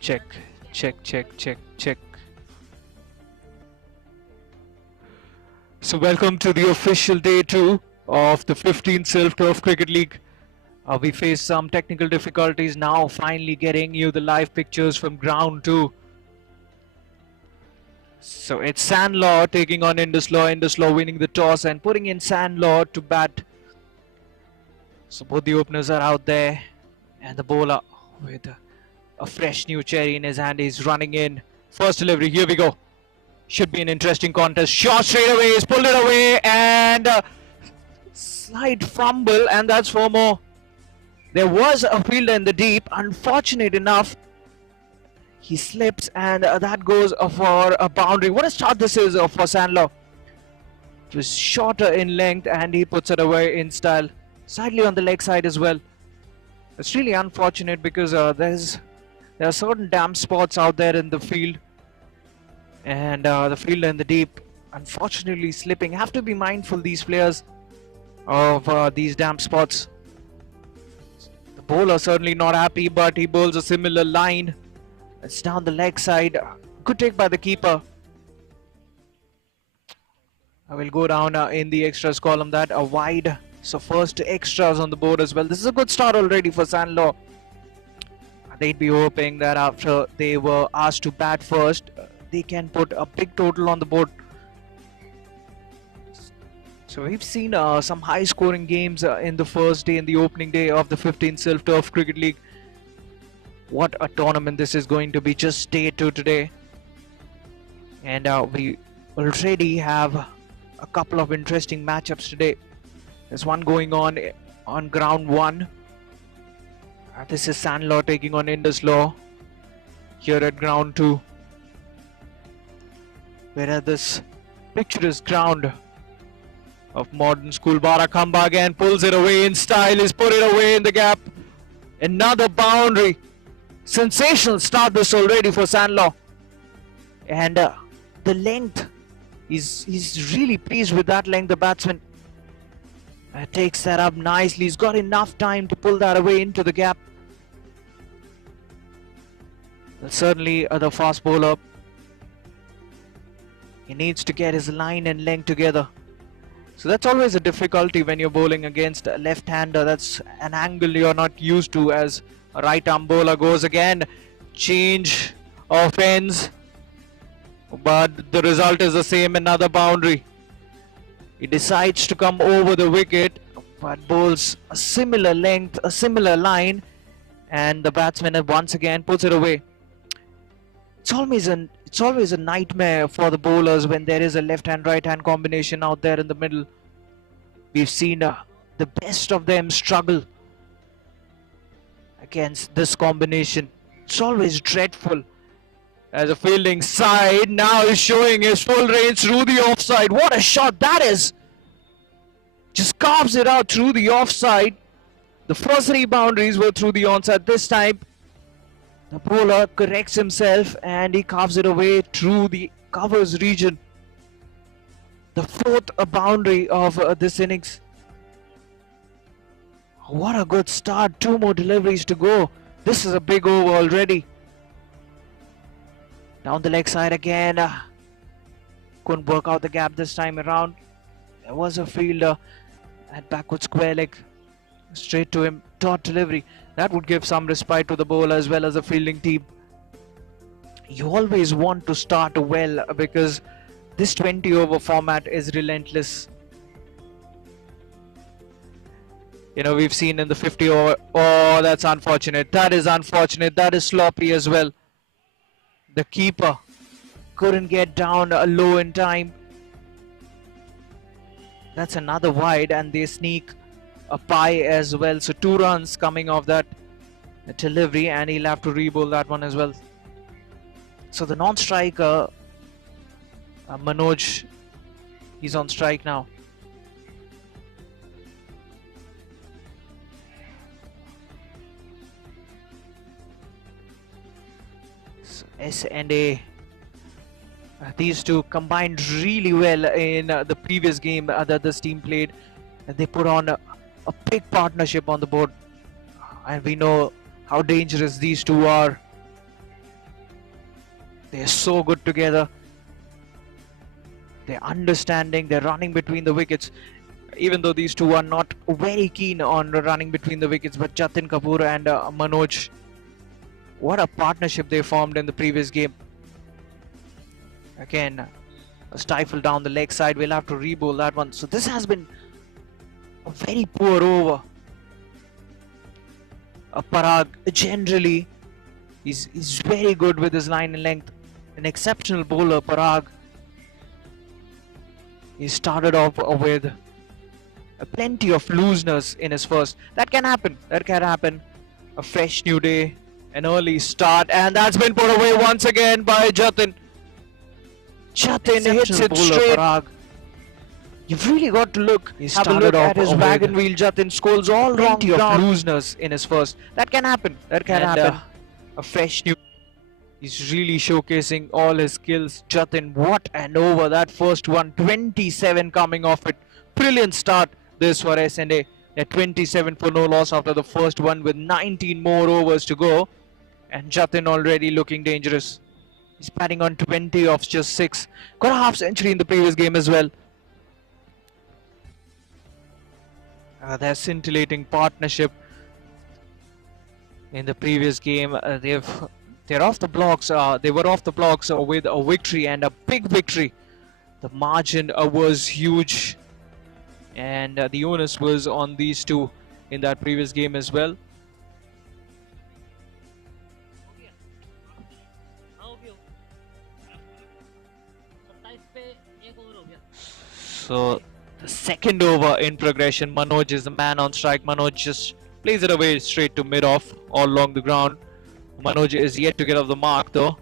Check, check, check, check, check. So welcome to the official day 2 of the 15th Silk Turf Cricket League. We faced some technical difficulties, now finally getting you the live pictures from ground 2. So it's Sandlaw taking on Indus Law winning the toss and putting in Sandlaw to bat. So both the openers are out there, and the bowler with a fresh new cherry in his hand is running in. First delivery, here we go. Should be an interesting contest. Shot straight away, he's pulled it away, and slight fumble, and that's 4 more. There was a fielder in the deep. Unfortunate enough, he slips, and that goes for a boundary. What a start this is for Sandlaw. It was shorter in length, and he puts it away in style. Slightly on the leg side as well. It's really unfortunate because there are certain damp spots out there in the field, and the fielder in the deep unfortunately slipping. Have to be mindful, these players, of these damp spots. The bowler certainly not happy, but he bowls a similar line. It's down the leg side. Good take by the keeper. I will go down in the extras column, that a wide. So first extras on the board as well. This is a good start already for Sandlaw. They'd be hoping that after they were asked to bat first, they can put a big total on the board. So we've seen some high scoring games in the first day, in the opening day of the 15th Silk Turf Cricket League. What a tournament this is going to be, just day 2 today. And we already have a couple of interesting matchups today. There's one going on ground 1. This is Sandlaw taking on Indus Law here at ground 2. Where at this picturesque ground of modern school. Barakamba again pulls it away in style. He's put it away in the gap. Another boundary. Sensational start this already for Sandlaw. And the length, he's really pleased with that length, the batsman. Takes that up nicely. He's got enough time to pull that away into the gap. Well, certainly the fast bowler, he needs to get his line and length together. So that's always a difficulty when you're bowling against a left-hander. That's an angle you're not used to, as a right-arm bowler goes again. Change of ends, but the result is the same, another boundary. He decides to come over the wicket, but bowls a similar length, a similar line, and the batsman once again puts it away. It's always a nightmare for the bowlers when there is a left-hand, right-hand combination out there in the middle. We've seen the best of them struggle against this combination. It's always dreadful. As a fielding side, now he's showing his full range through the offside. What a shot that is! Just carves it out through the offside. The first 3 boundaries were through the onside. This time, the bowler corrects himself and he carves it away through the covers region. The 4th boundary of this innings. What a good start. 2 more deliveries to go. This is a big over already. Down the leg side again. Couldn't work out the gap this time around. There was a fielder at backward square leg. Straight to him. Dot delivery. That would give some respite to the bowler as well as the fielding team. You always want to start well because this 20 over format is relentless. You know, we've seen in the 50 over. Oh, that's unfortunate. That is unfortunate. That is sloppy as well. The keeper couldn't get down low in time. That's another wide, and they sneak a pie as well. So 2 runs coming off that delivery, and he'll have to re-bowl that one as well. So the non-striker, Manoj, he's on strike now. So S and A. These two combined really well in the previous game that this team played, and they put on a big partnership on the board, and we know how dangerous these two are. They're so good together. They're understanding, they're running between the wickets. Even though these two are not very keen on running between the wickets, but Jatin Kapoor and Manoj, what a partnership they formed in the previous game. Again, a stifle down the leg side. We'll have to re-bowl that one. So this has been a very poor over. Parag generally is very good with his line and length. An exceptional bowler, Parag. He started off with plenty of looseness in his first. That can happen. That can happen. A fresh new day, an early start, and that's been put away once again by Jatin. Jatin hits it straight. Parag. You've really got to look. Have a look at his wagon wheel. Jatin scores all wrong. Plenty of looseness in his first. That can happen. That can happen. A fresh new. He's really showcasing all his skills. Jatin, what an over. That first one, 27 coming off it. Brilliant start this for SNA. At 27 for no loss after the first one with 19 more overs to go. And Jatin already looking dangerous. He's batting on 20 off just 6. Got a half century in the previous game as well. Their scintillating partnership in the previous game. They're off the blocks. They were off the blocks with a victory, and a big victory. The margin was huge, and the onus was on these two in that previous game as well. So the second over in progression, Manoj is the man on strike. Manoj just plays it away straight to mid-off all along the ground. Manoj is yet to get off the mark though.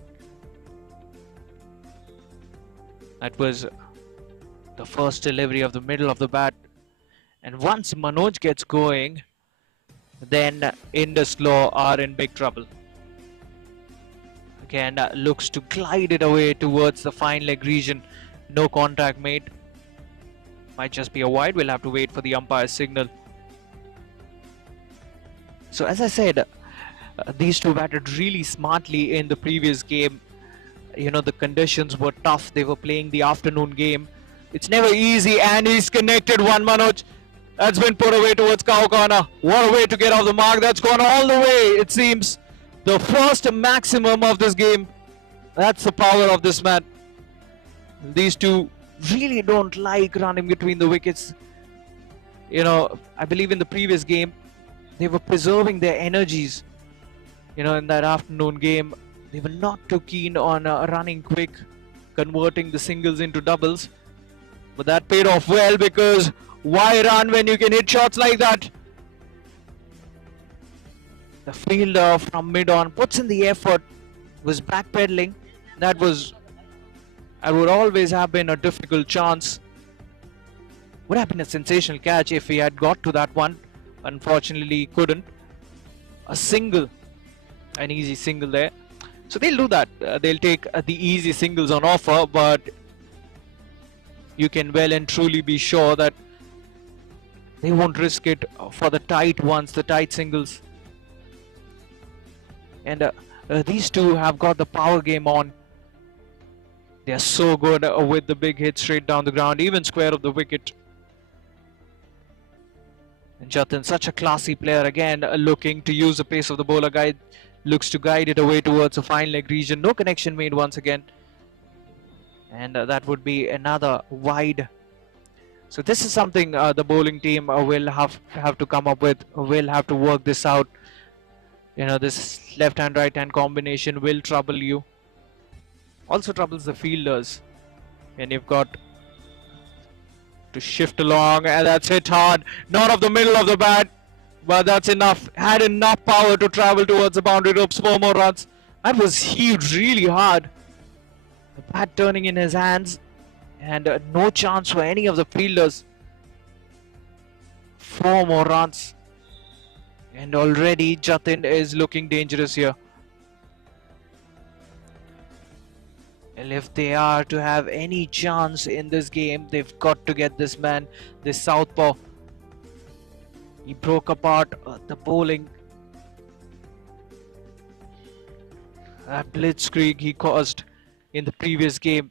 That was the first delivery of the middle of the bat. And once Manoj gets going, then Indus are in big trouble. Again, looks to glide it away towards the fine leg region. No contact made. Might just be a wide. We'll have to wait for the umpire's signal. So as I said, these two batted really smartly in the previous game. You know, the conditions were tough. They were playing the afternoon game. It's never easy, and he's connected one, Manoj. That's been put away towards cow corner. What a way to get off the mark. That's gone all the way, it seems. The first maximum of this game. That's the power of this man. These two really don't like running between the wickets. You know, I believe in the previous game, they were preserving their energies. You know, in that afternoon game, they were not too keen on running quick, converting the singles into doubles. But that paid off well, because why run when you can hit shots like that? The fielder from mid-on puts in the effort, was backpedaling. That would always have been a difficult chance. Would have been a sensational catch if he had got to that one. Unfortunately, he couldn't. A single. An easy single there. So they'll do that. They'll take the easy singles on offer, but you can well and truly be sure that they won't risk it for the tight ones, the tight singles. And these two have got the power game on. They are so good with the big hit straight down the ground, even square of the wicket. And Jatin, such a classy player, again looking to use the pace of the bowler guide. Looks to guide it away towards a fine leg region. No connection made once again. And that would be another wide. So this is something the bowling team will have to come up with. Will have to work this out. You know, this left-hand, right-hand combination will trouble you. Also troubles the fielders. And you've got to shift along, and that's hit hard. Not off the middle of the bat. But that's enough. Had enough power to travel towards the boundary ropes. 4 more runs. That was heaved really hard. The bat turning in his hands. And no chance for any of the fielders. 4 more runs. And already Jatin is looking dangerous here. And if they are to have any chance in this game, they've got to get this man, this southpaw. He broke apart the bowling. That blitzkrieg he caused in the previous game.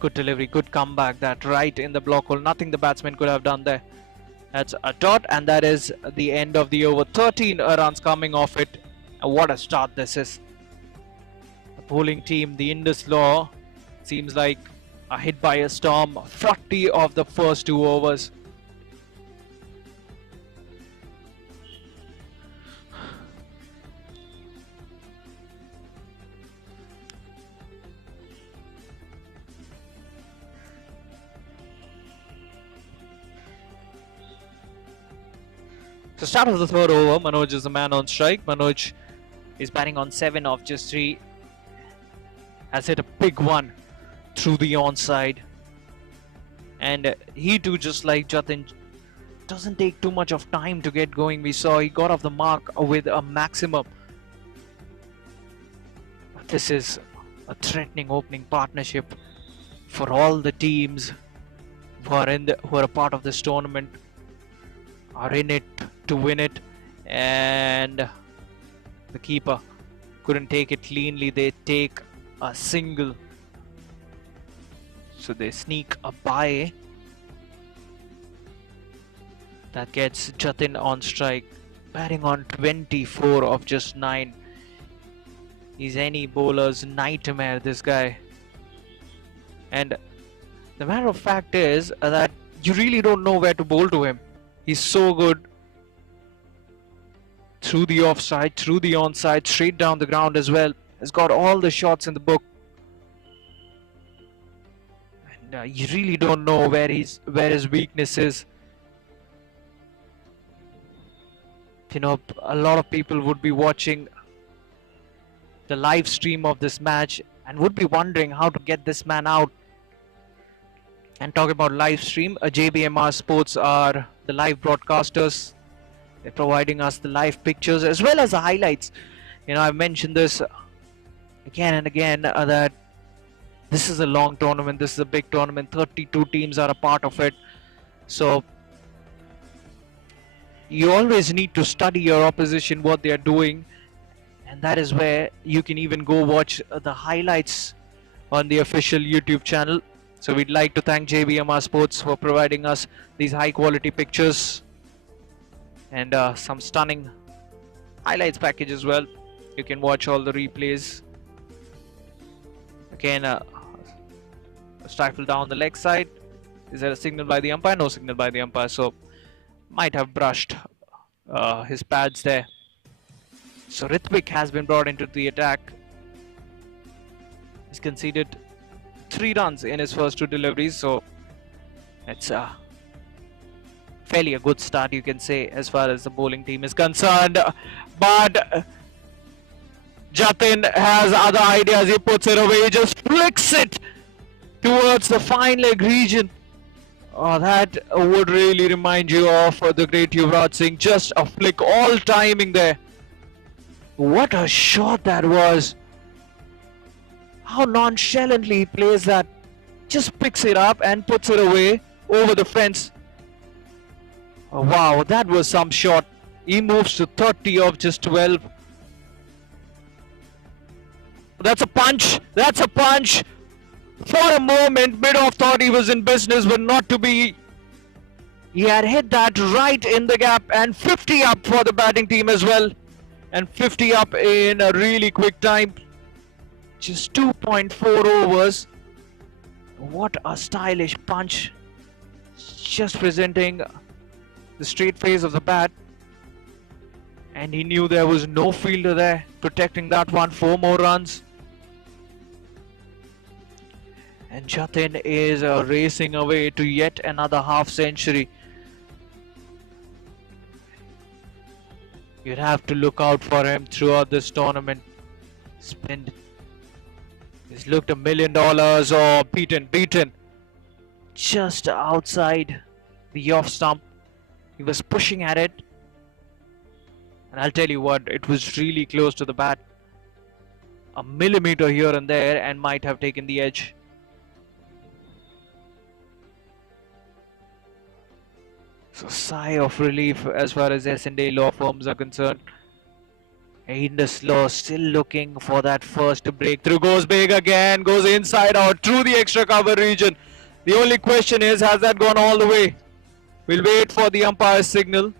Good delivery, good comeback. That right in the block hole. Nothing the batsman could have done there. That's a dot, and that is the end of the over. 13 runs coming off it. What a start this is. The bowling team, the Indus Law, seems like are hit by a storm. 40 of the first 2 overs. So start of the third over, Manoj is the man on strike. Manoj is batting on 7 of just 3. Has hit a big one through the onside. And he too, just like Jatin, doesn't take too much of time to get going. We saw he got off the mark with a maximum. This is a threatening opening partnership for all the teams who are a part of this tournament, are in it to win it, and the keeper couldn't take it cleanly. They take a single, so they sneak a bye. That gets Jatin on strike, batting on 24 of just 9. He's any bowler's nightmare, this guy. And the matter of fact is that you really don't know where to bowl to him. He's so good. Through the offside, through the onside, straight down the ground as well. Has got all the shots in the book. And you really don't know where his weakness is. You know, a lot of people would be watching the live stream of this match and would be wondering how to get this man out. And talk about live stream, JBMR Sports are the live broadcasters. They're providing us the live pictures as well as the highlights. You know, I've mentioned this again and again that this is a long tournament. This is a big tournament. 32 teams are a part of it. So you always need to study your opposition, what they are doing. And that is where you can even go watch the highlights on the official YouTube channel. So we'd like to thank JBMR Sports for providing us these high quality pictures and some stunning highlights package as well. You can watch all the replays. Again, stifle down the leg side. Is there a signal by the umpire? No signal by the umpire, so might have brushed his pads there. So Ritwik has been brought into the attack. He's conceded 3 runs in his first 2 deliveries, so it's fairly a good start, you can say, as far as the bowling team is concerned. But Jatin has other ideas. He puts it away, he just flicks it towards the fine leg region. Oh, that would really remind you of the great Yuvraj Singh. Just a flick, all timing there. What a shot that was. How nonchalantly he plays that. Just picks it up and puts it away over the fence. Oh, wow, that was some shot. He moves to 30 of just 12. That's a punch. That's a punch. For a moment, Bidoff thought he was in business, but not to be. He had hit that right in the gap, and 50 up for the batting team as well. And 50 up in a really quick time. Just 2.4 overs. What a stylish punch. Just presenting the straight face of the bat. And he knew there was no fielder there protecting that one. 4 more runs. And Jatin is racing away to yet another half century. You'd have to look out for him throughout this tournament. He's looked $1 million. Oh, beaten. Just outside the off stump. He was pushing at it. And I'll tell you what, it was really close to the bat. A millimeter here and there and might have taken the edge. So sigh of relief as far as S&A law firms are concerned. Indus still looking for that first breakthrough. Goes big again, goes inside out through the extra cover region. The only question is, has that gone all the way? We'll wait for the umpire's signal.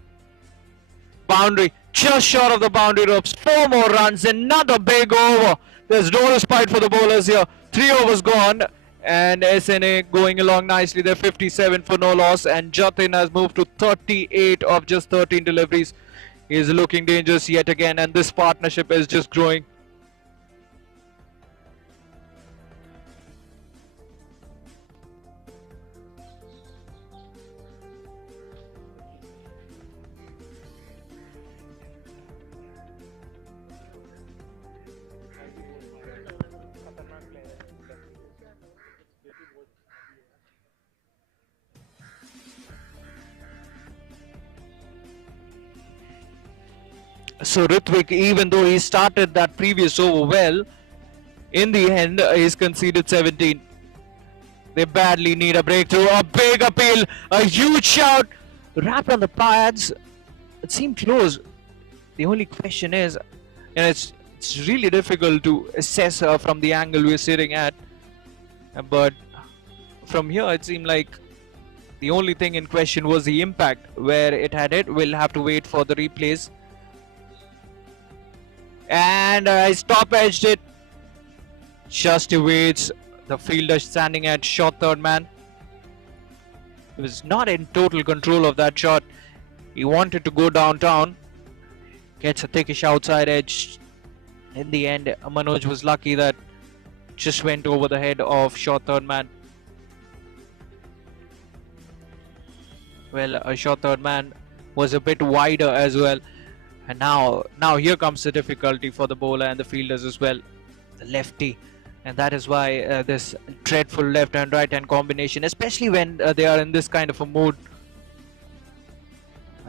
Boundary, just short of the boundary ropes. 4 more runs, another big over. There's no respite for the bowlers here. 3 overs gone, and SNA going along nicely. They're 57 for no loss, and Jatin has moved to 38 of just 13 deliveries. He's looking dangerous yet again, and this partnership is just growing. So Ritwik, even though he started that previous over well, in the end he's conceded 17. They badly need a breakthrough, a big appeal, a huge shout, wrapped on the pads. It seemed close. The only question is, and it's really difficult to assess from the angle we're sitting at, but from here it seemed like the only thing in question was the impact. Where it had it, we'll have to wait for the replays. And I stop edged it. Just evades the fielder standing at short third man. He was not in total control of that shot. He wanted to go downtown. Gets a thickish outside edge. In the end, Manoj was lucky that just went over the head of short third man. Well, a short third man was a bit wider as well. And now here comes the difficulty for the bowler and the fielders as well. The lefty. And that is why this dreadful left and right hand combination, especially when they are in this kind of a mood.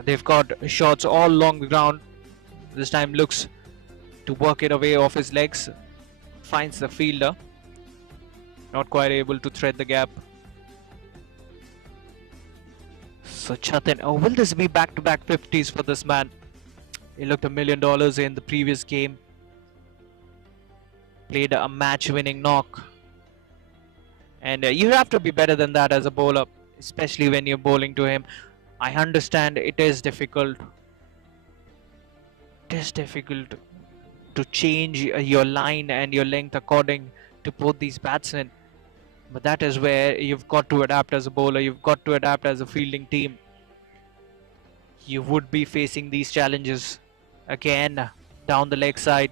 They've got shots all along the ground. This time looks to work it away off his legs. Finds the fielder. Not quite able to thread the gap. So Jatin, will this be back-to-back 50s for this man? He looked $1 million in the previous game. Played a match-winning knock. And you have to be better than that as a bowler, especially when you're bowling to him. I understand it is difficult. It is difficult to change your line and your length according to both these batsmen. But that is where you've got to adapt as a bowler. You've got to adapt as a fielding team. You would be facing these challenges. Again, down the leg side.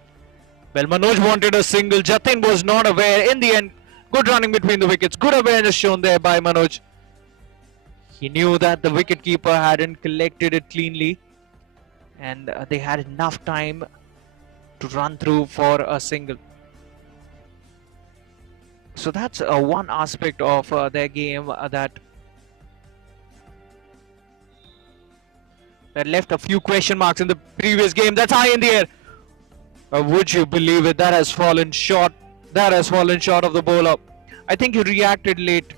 Well, Manoj wanted a single. Jatin was not aware. In the end, good running between the wickets. Good awareness shown there by Manoj. He knew that the wicketkeeper hadn't collected it cleanly. And they had enough time to run through for a single. So that's one aspect of their game that left a few question marks in the previous game. That's high in the air. Would you believe it? That has fallen short. That has fallen short of the bowler. I think he reacted late.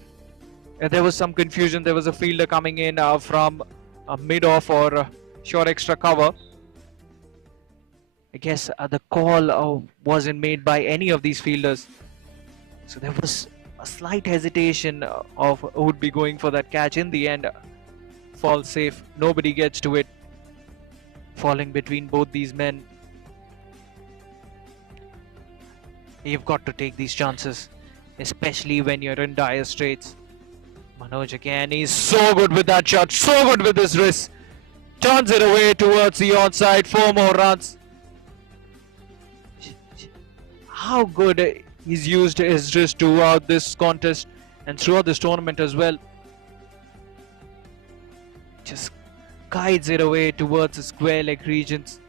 There was some confusion. There was a fielder coming in from mid-off or short extra cover. I guess the call wasn't made by any of these fielders. So there was a slight hesitation of who would be going for that catch. In the end, falls safe. Nobody gets to it. Falling between both these men. You've got to take these chances, especially when you're in dire straits. Manoj again, he's so good with that shot, so good with his wrist. Turns it away towards the onside, 4 more runs. How good he's used his wrist throughout this contest and throughout this tournament as well. Just guides it away towards the square leg regions.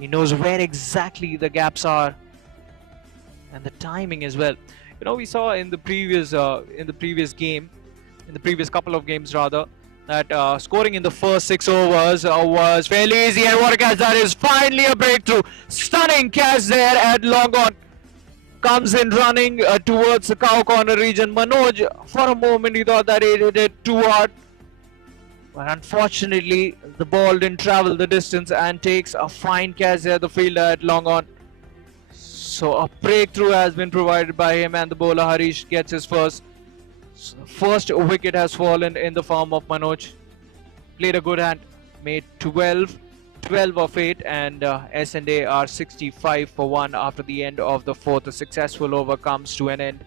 He knows where exactly the gaps are. And the timing as well. You know, we saw in the previous game, in the previous couple of games rather, that scoring in the first 6 overs was fairly easy. And what a catch that is! Finally a breakthrough. Stunning catch there at long on. Comes in running towards the cow corner region. Manoj, for a moment he thought that he hit it too hard. But unfortunately, the ball didn't travel the distance and takes a fine catch there, the fielder at long on. So a breakthrough has been provided by him, and the bowler Harish gets his first. So the first wicket has fallen in the form of Manoj. Played a good hand, made 12 of 8, and S&A are 65 for 1 after the end of the fourth. A successful over comes to an end.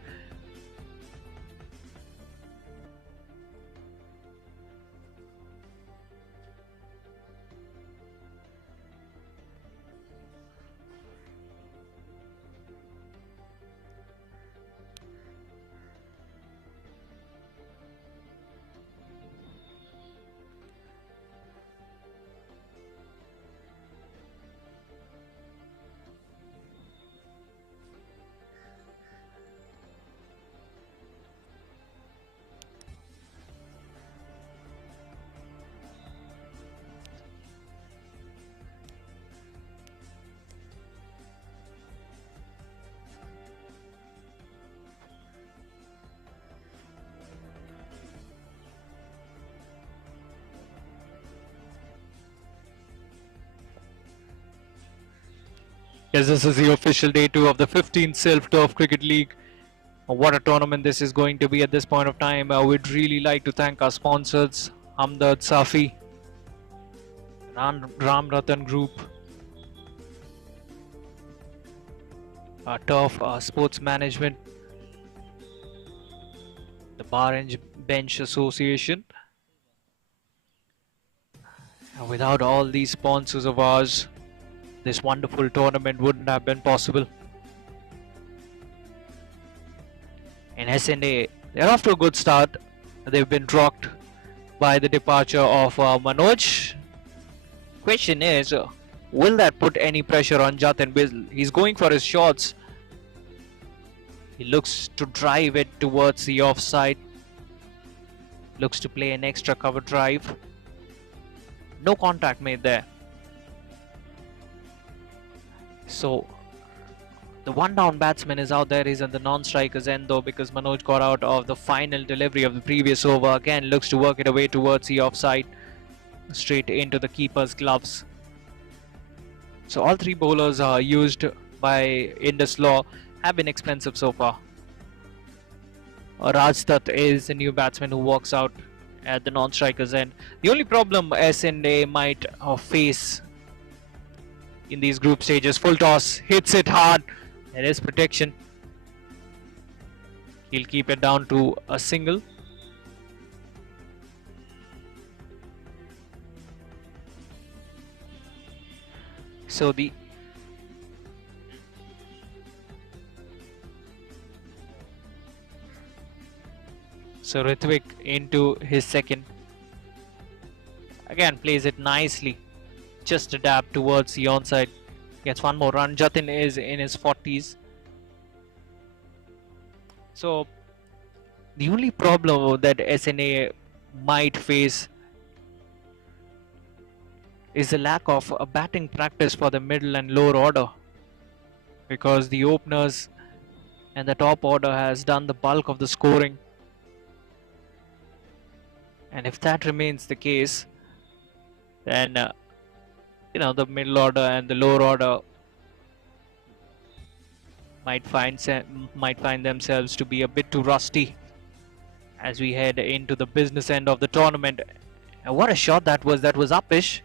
Yes, this is the official day 2 of the 15th Self Turf Cricket League. What a tournament this is going to be at this point of time. We'd really like to thank our sponsors, Hamdard Safi, Ram Ratan Group, Turf Sports Management, the Bar and Bench Association. Without all these sponsors of ours, this wonderful tournament wouldn't have been possible. In S&A, they're off to a good start. They've been rocked by the departure of Manoj. Question is, will that put any pressure on Jatin? He's going for his shots. He looks to drive it towards the offside. Looks to play an extra cover drive. No contact made there. So the one down batsman is out there. He's at the non-striker's end though, because Manoj got out of the final delivery of the previous over. Again looks to work it away towards the offside, straight into the keeper's gloves. So all three bowlers are used by Indus Law have been expensive so far. Rajdat is the new batsman who walks out at the non-striker's end. The only problem S&A might face in these group stages, full toss, hits it hard. There is protection. He'll keep it down to a single. So Ritwik into his second. Again plays it nicely. Just a dab towards the onside. Gets one more run. Jatin is in his 40s. So the only problem that S&A might face is the lack of a batting practice for the middle and lower order, because the openers and the top order has done the bulk of the scoring, and if that remains the case, then the middle order and the lower order might find themselves to be a bit too rusty as we head into the business end of the tournament. And what a shot that was! That was uppish.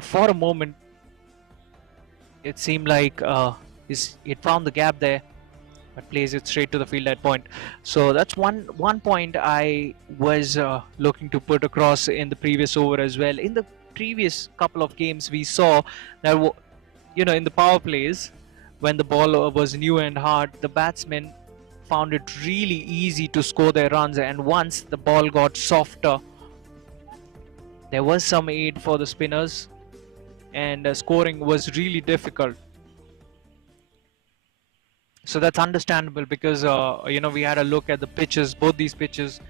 For a moment, it seemed like it found the gap there, but plays it straight to the field at point. So that's one point I was looking to put across in the previous over as well. In the previous couple of games, we saw that in the power plays, when the ball was new and hard, the batsmen found it really easy to score their runs, and once the ball got softer, there was some aid for the spinners, and scoring was really difficult. So that's understandable, because we had a look at the pitches. Both these pitches,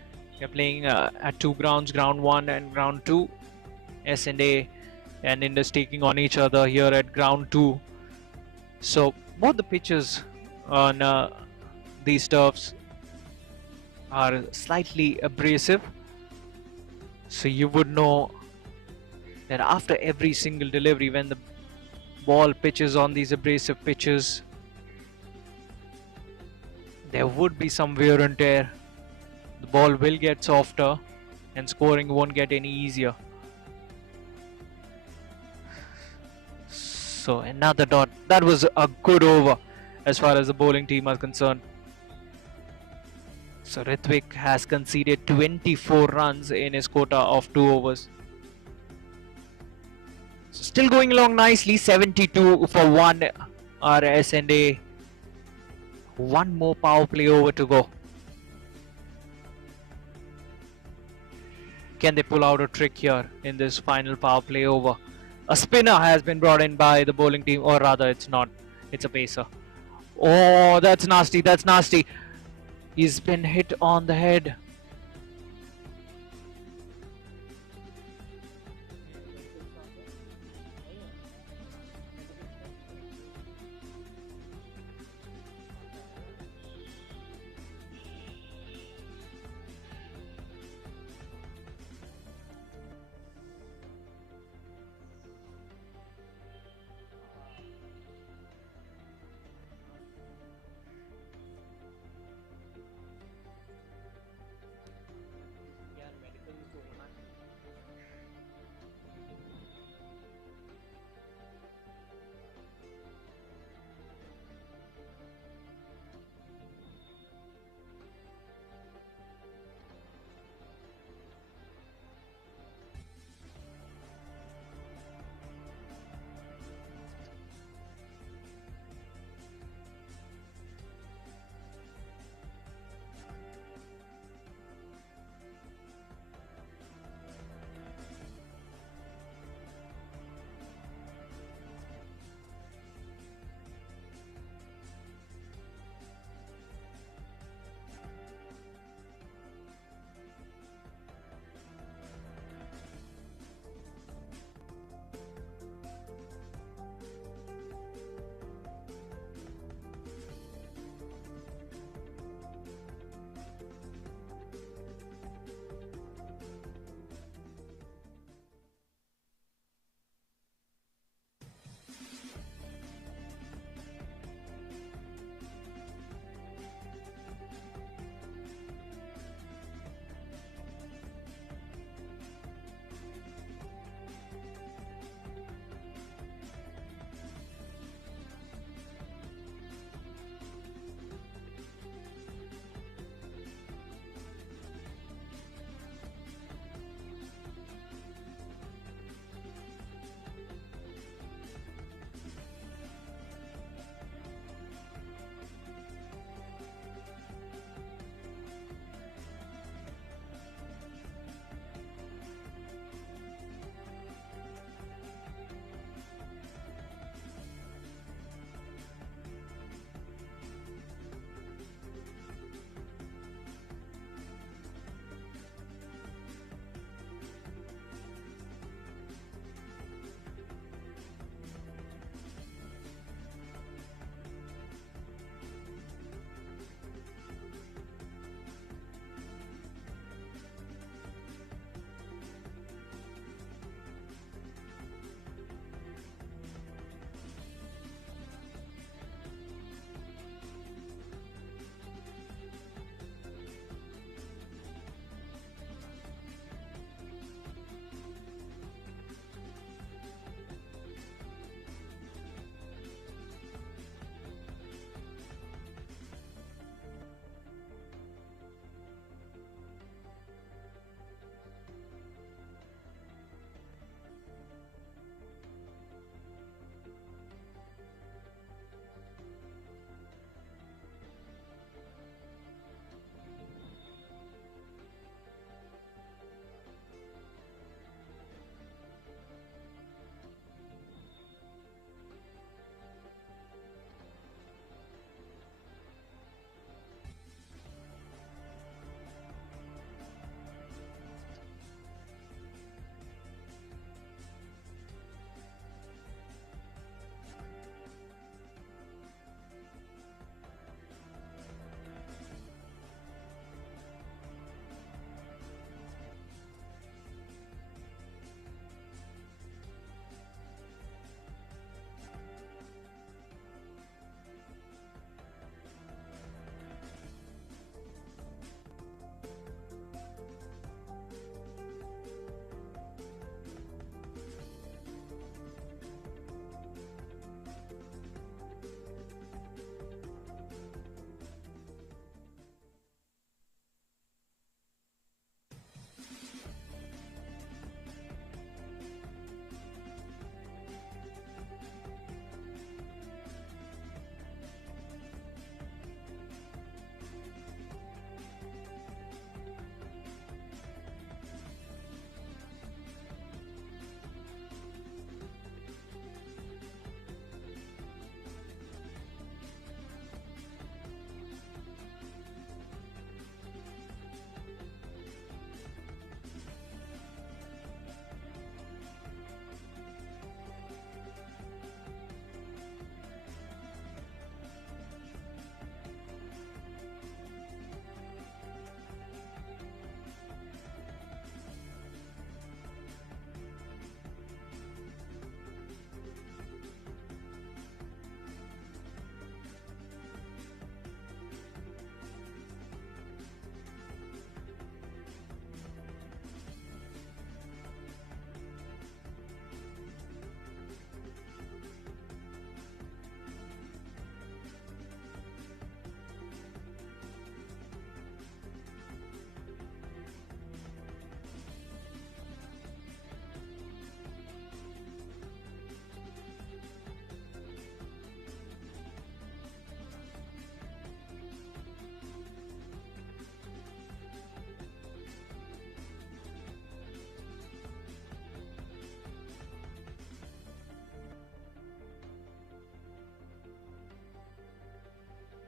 they're playing at two grounds, ground 1 and ground 2. S&A and Indus taking on each other here at ground 2. So both the pitches on these turfs are slightly abrasive. So you would know that after every single delivery, when the ball pitches on these abrasive pitches, there would be some wear and tear. The ball will get softer and scoring won't get any easier. So another dot. That was a good over as far as the bowling team are concerned. So Ritwik has conceded 24 runs in his quota of 2 overs. So still going along nicely, 72 for 1 RS and a one more power play over to go. Can they pull out a trick here in this final power play over? A spinner has been brought in by the bowling team, or rather it's not, it's a pacer. Oh, that's nasty, that's nasty. He's been hit on the head.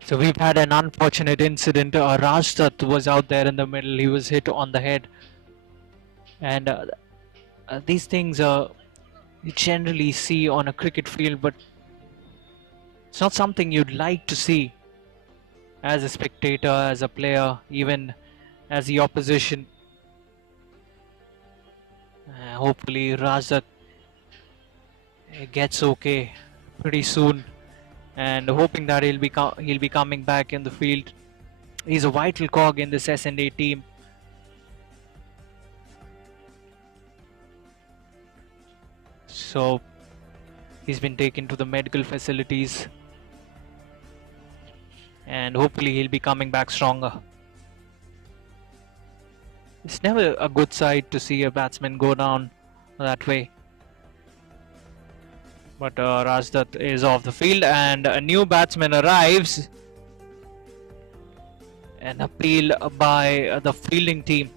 So we've had an unfortunate incident. Rajdat was out there in the middle. He was hit on the head. And these things you generally see on a cricket field, but it's not something you'd like to see as a spectator, as a player, even as the opposition. Hopefully Rajat gets okay pretty soon, and hoping that he'll be coming back in the field. He's a vital cog in this S&A team. So he's been taken to the medical facilities, and hopefully he'll be coming back stronger. It's never a good sight to see a batsman go down that way. But Rajdat is off the field, and a new batsman arrives. An appeal by the fielding team.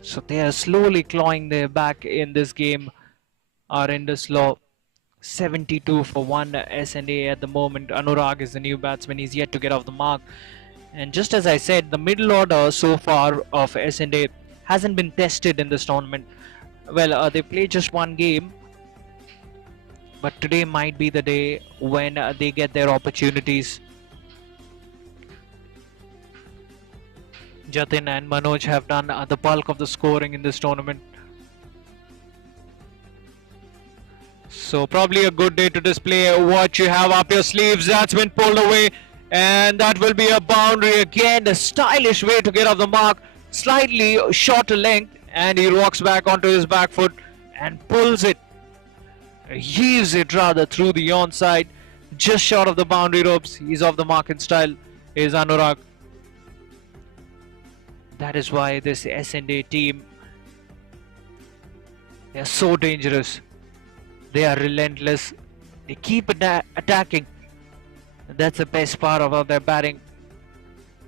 So they are slowly clawing their back in this game. Our Indus Law 72 for 1 S&A at the moment. Anurag is the new batsman. He's yet to get off the mark. And just as I said, the middle order so far of S&A hasn't been tested in this tournament. Well, they played just one game, but today might be the day when they get their opportunities. Jatin and Manoj have done the bulk of the scoring in this tournament. So probably a good day to display what you have up your sleeves. That's been pulled away, and that will be a boundary again. A stylish way to get off the mark, slightly shorter length, and he walks back onto his back foot and pulls it, heaves it rather through the onside, just short of the boundary ropes. He's off the mark in style, is Anurag. That is why this S&A team, they are so dangerous. They are relentless. They keep attacking. That's the best part about their batting.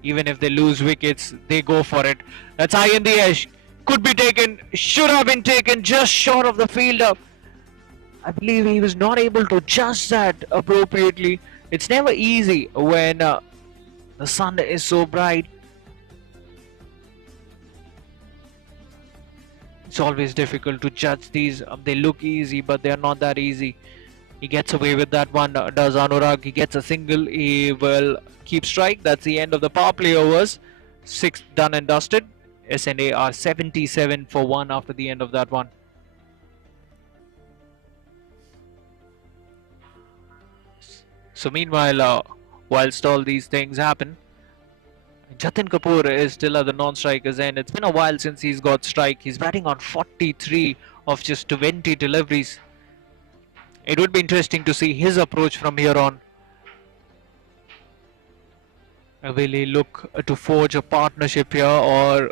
Even if they lose wickets, they go for it. That's high in the edge. Could be taken, should have been taken, just short of the fielder. I believe he was not able to judge that appropriately. It's never easy when the sun is so bright. It's always difficult to judge these. They look easy, but they're not that easy. He gets away with that one, does Anurag. He gets a single. He will keep strike. That's the end of the power play overs. 6 done and dusted. S&A are 77 for 1 after the end of that one. So meanwhile, whilst all these things happen, Jatin Kapoor is still at the non-strikers end. It's been a while since he's got strike. He's batting on 43 of just 20 deliveries. It would be interesting to see his approach from here on. Will he look to forge a partnership here, or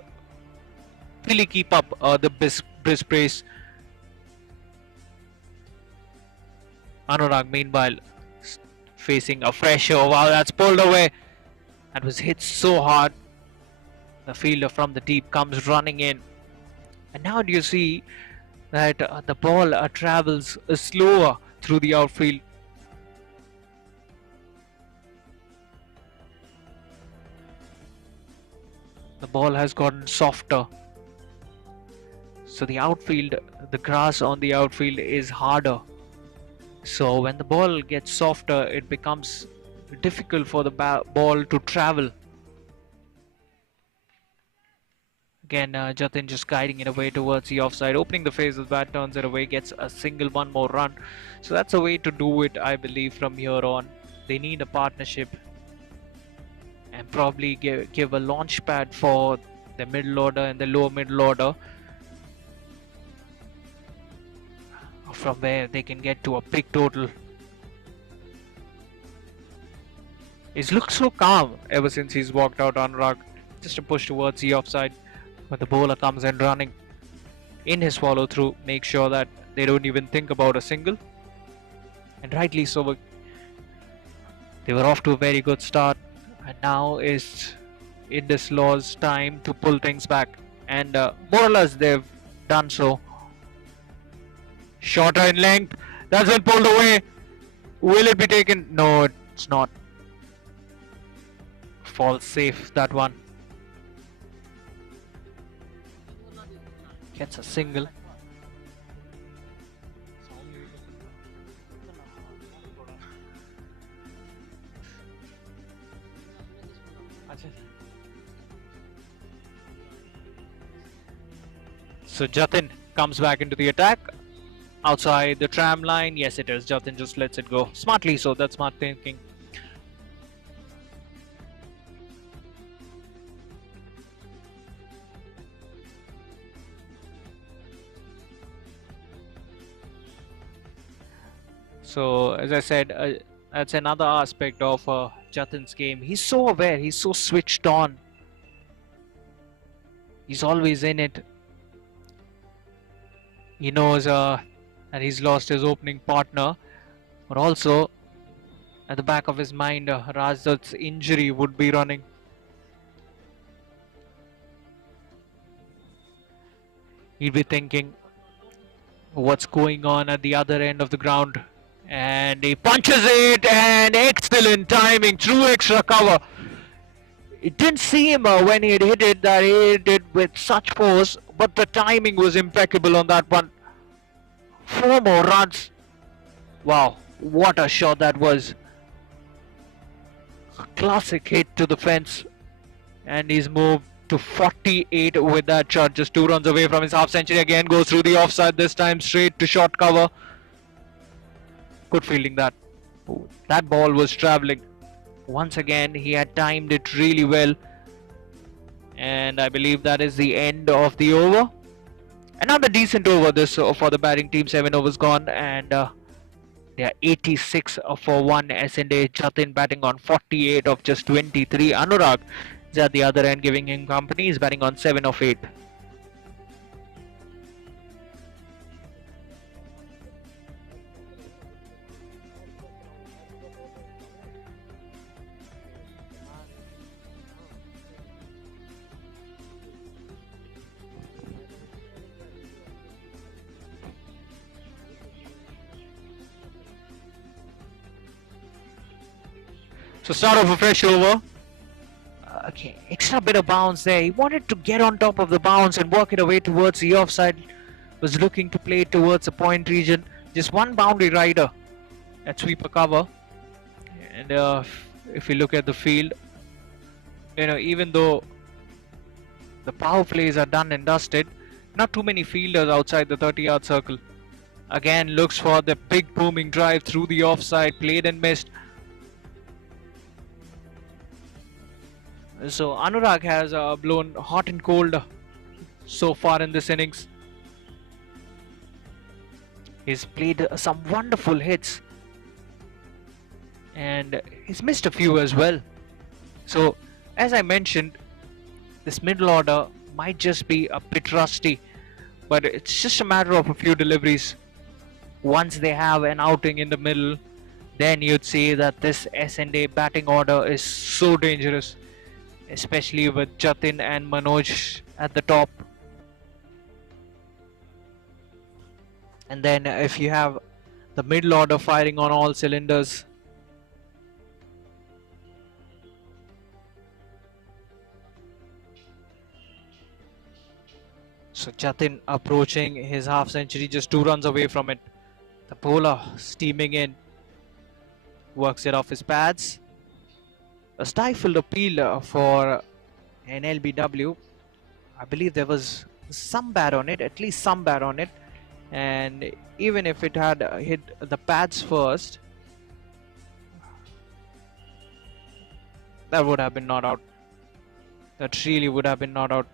will he keep up the brisk pace? Anurag, meanwhile, facing a fresh over. Wow, that's pulled away. That was hit so hard. The fielder from the deep comes running in. And now do you see that the ball travels slower through the outfield. The ball has gotten softer. So the outfield, the grass on the outfield is harder. So when the ball gets softer, it becomes difficult for the ball to travel. Again, Jatin just guiding it away towards the offside, opening the face of the bat, turns it away, gets a single, one more run. So that's a way to do it, I believe, from here on. They need a partnership and probably give a launch pad for the middle order and the lower middle order, from where they can get to a big total. He's looked so calm ever since he's walked out on Anurag. Just a push towards the offside, but the bowler comes in running in his follow through, make sure that they don't even think about a single, and rightly so. They were off to a very good start, and now is Indus Law's time to pull things back, and more or less they've done so. Shorter in length, that's been pulled away. Will it be taken? No, it's not. Falls safe, that one. Gets a single. So Jatin comes back into the attack. Outside the tram line. Yes, it is. Jatin just lets it go. Smartly so. That's smart thinking. So, as I said, that's another aspect of Jatin's game. He's so aware. He's so switched on. He's always in it. He knows that he's lost his opening partner, but also at the back of his mind, Rajdat's injury would be running. He'd be thinking what's going on at the other end of the ground. And he punches it, and excellent timing through extra cover. It didn't seem when he had hit it that he hit it with such force, but the timing was impeccable on that one. 4 more runs. Wow, what a shot that was. A classic hit to the fence. And he's moved to 48 with that shot, just 2 runs away from his half century. Again goes through the offside, this time straight to short cover. Good fielding that. That ball was travelling. Once again, he had timed it really well. And I believe that is the end of the over. Another decent over this for the batting team. 7 overs gone. And they are 86 for 1 S&A. Jatin batting on 48 of just 23. Anurag is at the other end giving him company. He's batting on 7 of 8. So start off a fresh over. Okay, extra bit of bounce there. He wanted to get on top of the bounce and work it away towards the offside. Was looking to play towards the point region. Just one boundary rider at sweeper cover. And if you look at the field, even though the power plays are done and dusted, not too many fielders outside the 30-yard circle. Again, looks for the big booming drive through the offside, played and missed. So Anurag has blown hot and cold so far in this innings. He's played some wonderful hits and he's missed a few as well. So as I mentioned, this middle order might just be a bit rusty, but it's just a matter of a few deliveries. Once they have an outing in the middle, then you'd see that this S&A batting order is so dangerous, especially with Jatin and Manoj at the top. And then if you have the middle order firing on all cylinders, so Jatin approaching his half century, just 2 runs away from it. The bowler steaming in, works it off his pads. A stifled appeal for an LBW. I believe there was some bat on it, at least some bat on it. And even if it had hit the pads first, that would have been not out. That really would have been not out.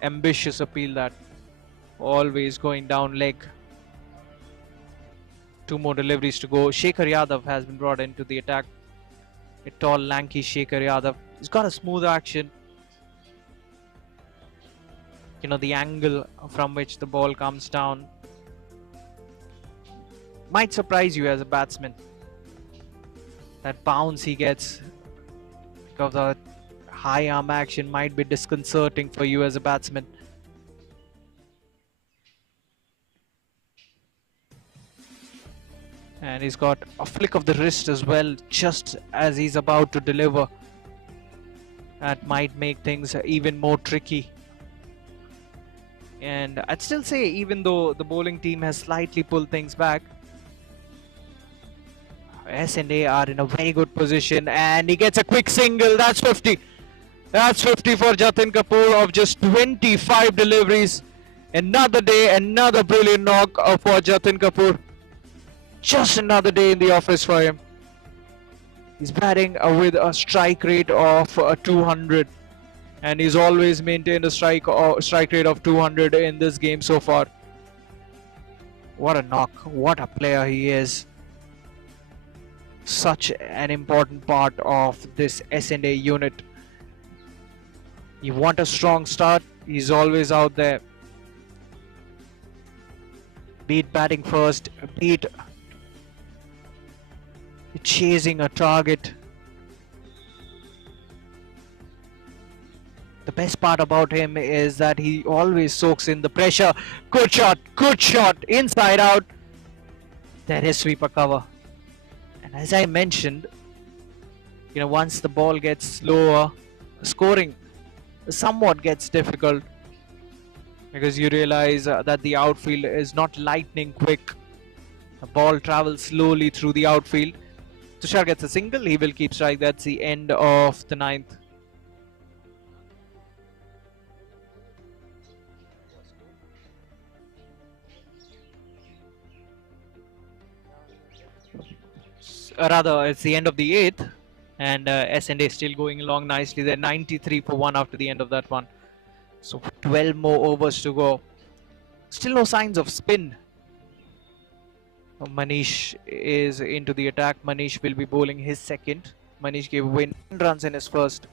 Ambitious appeal that. Always going down leg. 2 more deliveries to go. Shekhar Yadav has been brought into the attack. A tall, lanky Shekhar Yadav. He's got a smooth action. The angle from which the ball comes down might surprise you as a batsman. That bounce he gets because of the high arm action might be disconcerting for you as a batsman. And he's got a flick of the wrist as well, just as he's about to deliver. That might make things even more tricky. And I'd still say, even though the bowling team has slightly pulled things back, S&A are in a very good position, and he gets a quick single. That's 50. That's 50 for Jatin Kapoor of just 25 deliveries. Another day, another brilliant knock for Jatin Kapoor. Just another day in the office for him. He's batting with a strike rate of 200, and he's always maintained a strike rate of 200 in this game so far. What a knock! What a player he is! Such an important part of this S&A unit. You want a strong start, he's always out there. Beat batting first, beat chasing a target. The best part about him is that he always soaks in the pressure. Good shot, inside out. There is sweeper cover. And as I mentioned, once the ball gets slower, scoring somewhat gets difficult, because you realize that the outfield is not lightning quick. The ball travels slowly through the outfield. Tushar gets a single, he will keep strike. That's the end of the 9th. Rather, it's the end of the 8th, and S&A still going along nicely. They're 93 for 1 after the end of that one. So 12 more overs to go. Still no signs of spin. Manish is into the attack. Manish will be bowling his second. Manish gave away 9 runs in his first.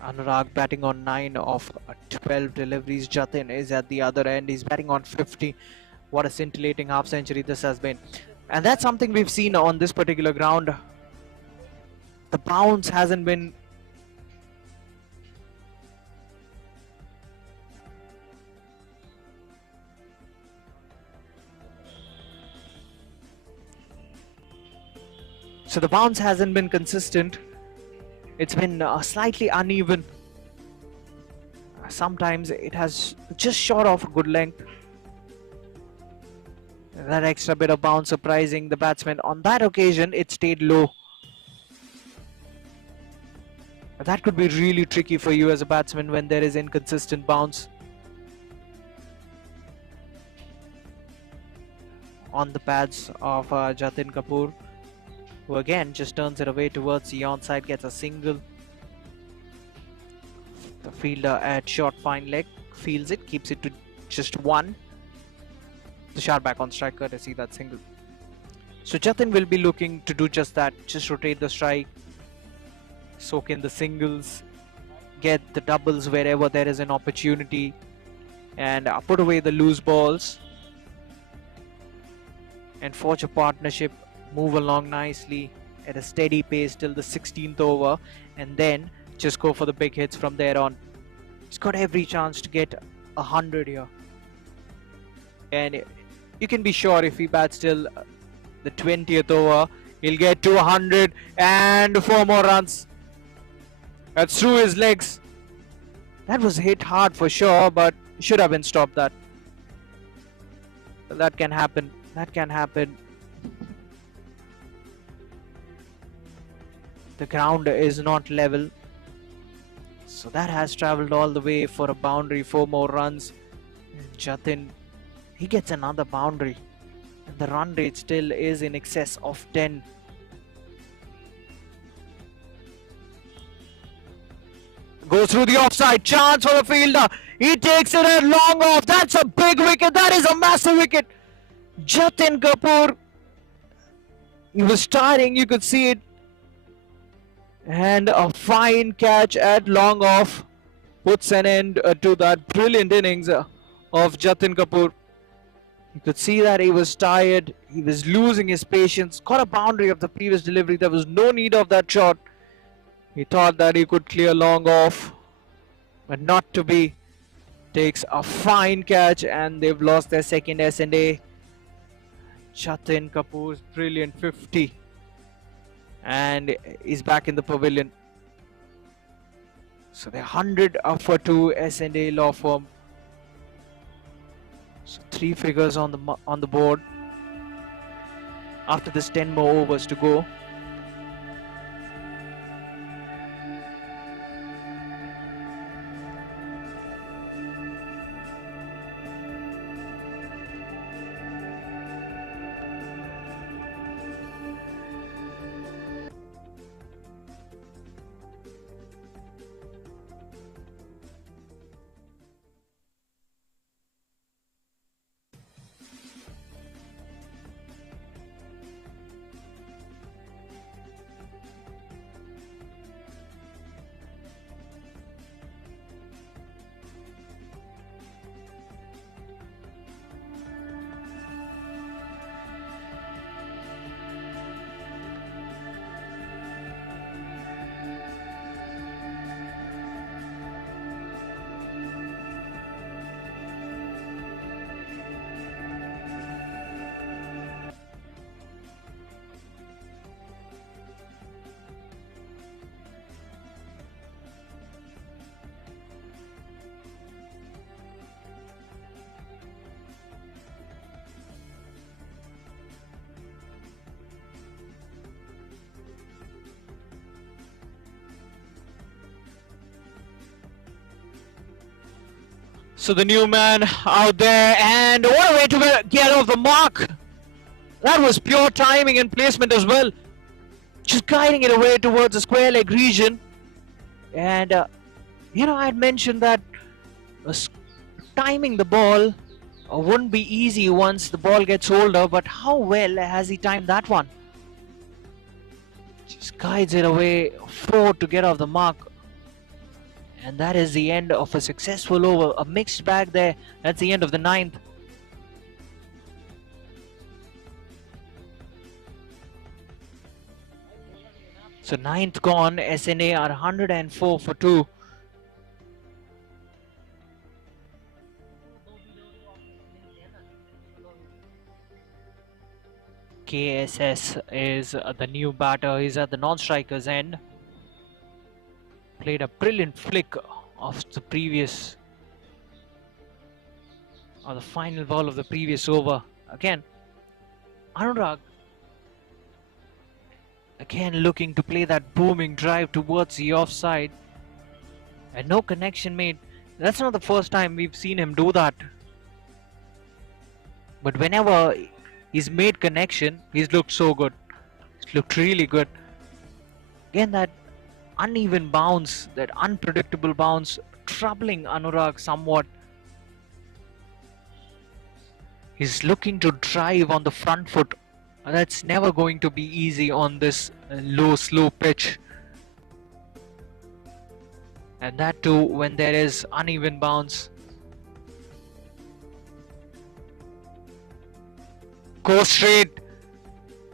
Anurag batting on 9 of 12 deliveries. Jatin is at the other end. He's batting on 50. What a scintillating half century this has been. And that's something we've seen on this particular ground. The bounce hasn't been consistent. It's been slightly uneven. Sometimes it has just short of a good length. That extra bit of bounce surprising the batsman. On that occasion, it stayed low. That could be really tricky for you as a batsman when there is inconsistent bounce. On the pads of Jatin Kapoor, who again just turns it away towards the onside, gets a single. The fielder at short fine leg fields it, keeps it to just 1. The shot back on strike courtesy that single. So Jatin will be looking to do just that, just rotate the strike, soak in the singles, get the doubles wherever there is an opportunity, and put away the loose balls and forge a partnership. Move along nicely at a steady pace till the 16th over, and then just go for the big hits from there on. He's got every chance to get 100 here, and you can be sure if he bats till the 20th over, he'll get to 100 and 4 more runs. That's through his legs. That was hit hard for sure, but should have been stopped. That can happen. That can happen. The ground is not level, so that has travelled all the way for a boundary. 4 more runs. Jatin, he gets another boundary, and the run rate still is in excess of 10. Goes through the offside, chance for the fielder. He takes it at long off. That's a big wicket. That is a massive wicket. Jatin Kapoor, he was tiring, you could see it. And a fine catch at long off puts an end to that brilliant innings of Jatin Kapoor. You could see that he was tired, he was losing his patience. Got a boundary of the previous delivery, there was no need of that shot. He thought that he could clear long off, but not to be. takes a fine catch, and they've lost their second S&A. Jatin Kapoor's brilliant 50, and he's back in the pavilion. So they're 100 for 2 S&A law firm. So 3 figures on the board. After this, 10 more overs to go. So the new man out there, and what a way to get off the mark. That was pure timing and placement as well. Just guiding it away towards the square leg region. And, I had mentioned that timing the ball wouldn't be easy once the ball gets older, but how well has he timed that one? Just guides it away forward to get off the mark. And that is the end of a successful over. A mixed bag there. That's the end of the 9th. So 9th gone. S&A are 104 for 2. KSS is the new batter. He's at the non-striker's end. Played a brilliant flick of the final ball of the previous over. Again, Anurag again looking to play that booming drive towards the offside, and no connection made. That's not the first time we've seen him do that, but whenever he's made connection, he's looked so good. He's looked really good. Again, that uneven bounce, that unpredictable bounce, troubling Anurag somewhat. He's looking to drive on the front foot. That's never going to be easy on this low, slow pitch. And that too when there is uneven bounce. Go straight.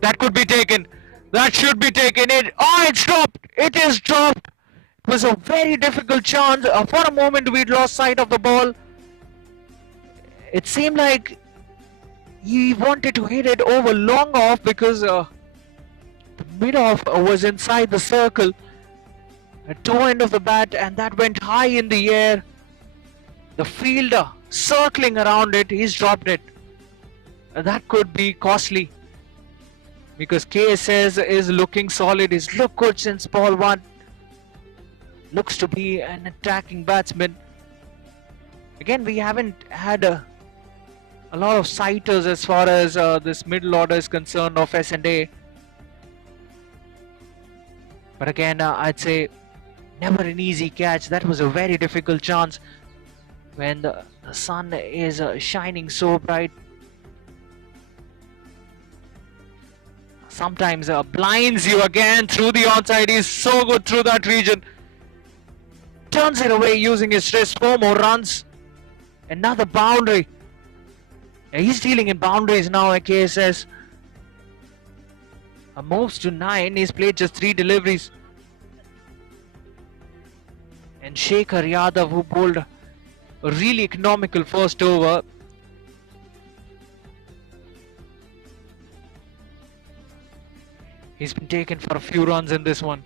That could be taken. That should be taken. It's dropped. It is dropped. It was a very difficult chance. For a moment we'd lost sight of the ball. It seemed like he wanted to hit it over long off because the mid-off was inside the circle. At toe end of the bat, and that went high in the air. The fielder circling around it, he's dropped it. That could be costly, because KSS is looking solid. He's looked good since ball 1. Looks to be an attacking batsman. Again, we haven't had a lot of sighters as far as this middle order is concerned of S&A. But again, I'd say never an easy catch. That was a very difficult chance when the sun is shining so bright. Sometimes blinds you again through the onside. He's so good through that region. Turns it away using his wrist. 4 more runs. Another boundary. He's dealing in boundaries now at KSS. Moves to 9. He's played just 3 deliveries. And Shekhar Yadav, who bowled A really economical first over. He's been taken for a few runs in this one.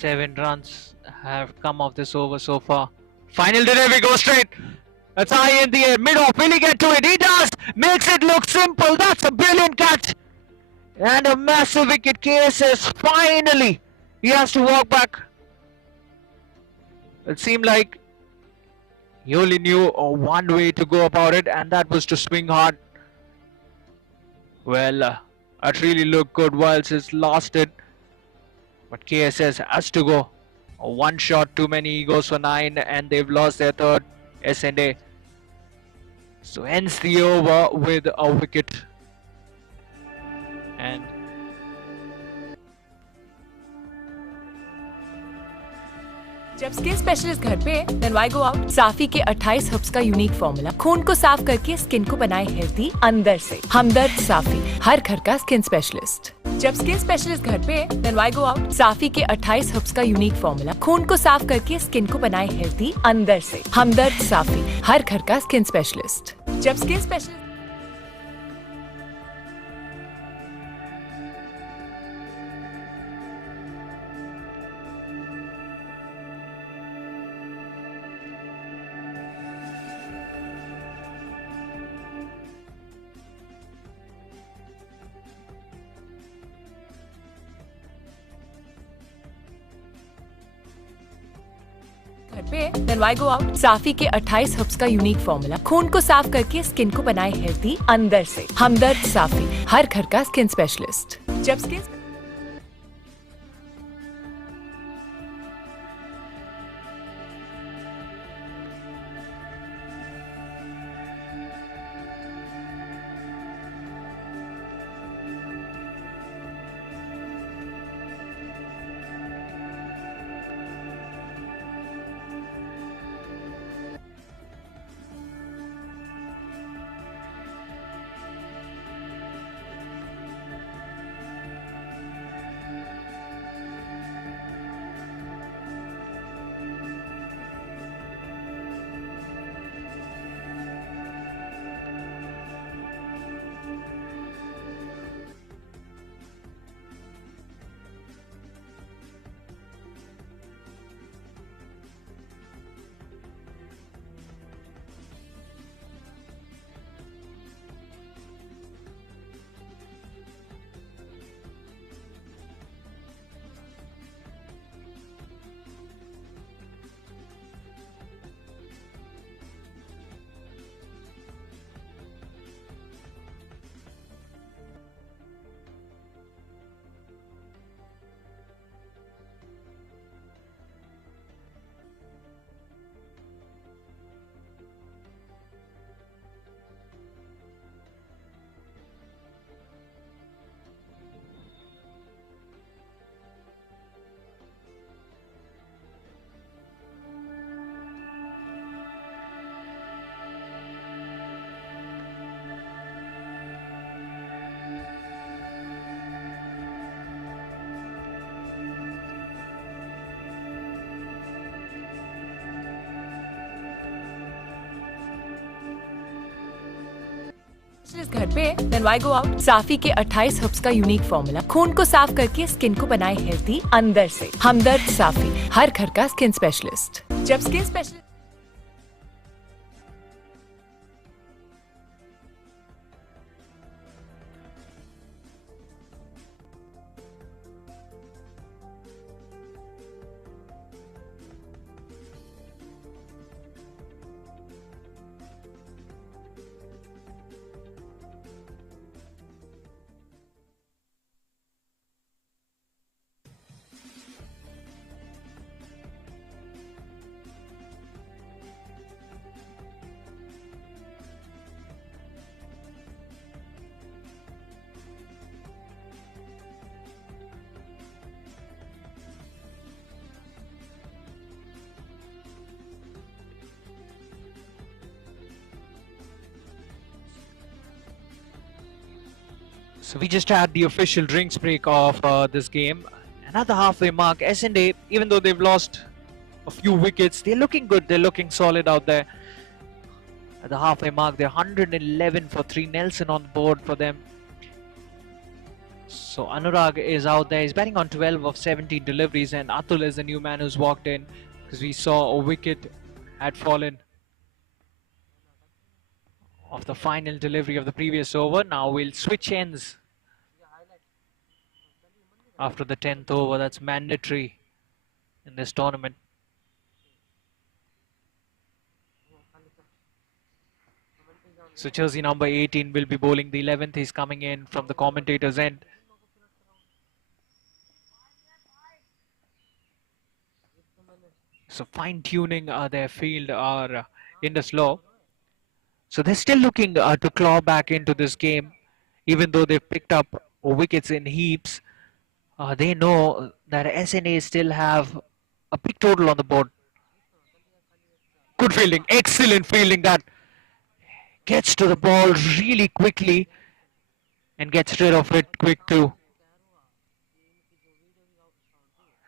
Seven runs have come off this over so far. Final delivery goes straight. That's high in the air. Mid-off. Will he get to it? He does. Makes it look simple. That's a brilliant catch. And a massive wicket. KSS finally. He has to walk back. It seemed like he only knew one way to go about it, and that was to swing hard. Well, that really looked good whilst it lasted. But KSS has to go. One shot too many. He goes for 9, and they've lost their third S&A. So ends the over with a wicket. And जब skin specialist घर पे then why go out. Safi के 28 herbs का unique formula खून को साफ करके skin को बनाए हेल्दी अंदर से। हमदर्द साफी, हर घर का स्किन स्पेशलिस्ट। जब स्किन स्पेशलिस्ट घर पे then why go out. Safi के 28 हर्ब्स का यूनिक फॉर्मूला खून को साफ करके स्किन को बनाए हेल्दी अंदर से। हमदर्द साफी, हर घर का स्किन स्पेशलिस्ट। जब स्किन स्पेशलिस्ट घर पे then why go out. Safi के 28 हर्ब्स का यूनिक फॉर्मूला खून को साफ करके स्किन को बनाए हेल्दी अंदर से। हमदर्द साफी, हर घर का स्किन स्पेशलिस्ट। जब स्किन घर पे then why go out. Safi के 28 हर्ब्स का यूनिक फॉर्मूला खून को साफ करके स्किन को बनाए हेल्दी अंदर से। हमदर्द साफी, हर घर का स्किन स्पेशलिस्ट। जब skin specialist So we just had the official drinks break of this game. Another halfway mark. S&A, even though they've lost a few wickets, they're looking good. They're looking solid out there. At the halfway mark, they're 111 for 3. Nelson on the board for them. So Anurag is out there. He's batting on 12 of 17 deliveries, and Atul is the new man who's walked in because we saw a wicket had fallen of the final delivery of the previous over. Now we'll switch ends after the 10th over. That's mandatory in this tournament. So jersey number 18 will be bowling the 11th. He's coming in from the commentator's end. So fine-tuning their field are Indus Law. So they're still looking to claw back into this game, even though they've picked up wickets in heaps. They know that SNA still have a big total on the board. Good fielding, excellent fielding. That gets to the ball really quickly and gets rid of it quick too.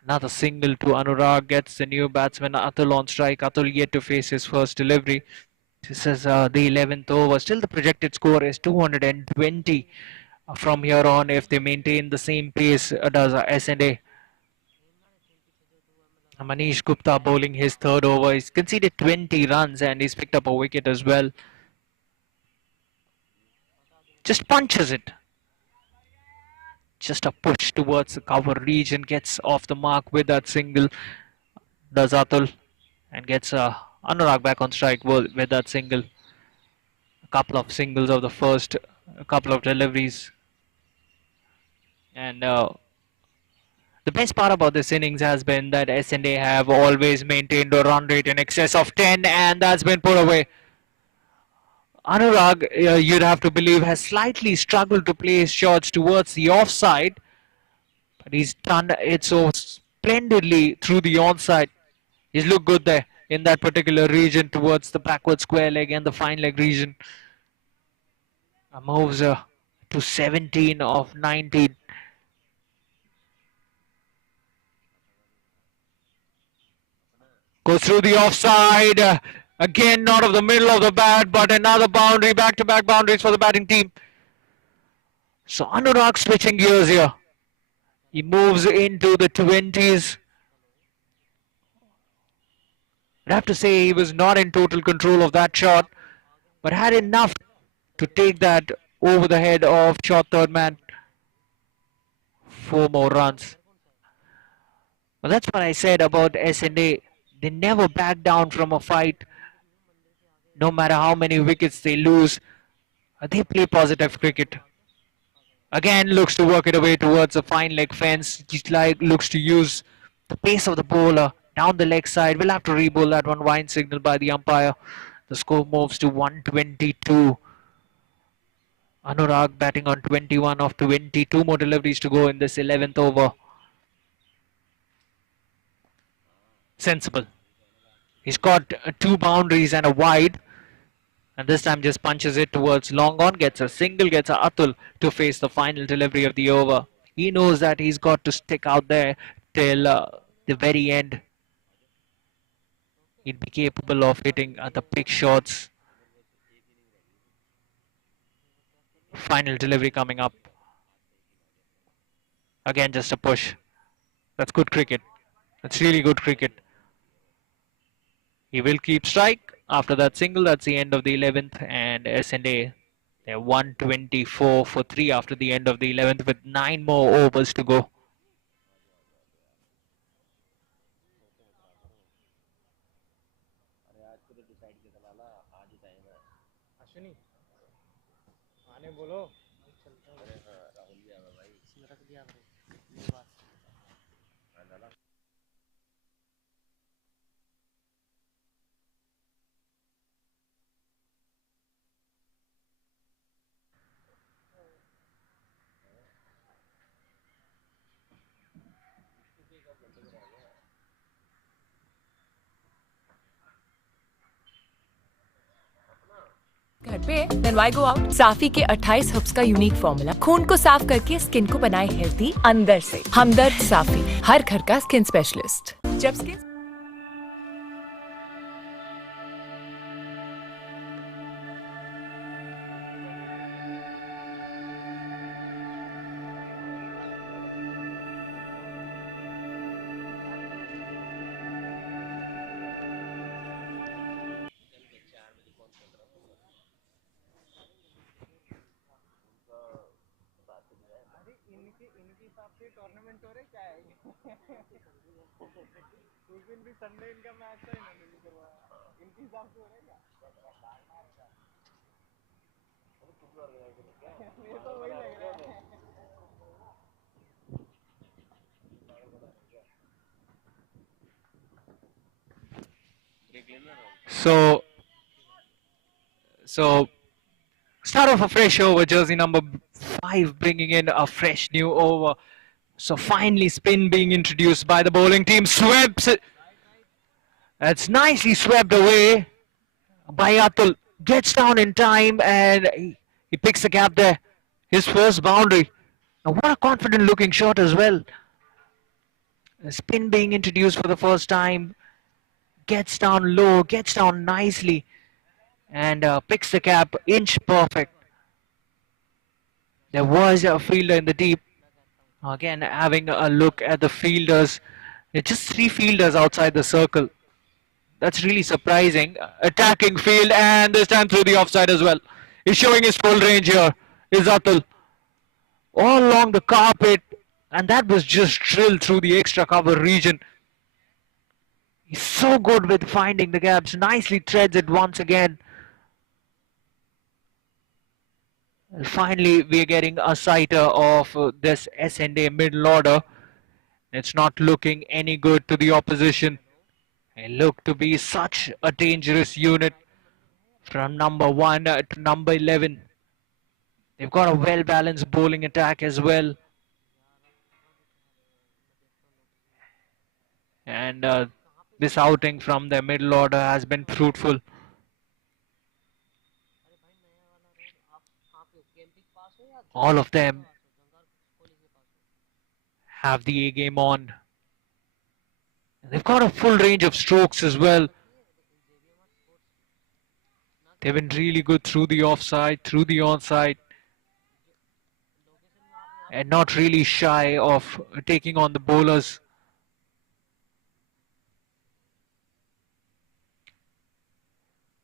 Another single to Anurag, gets the new batsman Atul on strike. Atul yet to face his first delivery. This is the 11th over. Still the projected score is 220 from here on if they maintain the same pace does S&A. Manish Gupta bowling his third over. He's conceded 20 runs and he's picked up a wicket as well. Just punches it. Just a push towards the cover region. Gets off the mark with that single. Does Atul and gets Anurag back on strike with that single. A couple of singles of the first, a couple of deliveries. And the best part about this innings has been that S&A have always maintained a run rate in excess of 10, and that's been put away. Anurag, you'd have to believe, has slightly struggled to place shots towards the offside, but he's done it so splendidly through the onside. He's looked good there in that particular region towards the backward square leg and the fine leg region. Moves to 17 of 19. Goes through the offside. Again, not of the middle of the bat, but another boundary, back-to-back boundaries for the batting team. So Anurag switching gears here. He moves into the 20s. I'd have to say he was not in total control of that shot, but had enough to take that over the head of short third man. 4 more runs. Well, that's what I said about S&A. They never back down from a fight. No matter how many wickets they lose, they play positive cricket. Again, looks to work it away towards a fine leg fence. Just like looks to use the pace of the bowler down the leg side. We'll have to re-bowl that one. Wine signal by the umpire. The score moves to 122. Anurag batting on 21 of 20. 2 more deliveries to go in this 11th over. Sensible. He's got 2 boundaries and a wide. And this time just punches it towards long on. Gets a single, gets a Atul to face the final delivery of the over. He knows that he's got to stick out there till the very end. He'd be capable of hitting the big shots. Final delivery coming up. Again, just a push. That's good cricket. That's really good cricket. He will keep strike. After that single, that's the end of the 11th. And S&A, they're 124 for 3 after the end of the 11th with 9 more overs to go. घर पे then why go out? साफी के 28 herbs का unique formula खून को साफ करके skin को बनाए हेल्दी अंदर से। हमदर्द साफी, हर घर का स्किन स्पेशलिस्ट। जब skin So, so start off a fresh over, jersey number 5 bringing in a fresh new over. So finally spin being introduced by the bowling team. Sweeps it. That's nicely swept away by Atul. Gets down in time and he picks the gap there. His first boundary. Now what a confident looking shot as well. A spin being introduced for the first time. Gets down low, gets down nicely and picks the cap inch perfect. There was a fielder in the deep. Again, having a look at the fielders. There are just 3 fielders outside the circle. That's really surprising. Attacking field and this time through the offside as well. He's showing his full range here. Is Atul. All along the carpet. And that was just drilled through the extra cover region. He's so good with finding the gaps. Nicely treads it once again. And finally, we are getting a sighter of this S&A middle order. It's not looking any good to the opposition. They look to be such a dangerous unit from number 1 to number 11. They've got a well-balanced bowling attack as well. And this outing from their middle order has been fruitful. All of them have the A game on. They've got a full range of strokes as well. They've been really good through the offside, through the onside. And not really shy of taking on the bowlers.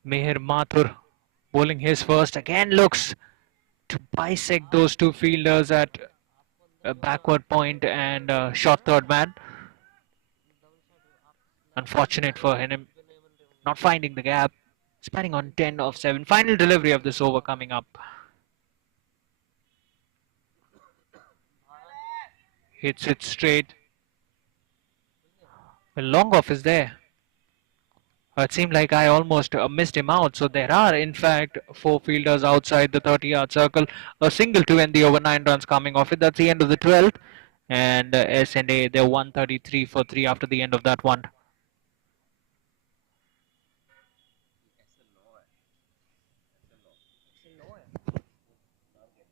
Meher Mathur bowling his first. Again looks to bisect those 2 fielders at a backward point and shot third man. Unfortunate for him, not finding the gap. Spanning on 10 of 7. Final delivery of this over coming up. Hits it straight. Well, long off is there. It seemed like I almost missed him out. So there are, in fact, 4 fielders outside the 30-yard circle. A single to end the over, 9 runs coming off it. That's the end of the 12th. And S&A, they're 133 for 3 after the end of that one.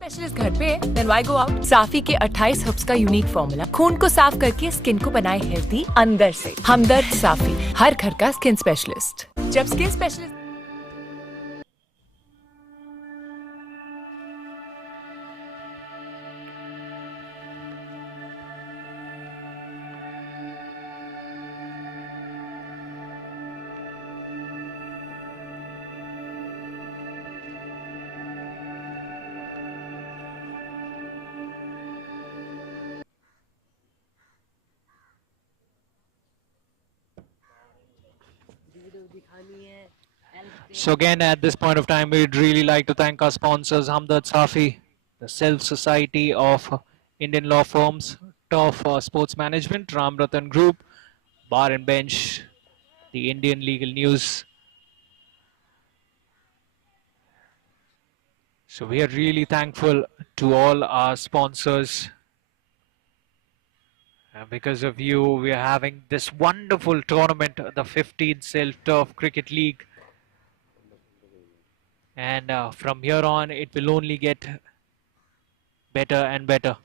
Specialist घर पे then why go out? साफी के 28 herbs का unique formula खून को साफ करके skin को बनाए हेल्दी अंदर से। हमदर्द साफी, हर घर का स्किन स्पेशलिस्ट। जब skin specialist So again, at this point of time, we'd really like to thank our sponsors, Hamdard Safi, the Self Society of Indian Law Firms, Turf Sports Management, Ram Ratan Group, Bar and Bench, the Indian Legal News. So we are really thankful to all our sponsors. And because of you, we are having this wonderful tournament, the 15th Self Turf Cricket League. and from here on it will only get better and better.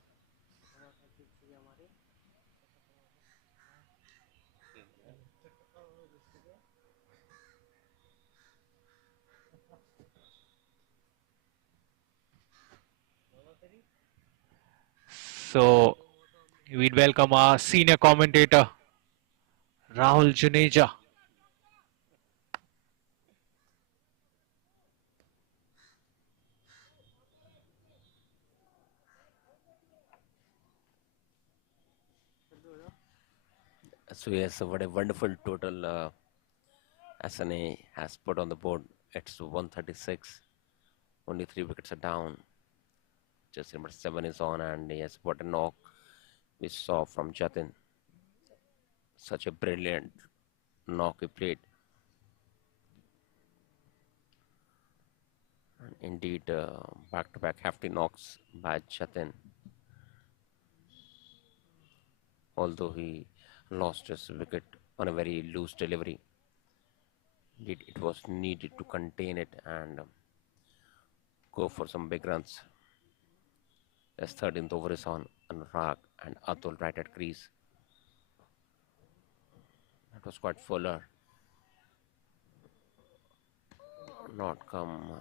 So we'd welcome our senior commentator Rahul Juneja. So yes, what a wonderful total SNA has put on the board. It's 136. Only 3 wickets are down. Just number 7 is on, and yes, what a knock we saw from Jatin. Such a brilliant knock he played. And indeed, back-to-back hefty knocks by Jatin. Although he lost his wicket on a very loose delivery. Indeed, it was needed to contain it and go for some big runs. As 13th over is on Anurag and Atul right at crease. That was quite fuller. Not come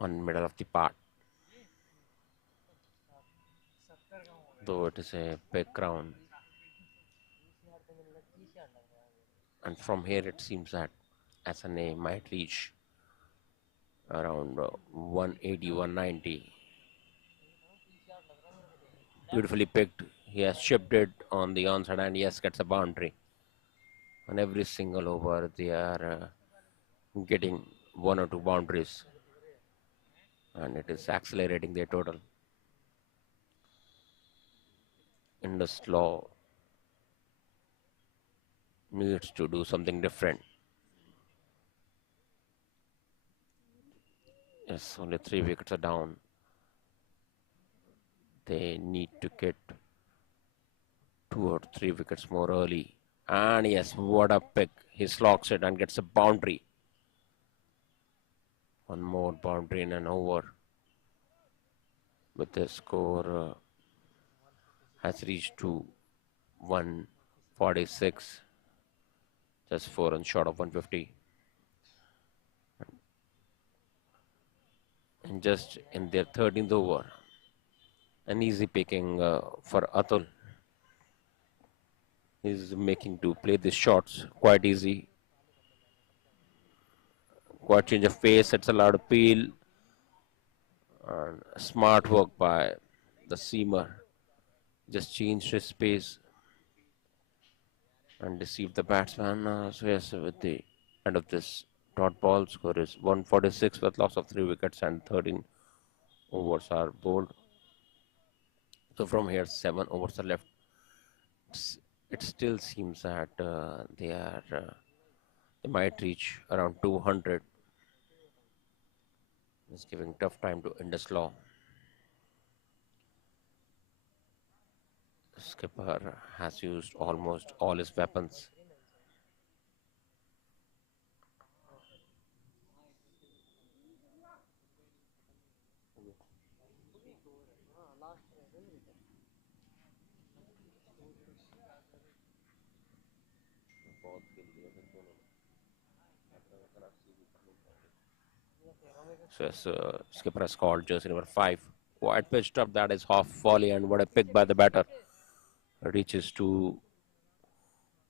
on middle of the part. Though it is a big ground. And from here it seems that SNA might reach around 180, 190. Beautifully picked. He has chipped it on the onside and yes, gets a boundary. On every single over, they are getting 1 or 2 boundaries. And it is accelerating their total. Indus Law needs to do something different. Yes, only 3 wickets are down. They need to get 2 or 3 wickets more early. And yes, what a pick. He slogs it and gets a boundary. One more boundary in an over. With the score has reached to 146. Just 4 runs short of 150. And just in their 13th over, an easy picking for Atul. He's making to play these shots quite easy. Quite change of pace, it's allowed appeal. And smart work by the seamer. Just changed his pace and deceived the batsman. So yes, with the end of this dot ball, score is 146 with loss of 3 wickets and 13 overs are bowled. So from here, 7 overs are left. It still seems that they might reach around 200. It's giving tough time to Indus Law. Skipper has used almost all his weapons. So yes, skipper has called jersey number 5. Wide pitched up, that is half volley, and what a pick by the batter. Reaches to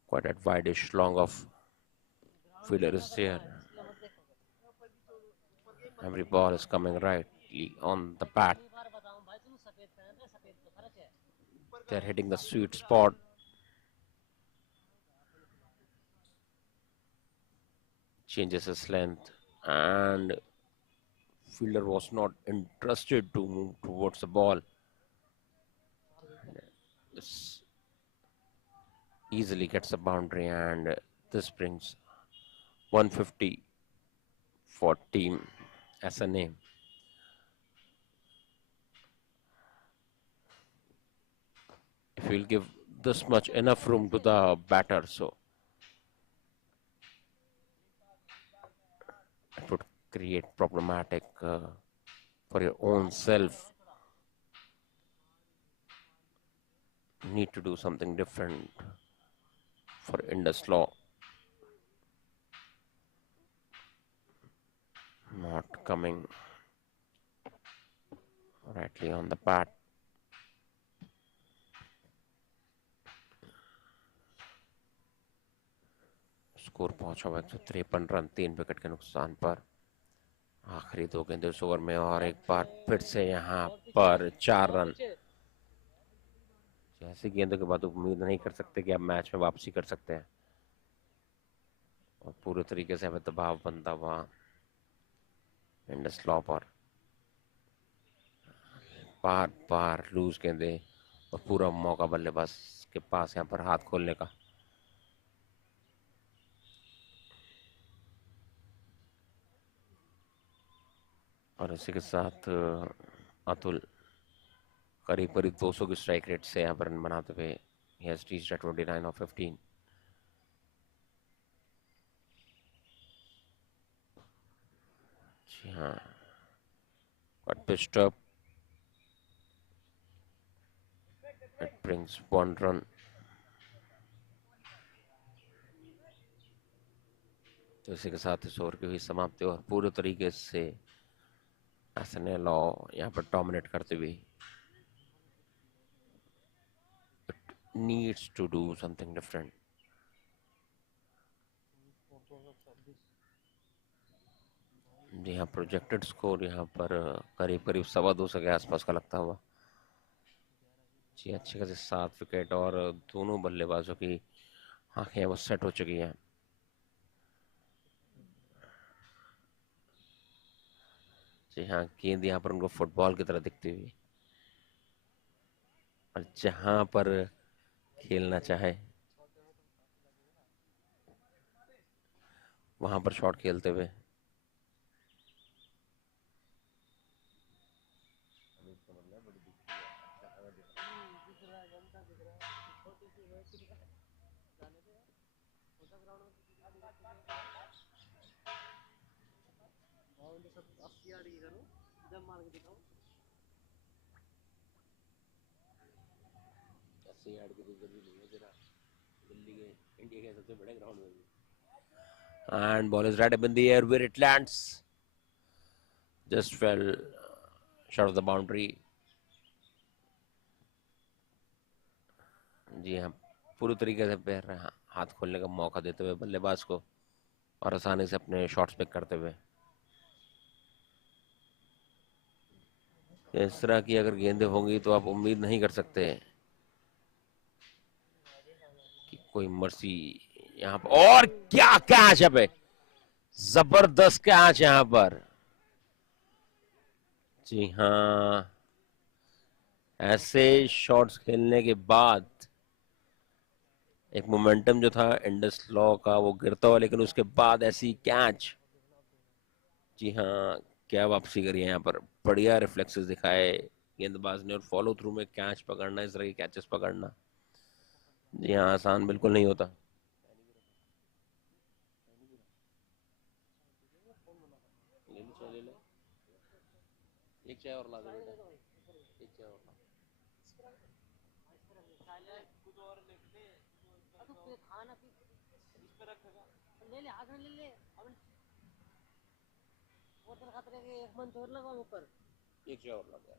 quite a wide-ish long off. Fielder is there. Every ball is coming rightly on the bat. They're hitting the sweet spot. Changes his length, and fielder was not interested to move towards the ball. This easily gets a boundary, and this brings 150 for team SNA. If we'll give this much enough room to the batter, so it would create problematic for your own self. Need to do something different for Indus law. Not coming rightly on the bat. Score पहुंचा हुआ 153 run, 3 wicket के नुकसान पर। आखिरी 2 गेंदें इस over में और एक बार फिर से यहाँ पर 4 रन। ऐसी गेंदों के बाद उम्मीद नहीं कर सकते कि आप मैच में वापसी कर सकते हैं, और पूरे तरीके से हमें दबाव बनता हुआ इंडस लॉ पर। बार बार लूज गेंदे और पूरा मौका बल्लेबाज के पास यहाँ पर हाथ खोलने का। और इसी के साथ अतुल करीब करीब 200 की स्ट्राइक रेट से यहाँ पर रन बनाते हुए he has reached at 29 of 15. जी हाँ, got pitched up. It brings 1 run. तो इसी के साथ इस ओवर की हुई समाप्ति, और पूरे तरीके से एसएनए लॉ यहाँ पर डोमिनेट करते हुए needs to do something different. जी हाँ, प्रोजेक्टेड स्कोर यहाँ पर करीब करीब 2.25 के आसपास का लगता हुआ। जी अच्छे खासे 7 विकेट, और दोनों बल्लेबाजों की आंखें वो सेट हो चुकी हैं। जी हाँ, गेंद यहाँ पर उनको फुटबॉल की तरह दिखती हुई, और जहां पर खेलना चाहे वहां पर शॉट खेलते हुए। And ball is right up in the air where it lands. Just fell short of the boundary. जी हाँ, पूरी तरीके से पैर हाथ खोलने का मौका देते हुए बल्लेबाज को, और आसानी से अपने शॉट्स पिक करते हुए। इस तरह की अगर गेंदें होंगी तो आप उम्मीद नहीं कर सकते कि कोई मर्सी यहाँ पर। और क्या कैच है पे, जबरदस्त कैच यहाँ पर। जी हाँ, ऐसे शॉट्स खेलने के बाद एक मोमेंटम जो था इंडस लॉ का वो गिरता हुआ, लेकिन उसके बाद ऐसी कैच। जी हाँ, क्या वापसी करी है यहाँ पर, बढ़िया रिफ्लेक्सेस दिखाए गेंदबाज ने, और फॉलो थ्रू में कैच पकड़ना, इस तरह के कैचेस पकड़ना जी हाँ आसान बिल्कुल नहीं होता। एक चाय और ला दो बेटा, एक चाय और ला। एक चाय और ला दो।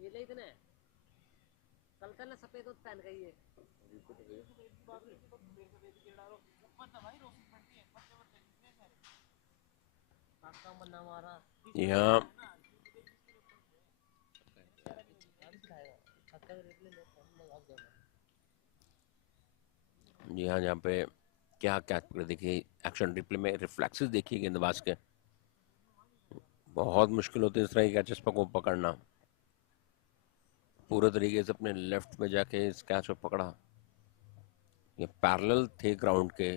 ये ले इतने कल कल ना सफेद दूध पहन गई है। यहाँ जी हाँ, यहाँ पे क्या कैच पकड़े देखिए, एक्शन रिप्ले में रिफ्लेक्सेस देखिए गेंदबाज के, बहुत मुश्किल होती है इस तरह के कैचेस को पकड़ना। पूरे तरीके से अपने लेफ्ट में जाके इस कैच को पकड़ा, ये पैरेलल थे ग्राउंड के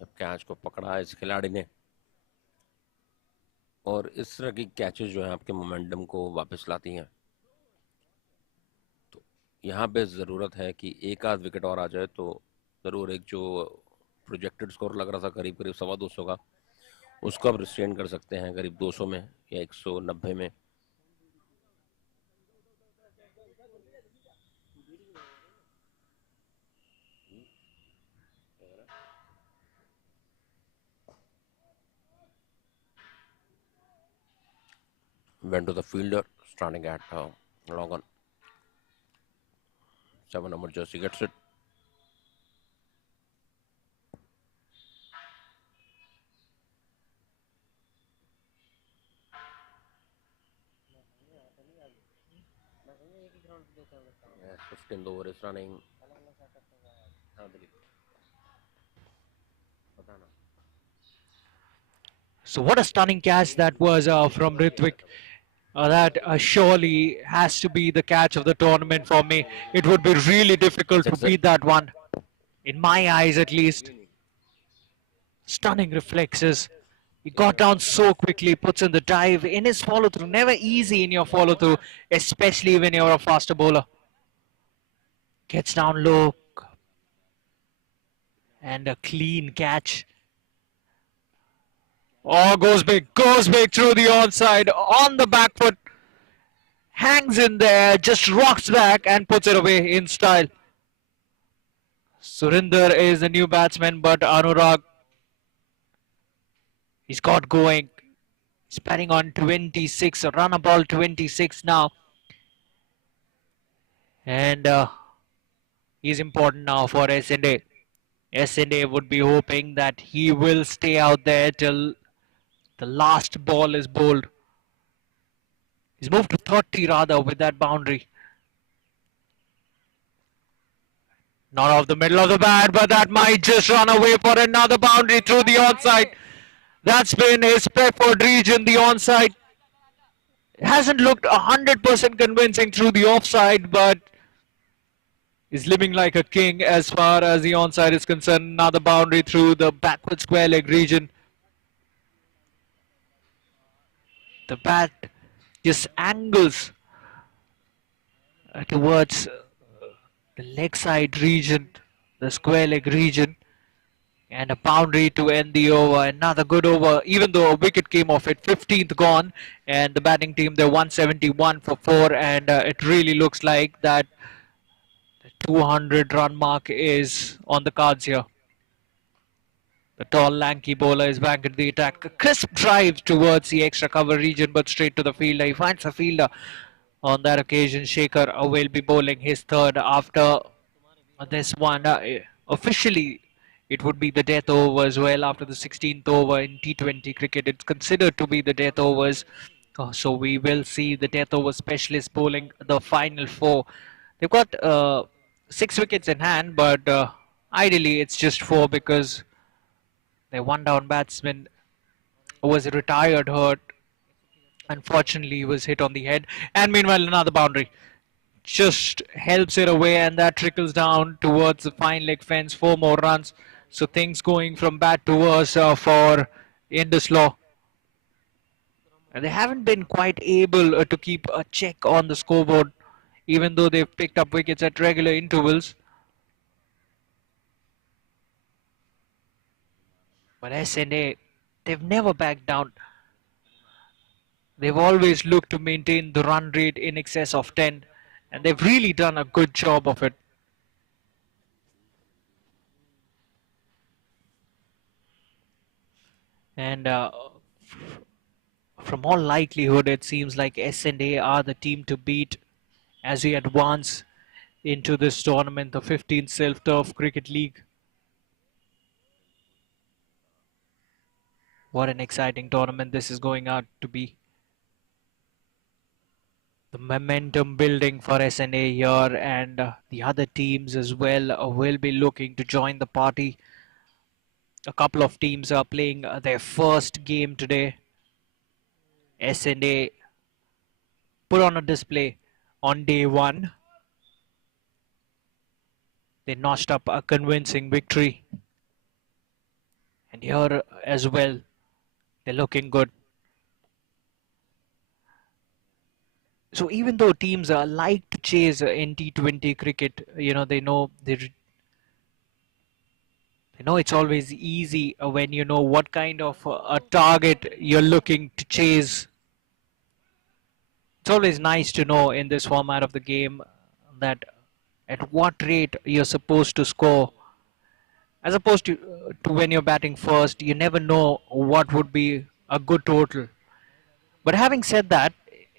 जब कैच को पकड़ा इस खिलाड़ी ने। और इस तरह की कैचेस जो है आपके मोमेंटम को वापस लाती हैं। तो यहाँ पे ज़रूरत है कि एक आध विकेट और आ जाए तो जरूर एक जो प्रोजेक्टेड स्कोर लग रहा था करीब करीब 250 का, उसको आप रिस्ट्रेन कर सकते हैं करीब 200 में या 190 में. Went to the fielder, starting at long on. 7 number jersey gets it. Yes, 15th over is running. So what a stunning catch that was from Ritwik. That surely has to be the catch of the tournament for me. It would be really difficult to That's it. beat that one. In my eyes at least. Stunning reflexes. He got down so quickly, puts in the dive in his follow through. Never easy in your follow through, especially when you're a faster bowler. Gets down low. And a clean catch. Oh, goes big through the onside, on the back foot. Hangs in there, just rocks back and puts it away in style. Surinder is the new batsman, but Anurag, he's got going. He's batting on 26, a run ball 26 now. And he's important now for S&A. S&A would be hoping that he will stay out there till the last ball is bowled. He's moved to 30 rather with that boundary. Not off the middle of the bat, but that might just run away for another boundary through the onside. That's been his preferred region, the onside. It hasn't looked 100% convincing through the offside, but he's living like a king as far as the onside is concerned. Another boundary through the backward square leg region. The bat just angles towards the leg side region, the square leg region, and a boundary to end the over. Another good over, even though a wicket came off it. 15th gone, and the batting team, they're 171 for 4, and it really looks like that the 200 run mark is on the cards here. The tall, lanky bowler is back at the attack. A crisp drive towards the extra cover region, but straight to the fielder. He finds a fielder. On that occasion, Shekhar will be bowling his third after this one. Officially, it would be the death over as well after the 16th over in T20 cricket. It's considered to be the death overs. So we will see the death over specialist bowling the final 4. They've got 6 wickets in hand, but ideally it's just 4 because their one down batsman was retired hurt. Unfortunately, he was hit on the head. And meanwhile, another boundary. Just helps it away, and that trickles down towards the fine leg fence. 4 more runs. So things going from bad to worse for Indus Law. And they haven't been quite able to keep a check on the scoreboard, even though they've picked up wickets at regular intervals. But S&A, they've never backed down. They've always looked to maintain the run rate in excess of 10, and they've really done a good job of it. And from all likelihood, it seems like S&A are the team to beat as we advance into this tournament, the 15th Self-Turf Cricket League. What an exciting tournament this is going out to be. The momentum building for S&A here, and the other teams as well will be looking to join the party. A couple of teams are playing their first game today. S&A put on a display on day 1. They notched up a convincing victory. And here as well, they're looking good. So even though teams like to chase in T20 cricket, you know, they know I know it's always easy when you know what kind of a target you're looking to chase. It's always nice to know in this format of the game that at what rate you're supposed to score. As opposed to when you're batting first, you never know what would be a good total. But having said that,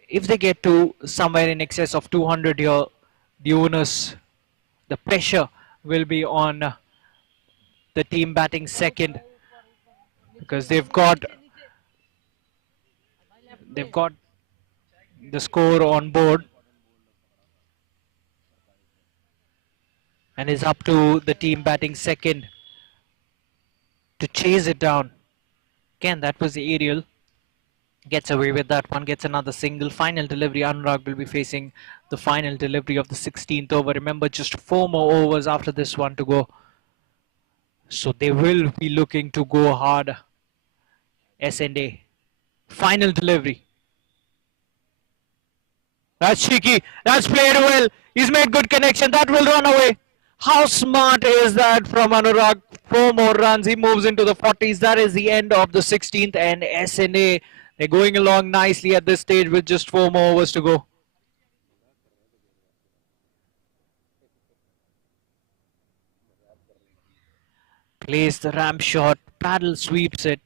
if they get to somewhere in excess of 200 here, the owners, the pressure will be on the team batting second because they've got the score on board and it's up to the team batting second to chase it down. Again, that was the aerial. Gets away with that one, gets another single. Final delivery. Anurag will be facing the final delivery of the 16th over. Remember, just 4 more overs after this one to go. So they will be looking to go hard. S&A. Final delivery. That's cheeky. That's played well. He's made good connection. That will run away. How smart is that from Anurag? 4 more runs. He moves into the 40s. That is the end of the 16th. And S&A, they're going along nicely at this stage with just 4 more overs to go. Plays the ramp shot. Paddle sweeps it.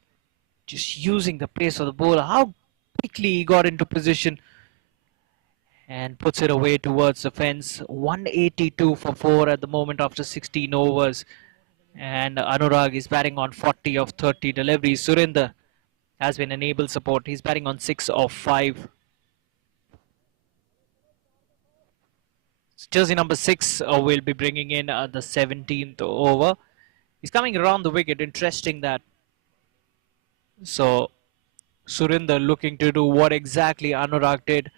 Just using the pace of the bowler. How quickly he got into position. And puts it away towards the fence. 182 for 4 at the moment after 16 overs. And Anurag is batting on 40 of 30 deliveries. Surinder has been enabled support. He's batting on 6 of 5. Jersey number 6 will be bringing in the 17th over. He's coming around the wicket. Interesting that. So Surinder looking to do what exactly Anurag did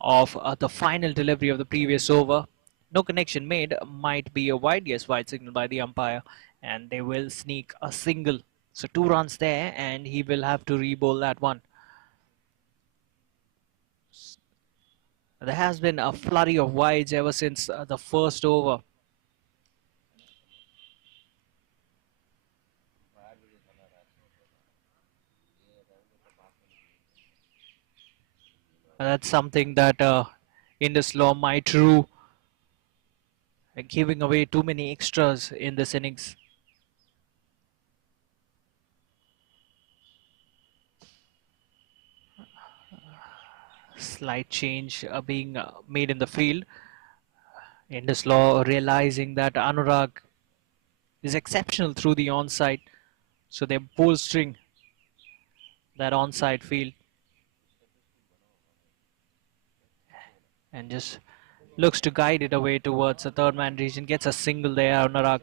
of the final delivery of the previous over. No connection made. Might be a wide. Yes, wide signal by the umpire. And they will sneak a single. So 2 runs there and he will have to re-bowl that one. There has been a flurry of wides ever since the first over. That's something that Indus Law might rue, giving away too many extras in this innings. Slight change being made in the field. Indus Law realizing that Anurag is exceptional through the onside, so they're bolstering that onside field. And just looks to guide it away towards the third man region. Gets a single there, Anurag.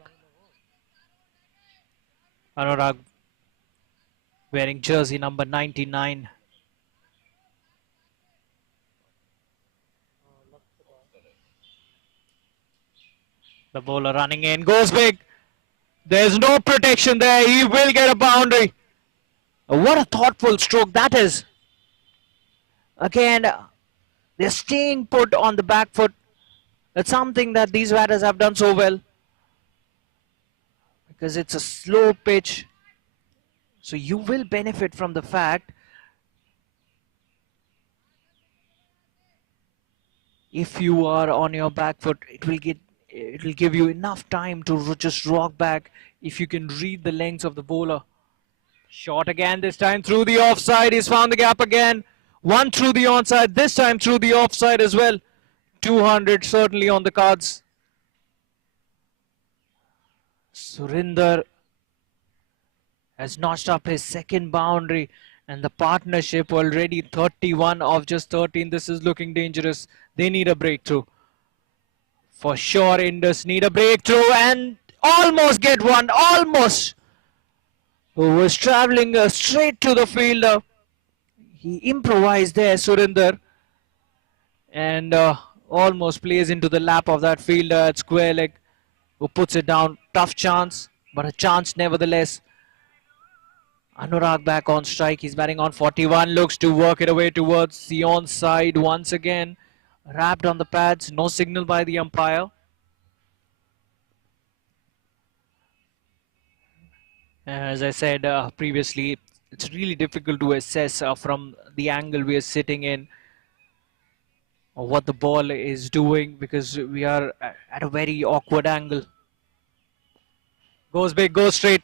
Anurag wearing jersey number 99. The bowler running in, goes big. There's no protection there. He will get a boundary. What a thoughtful stroke that is. Again, they're staying put on the back foot. That's something that these batters have done so well. Because it's a slow pitch. So you will benefit from the fact if you are on your back foot, it will give you enough time to just rock back if you can read the lengths of the bowler. Shot again, this time through the offside. He's found the gap again. One through the onside, this time through the offside as well. 200 certainly on the cards. Surinder has notched up his second boundary and the partnership already 31 of just 13. This is looking dangerous. They need a breakthrough. For sure, Indus need a breakthrough and almost get one. Almost. Who was travelling straight to the fielder. He improvised there, Surinder. And almost plays into the lap of that fielder at square leg. Who puts it down. Tough chance, but a chance nevertheless. Anurag back on strike. He's batting on 41. Looks to work it away towards the onside once again. Wrapped on the pads. No signal by the umpire. As I said previously, it's really difficult to assess from the angle we are sitting in what the ball is doing because we are at a very awkward angle. Goes big, goes straight.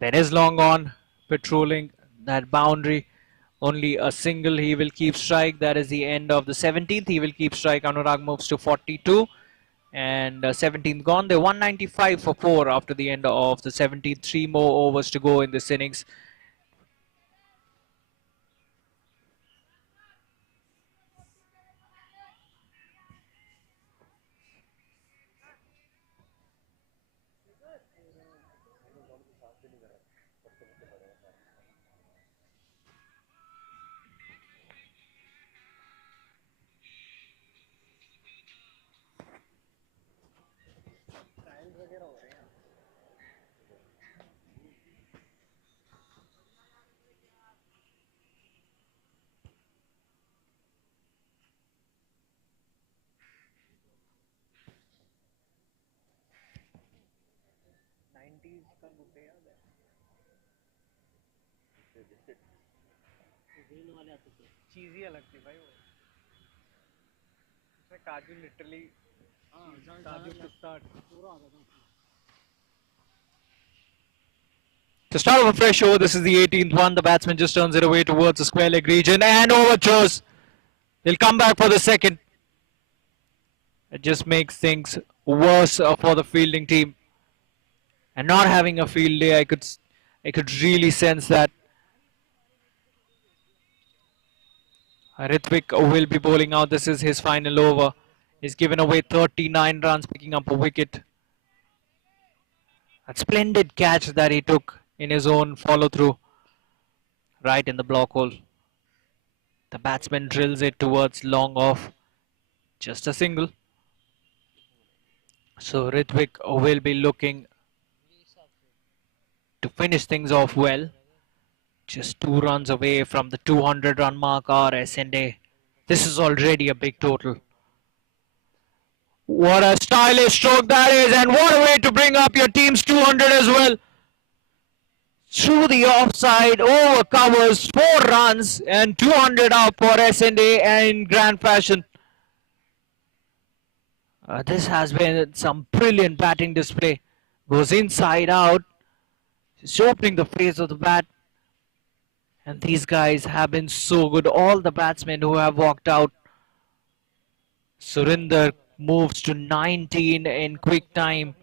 Then is long on, patrolling that boundary. Only a single he will keep strike. That is the end of the 17th. He will keep strike. Anurag moves to 42. And 17th gone. They're 195 for 4 after the end of the 17th. 3 more overs to go in this innings. Green वाले आते थे चीज ही अलग थी भाई वो उसमें काजू लिटरली हाँ काजू पिस्ता पूरा आता था To start off a fresh over, this is the 18th one. The batsman just turns it away towards the square leg region and overthrows. They'll come back for the second. It just makes things worse for the fielding team. And not having a field day, I could really sense that. Ritvik will be bowling out. This is his final over. He's given away 39 runs, picking up a wicket. A splendid catch that he took in his own follow through, right in the block hole. The batsman drills it towards long off. Just a single. So Ritvik will be looking to finish things off well. Just 2 runs away from the 200 run mark are SNA. This is already a big total. What a stylish stroke that is, and what a way to bring up your team's 200 as well. Through the offside, over covers, 4 runs and 200 out for SNA in grand fashion. This has been some brilliant batting display. Goes inside out, just opening the face of the bat. And these guys have been so good. All the batsmen who have walked out. Surinder moves to 19 in quick time.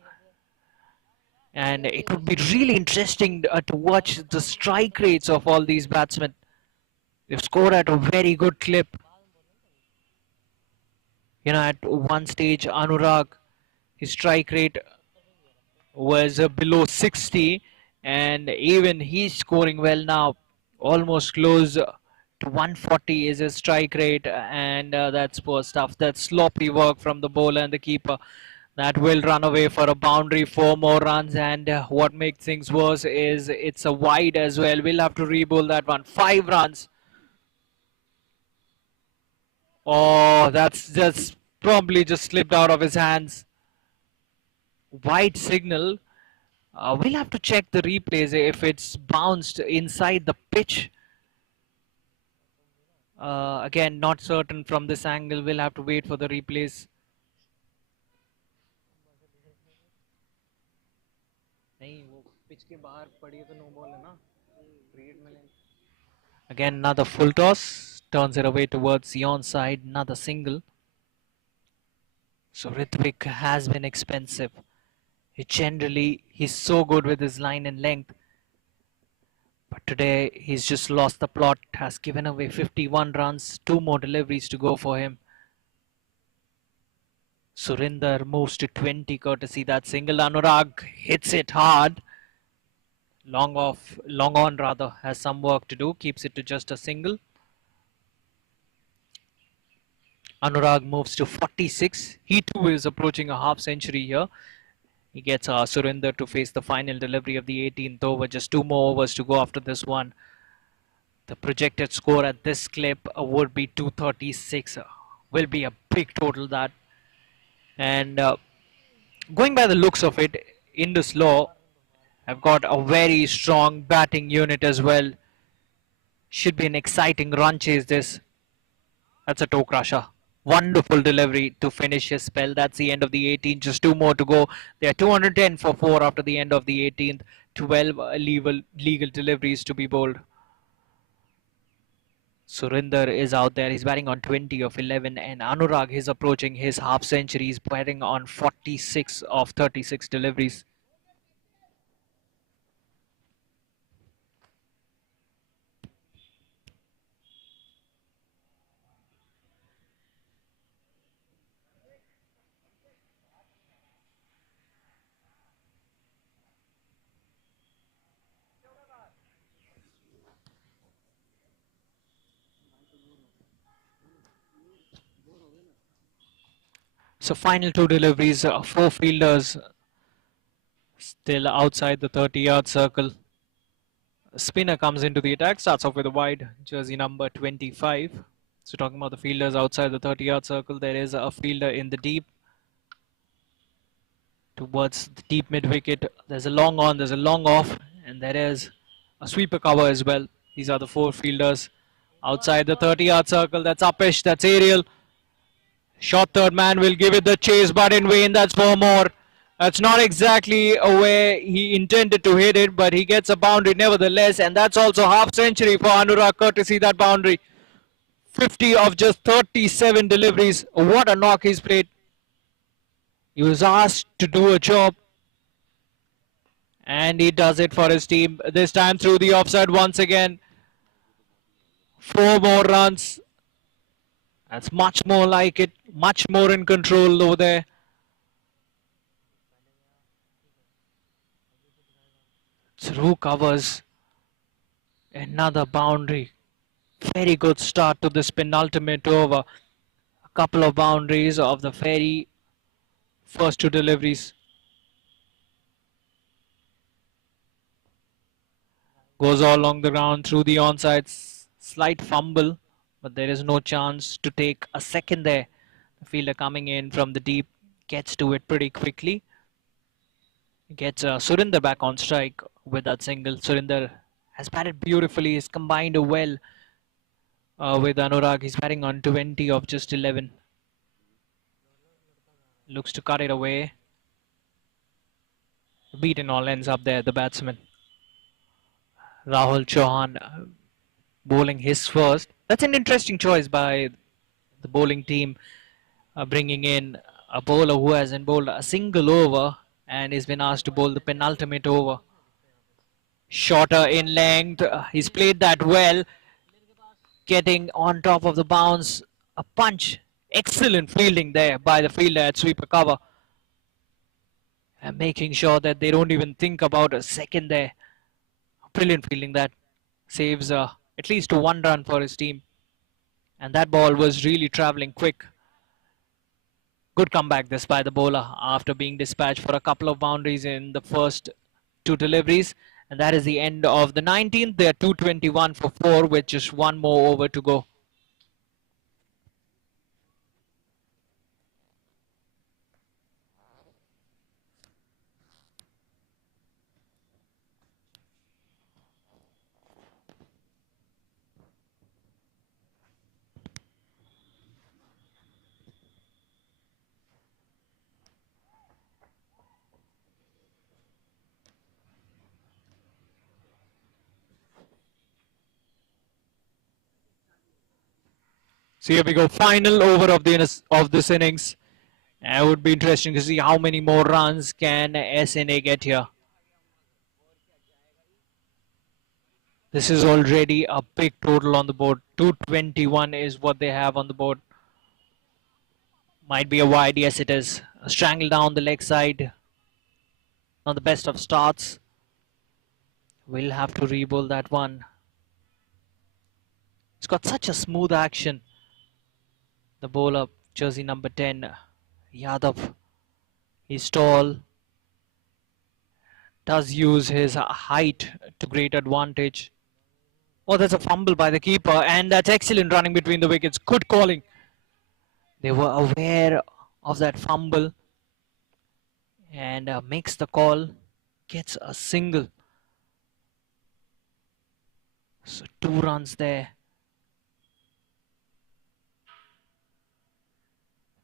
And it would be really interesting to watch the strike rates of all these batsmen. They've scored at a very good clip. You know, at one stage, Anurag, his strike rate was below 60. And even he's scoring well now. Almost close to 140 is his strike rate, and that's poor stuff. That's sloppy work from the bowler and the keeper. That will run away for a boundary, 4 more runs, and what makes things worse is it's a wide as well. We'll have to re-bowl that one. 5 runs. Oh, that's probably just slipped out of his hands. Wide signal. We'll have to check the replays if it's bounced inside the pitch. Again, not certain from this angle. We'll have to wait for the replays. Again, another full toss. Turns it away towards the onside. Another single. So Ritvik has been expensive. He's so good with his line and length. But today, he's just lost the plot. Has given away 51 runs. 2 more deliveries to go for him. Surinder moves to 20 courtesy that single. Anurag hits it hard. Long on rather, has some work to do. Keeps it to just a single. Anurag moves to 46. He too is approaching a half century here. He gets Surinder to face the final delivery of the 18th over. Just 2 more overs to go after this one. The projected score at this clip would be 236. Will be a big total that. And going by the looks of it, Indus law have got a very strong batting unit as well. Should be an exciting run chase this. That's a toe crusher. Wonderful delivery to finish his spell. That's the end of the 18th. Just two more to go. They are 210 for 4 after the end of the 18th. 12 legal deliveries to be bowled. Surinder is out there. He's batting on 20 of 11. And Anurag is approaching his half century. He's batting on 46 of 36 deliveries. So final two deliveries, four fielders still outside the 30-yard circle. A spinner comes into the attack, starts off with a wide, jersey number 25. So talking about the fielders outside the 30-yard circle, there is a fielder in the deep towards the deep mid-wicket. There's a long on, there's a long off, and there is a sweeper cover as well. These are the four fielders outside the 30-yard circle. That's Upish, that's Ariel. Short third man will give it the chase, but in vain. That's for more. That's not exactly where he intended to hit it, but he gets a boundary nevertheless, and that's also half century for Anurag courtesy that boundary. 50 of just 37 deliveries. What a knock he's played. He was asked to do a job, and he does it for his team. This time through the offside once again. 4 more runs. That's much more like it, much more in control over there. Through covers. Another boundary. Very good start to this penultimate over. A couple of boundaries of the very first two deliveries. Goes all along the ground through the onside. Slight fumble, but there is no chance to take a second there. The fielder coming in from the deep gets to it pretty quickly. Gets Surinder back on strike with that single. Surinder has batted beautifully. He's combined well with Anurag. He's batting on 20 of just 11. Looks to cut it away. Beaten all ends up there, the batsman. Rahul Chauhan bowling his first. That's an interesting choice by the bowling team, bringing in a bowler who hasn't bowled a single over and has been asked to bowl the penultimate over. Shorter in length, he's played that well, getting on top of the bounce, a punch. Excellent fielding there by the fielder at sweeper cover, and making sure that they don't even think about a second there. Brilliant fielding that saves at least 1 run for his team, and that ball was really travelling quick. Good comeback this by the bowler after being dispatched for a couple of boundaries in the first two deliveries. And that is the end of the 19th. They are 221 for 4 with just 1 more over to go. So here we go, final over of this innings. And it would be interesting to see how many more runs can SNA get here. This is already a big total on the board. 221 is what they have on the board. Might be a wide, yes it is. A strangle down the leg side. Not the best of starts. We'll have to re-bowl that one. It's got such a smooth action. The bowler, jersey number 10, Yadav. He's tall. Does use his height to great advantage. Oh, there's a fumble by the keeper, and that's excellent running between the wickets. Good calling. They were aware of that fumble and makes the call. gets a single. So 2 runs there.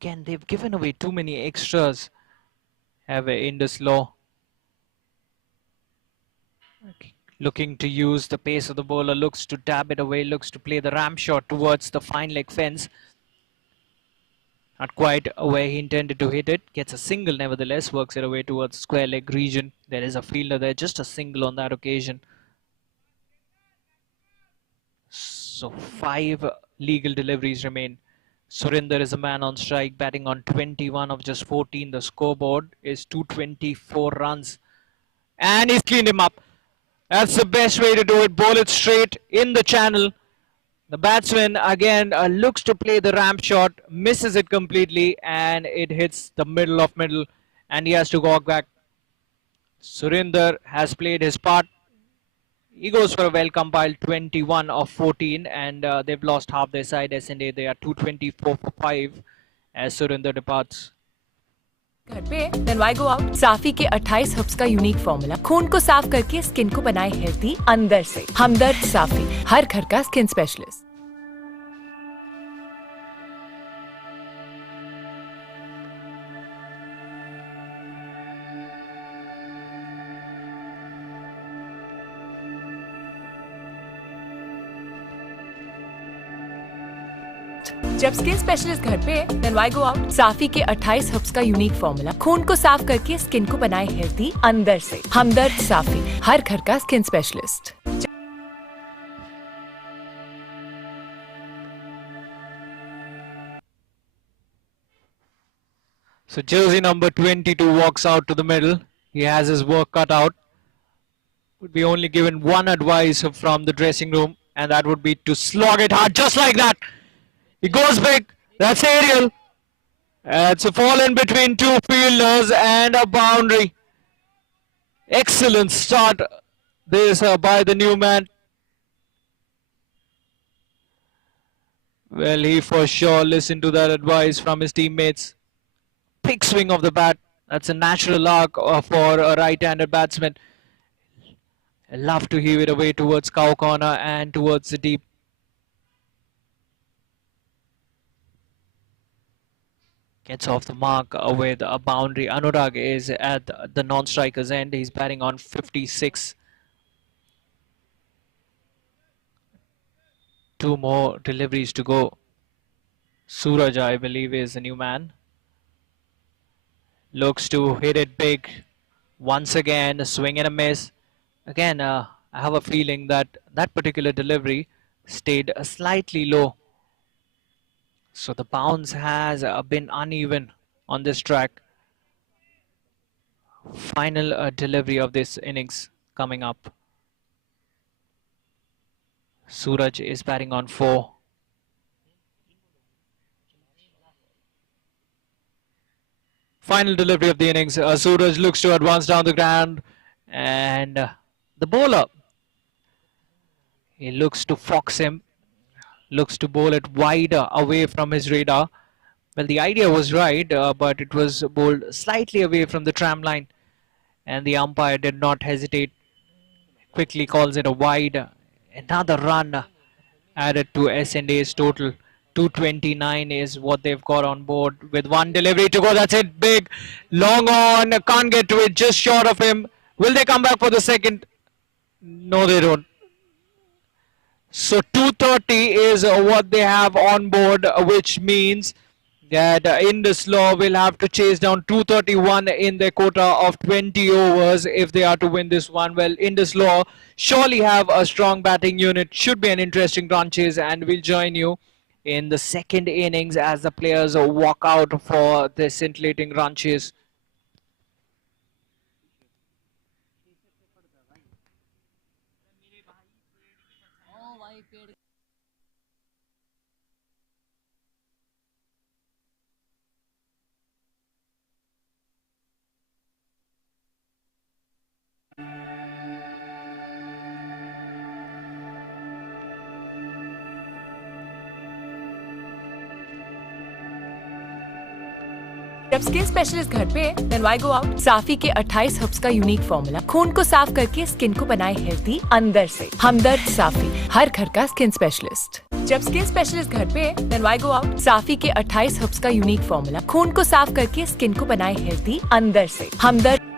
Again, they've given away too many extras. Have a Indus Law. Okay. Looking to use the pace of the bowler, looks to dab it away, looks to play the ram shot towards the fine leg fence. Not quite where he intended to hit it. Gets a single nevertheless, works it away towards square leg region. There is a fielder there, just a single on that occasion. So 5 legal deliveries remain. Surinder is a man on strike, batting on 21 of just 14. The scoreboard is 224 runs. And he's cleaned him up. That's the best way to do it. Bowl it straight in the channel. The batsman again looks to play the ramp shot, misses it completely, and it hits the middle of middle, and he has to go back. Surinder has played his part. He goes for a well-compiled 21 of 14, and they've lost half their side. S&A, they are 224 for 5 as Surinder departs. घर पे then why go out? साफी के 28 herbs का unique formula खून को साफ करके skin को बनाए हेल्दी अंदर से। हमदर्द साफी, हर घर का स्किन स्पेशलिस्ट। जब स्किन स्पेशलिस्ट घर पे then why go out? साफी के 28 हर्ब्स का यूनिक फॉर्मूला खून को साफ करके स्किन को बनाए हेल्दी अंदर से। हमदर्द साफी, हर घर का skin specialist. So jersey number 22 walks out to the middle. He has his work cut out. Would be only given one advice from the dressing room, and that would be to slog it hard, just like that. He goes big. That's aerial. It's a fall in between 2 fielders and a boundary. Excellent start this by the new man. Well, he for sure listened to that advice from his teammates. Big swing of the bat. That's a natural arc for a right-handed batsman. I love to heave it away towards cow corner and towards the deep. Gets off the mark with a boundary. Anurag is at the non-striker's end. He's batting on 56. 2 more deliveries to go. Suraj, I believe, is the new man. Looks to hit it big. Once again, a swing and a miss. Again, I have a feeling that that particular delivery stayed slightly low. So the bounce has been uneven on this track. Final delivery of this innings coming up. Suraj is batting on 4. Final delivery of the innings. Suraj looks to advance down the ground, and the bowler, he looks to fox him, looks to bowl it wider away from his radar. Well, the idea was right, but it was bowled slightly away from the tram line, and the umpire did not hesitate. Quickly calls it a wide. Another run added to S&A's total. 229 is what they've got on board with 1 delivery to go. That's it. Big, long on, can't get to it, just short of him. Will they come back for the second? No, they don't. So 230 is what they have on board, which means that Indus Law will have to chase down 231 in their quota of 20 overs if they are to win this one. Well, Indus Law surely have a strong batting unit. Should be an interesting run chase, and we'll join you in the second innings as the players walk out for the scintillating run chase. जब skin specialist घर पे then why go out? साफी के 28 herbs का unique formula खून को साफ करके skin को बनाए हेल्दी अंदर से। हमदर्द साफी, हर घर का स्किन स्पेशलिस्ट। जब स्किन स्पेशलिस्ट घर पे then why go out? साफी के 28 हर्ब्स का यूनिक फॉर्मूला खून को साफ करके स्किन को बनाए हेल्दी अंदर से। हमदर्द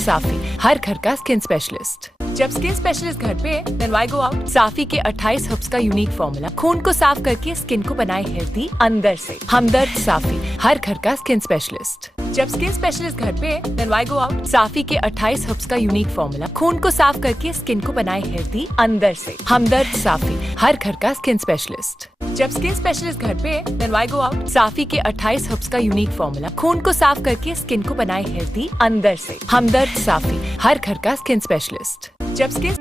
साफी, हर घर का स्किन स्पेशलिस्ट। जब स्किन स्पेशलिस्ट घर पे then why go out? साफी के 28 हर्ब्स का यूनिक फॉर्मूला खून को साफ करके स्किन को बनाए हेल्दी अंदर से। हमदर्द साफी, हर घर का स्किन स्पेशलिस्ट। जब स्किन स्पेशलिस्ट घर पे then why go out? साफी के 28 हर्ब्स का यूनिक फॉर्मूला खून को साफ करके स्किन को बनाए हेल्दी अंदर से। हमदर्द साफी, हर घर का स्किन स्पेशलिस्ट। जब स्किन स्पेशलिस्ट घर पे then why go out? साफी के 28 हर्ब्स का यूनिक फॉर्मूला खून को साफ करके स्किन को बनाए हेल्दी अंदर से। हमदर्द साफी, हर घर का स्किन स्पेशलिस्ट। जब स्किन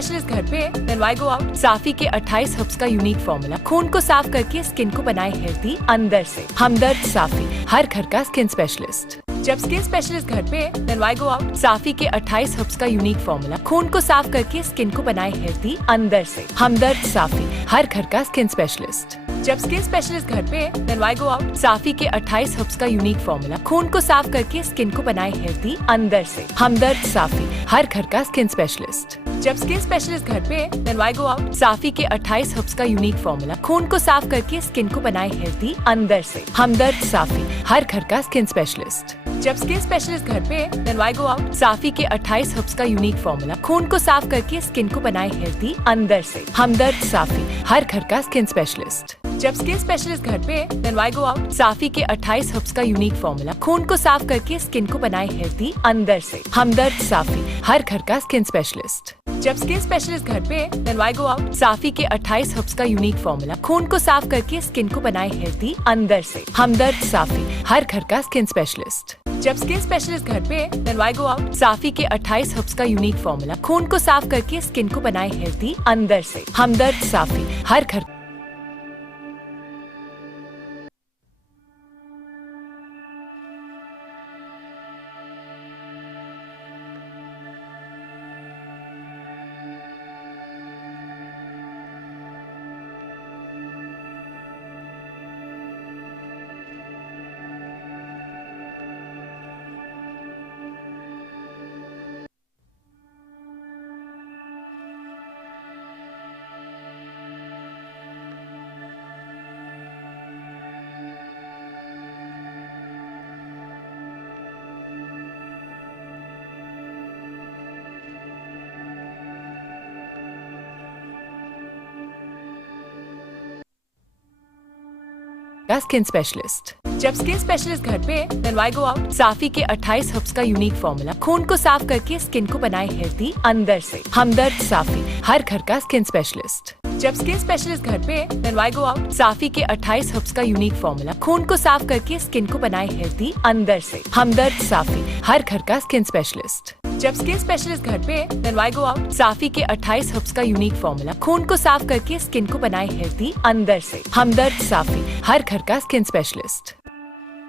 स्पेशलिस्ट घर पे, then why go out? साफी के 28 हर्ब्स का यूनिक फॉर्मूला खून को साफ करके स्किन को बनाए हेल्दी अंदर से। हमदर्द साफी, हर घर का स्किन स्पेशलिस्ट। जब स्किन स्पेशलिस्ट घर पे, then why go out? साफी के 28 हर्ब्स का यूनिक फॉर्मूला खून को साफ करके स्किन को बनाए हेल्दी अंदर से। हमदर्द साफी, हर घर का स्किन स्पेशलिस्ट। जब स्किन स्पेशलिस्ट घर पे, then why go out? साफी के 28 हर्ब्स का यूनिक फॉर्मूला खून को साफ करके स्किन को बनाए हेल्दी अंदर से। हमदर्द साफी, हर घर का स्किन स्पेशलिस्ट। जब स्किन स्पेशलिस्ट घर पे, then why go out? साफी के 28 हर्ब्स का यूनिक फॉर्मूला खून को साफ करके स्किन को बनाए हेल्दी अंदर से। हमदर्द साफी, हर घर का स्किन स्पेशलिस्ट। जब स्किन स्पेशलिस्ट घर पे, then why go out? साफी के 28 हर्ब्स का यूनिक फॉर्मूला खून को साफ करके स्किन को बनाए हेल्दी अंदर से। हमदर्द साफी, हर घर का स्किन स्पेशलिस्ट। जब स्किन स्पेशलिस्ट घर पे, then why go out? साफी के 28 हर्ब्स का यूनिक फॉर्मूला खून को साफ करके स्किन को बनाए हेल्दी अंदर से। हमदर्द साफी, हर घर का स्किन स्पेशलिस्ट। जब स्किन स्पेशलिस्ट घर पे, then why go out? साफी के 28 हर्ब्स का यूनिक फॉर्मूला खून को साफ करके स्किन को बनाए हेल्दी अंदर से। हमदर्द साफी, हर घर का स्किन स्पेशलिस्ट। जब स्किन स्पेशलिस्ट घर पे, then why go out? साफी के 28 हर्ब्स का यूनिक फॉर्मूला खून को साफ करके स्किन को बनाए हेल्दी अंदर से। हमदर्द साफी, हर घर का स्किन स्पेशलिस्ट। जब स्किन स्पेशलिस्ट घर पे, then why go out? साफी के 28 हर्ब्स का यूनिक फॉर्मूला खून को साफ करके स्किन को बनाए हेल्दी अंदर से। हमदर्द साफी, हर घर का स्किन स्पेशलिस्ट। जब स्किन स्पेशलिस्ट घर पे, then why go out? साफी के 28 हर्ब्स का यूनिक फॉर्मूला खून को साफ करके स्किन को बनाए हेल्दी अंदर से। हमदर्द साफी, हर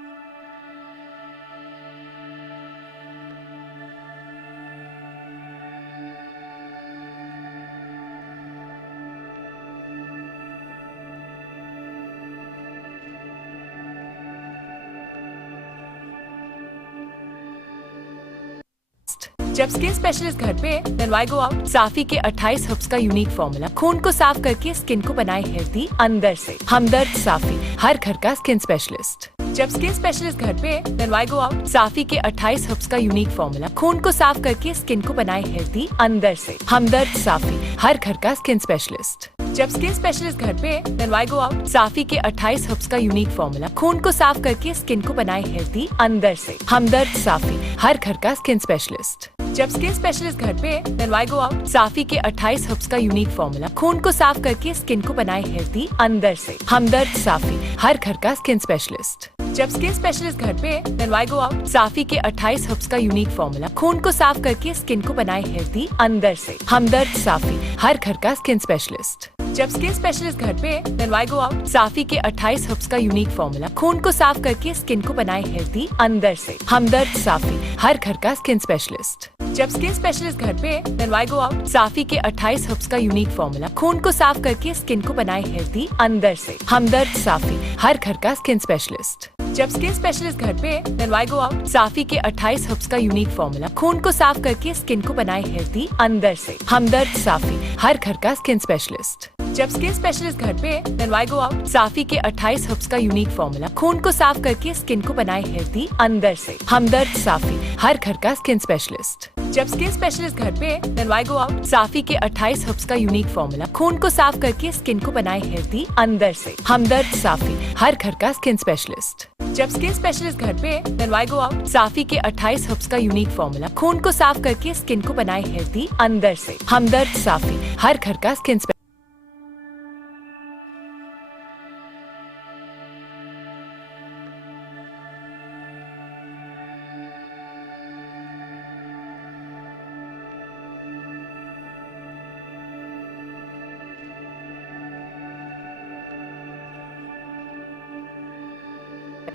घर का स्किन स्पेशलिस्ट। जब स्किन स्पेशलिस्ट घर पे, then why go out? साफी के 28 हर्ब्स का यूनिक फॉर्मूला खून को साफ करके स्किन को बनाए हेल्दी अंदर से। हमदर्द साफी, हर घर का स्किन स्पेशलिस्ट। जब स्किन स्पेशलिस्ट घर पे, then why go out? साफी के 28 हर्ब्स का यूनिक फॉर्मूला खून को साफ करके स्किन को बनाए हेल्दी अंदर से। हमदर्द साफी, हर घर का स्किन स्पेशलिस्ट। जब स्किन स्पेशलिस्ट घर पे, then why go out? साफी के 28 हर्ब्स का यूनिक फॉर्मूला खून को साफ करके स्किन को बनाए हेल्दी अंदर से। हमदर्द साफी, हर घर का स्किन स्पेशलिस्ट। जब स्किन स्पेशलिस्ट घर पे, then why go out? साफी के 28 हर्ब्स का यूनिक फॉर्मूला खून को साफ करके स्किन को बनाए हेल्दी अंदर से। हमदर्द साफी, हर घर का स्किन स्पेशलिस्ट। जब स्किन स्पेशलिस्ट घर पे, then why go out? साफी के 28 हर्ब्स का यूनिक फॉर्मूला खून को साफ करके स्किन को बनाए हेल्दी अंदर से। हमदर्द साफी, हर घर का स्किन स्पेशलिस्ट। जब स्किन स्पेशलिस्ट घर पे, then why go out? साफी के 28 हर्ब्स का यूनिक फॉर्मूला खून को साफ करके स्किन को बनाए हेल्दी अंदर से। हमदर्द साफी, हर घर का स्किन स्पेशलिस्ट। जब स्किन स्पेशलिस्ट घर पे, then why go out? साफी के 28 हर्ब्स का यूनिक फॉर्मूला खून को साफ करके स्किन को बनाए हेल्दी अंदर से। हमदर्द साफी, हर घर का स्किन स्पेशलिस्ट। जब स्किन स्पेशलिस्ट घर पे, then why go out? साफी के 28 हर्ब्स का यूनिक फॉर्मूला खून को साफ करके स्किन को बनाए हेल्दी अंदर से। हमदर्द साफी, हर घर का स्किन स्पेशलिस्ट। जब स्किन स्पेशलिस्ट घर पे, then why go out? साफी के 28 हर्ब्स का यूनिक फॉर्मूला खून को साफ करके स्किन को बनाए हेल्दी अंदर से। हमदर्द साफी, हर घर का स्किन स्पेशलिस्ट। जब स्किन स्पेशलिस्ट घर पे, then why go out? साफी के 28 हर्ब्स का यूनिक फॉर्मूला खून को साफ करके स्किन को बनाए हेल्दी अंदर से। हमदर्द साफी, हर घर का स्किन स्पेशलिस्ट। जब स्किन स्पेशलिस्ट घर पे, then why go out? साफी के 28 हर्ब्स का यूनिक फॉर्मूला खून को साफ करके स्किन को बनाए हेल्दी अंदर से। हमदर्द साफी, हर घर का स्किन स्पेशलिस्ट। जब स्किन स्पेशलिस्ट घर पे, then why go out? साफी के 28 हर्ब्स का यूनिक फॉर्मूला खून को साफ करके स्किन को बनाए हेल्दी अंदर से। हमदर्द साफी, हर घर का स्किन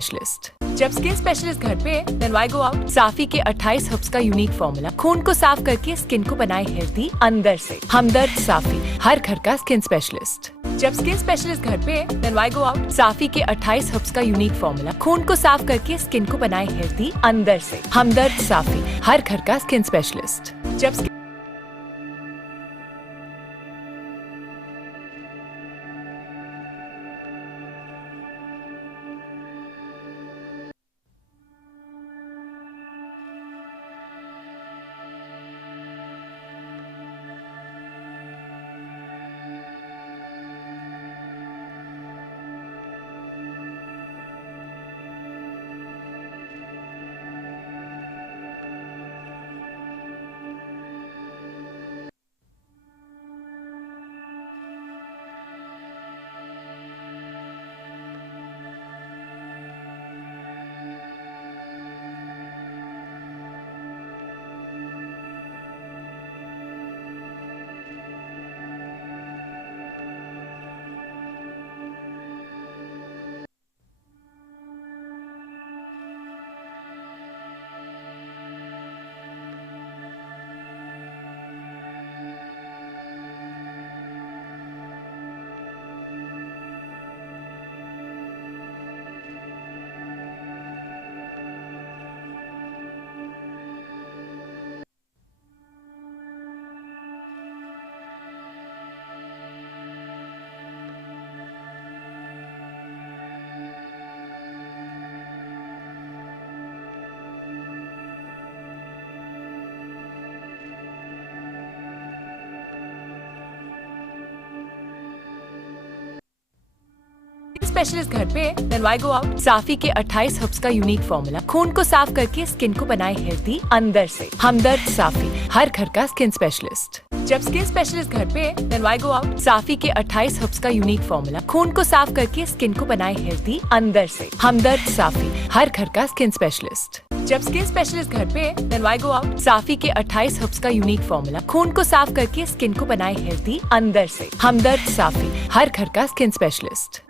स्पेशलिस्ट। जब स्किन स्पेशलिस्ट घर पे then why go out. Safi के 28 हर्ब्स का यूनिक फॉर्मूला खून को साफ करके स्किन को बनाए हेल्दी अंदर से। हमदर्द साफी, हर घर का स्किन स्पेशलिस्ट। जब स्किन स्पेशलिस्ट घर पे then why go out. Safi के 28 हर्ब्स का यूनिक फॉर्मूला खून को साफ करके स्किन को बनाए हेल्दी अंदर से। हमदर्द साफी, हर घर का स्किन स्पेशलिस्ट। जब स्पेशलिस्ट घर पे then why go out. Safi के 28 हर्ब्स का यूनिक फॉर्मूला खून को साफ करके स्किन को बनाए हेल्दी अंदर से। हमदर्द साफी, हर घर का स्किन स्पेशलिस्ट। जब स्किन स्पेशलिस्ट घर पे then why go out. Safi के 28 हर्ब्स का यूनिक फॉर्मूला खून को साफ करके स्किन को बनाए हेल्दी अंदर से। हमदर्द साफी, हर घर का स्किन स्पेशलिस्ट। जब स्किन स्पेशलिस्ट घर पे then why go out. Safi के 28 हर्ब्स का यूनिक फॉर्मूला खून को साफ करके स्किन को बनाए हेल्दी अंदर से। हमदर्द साफी, हर घर का स्किन स्पेशलिस्ट।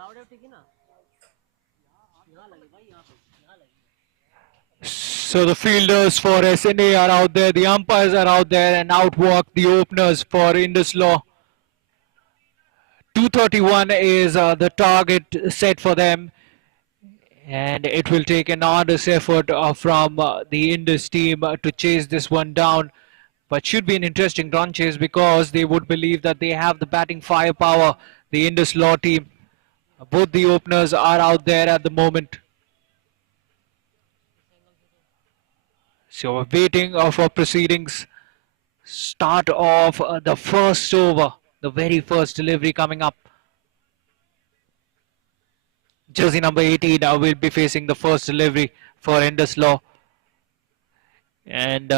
जाओ ठीक है ना यहाँ लगे भाई यहाँ पे यहाँ लगे So the fielders for SNA are out there, the umpires are out there, and outwalk the openers for Indus Law. 231 is the target set for them, and it will take an arduous effort from the Indus team to chase this one down. But should be an interesting run chase because they would believe that they have the batting firepower. The Indus Law team, both the openers are out there at the moment. So we're waiting for proceedings. Start of the first over, the very first delivery coming up. Jersey number 18 will be facing the first delivery for Indus Law. And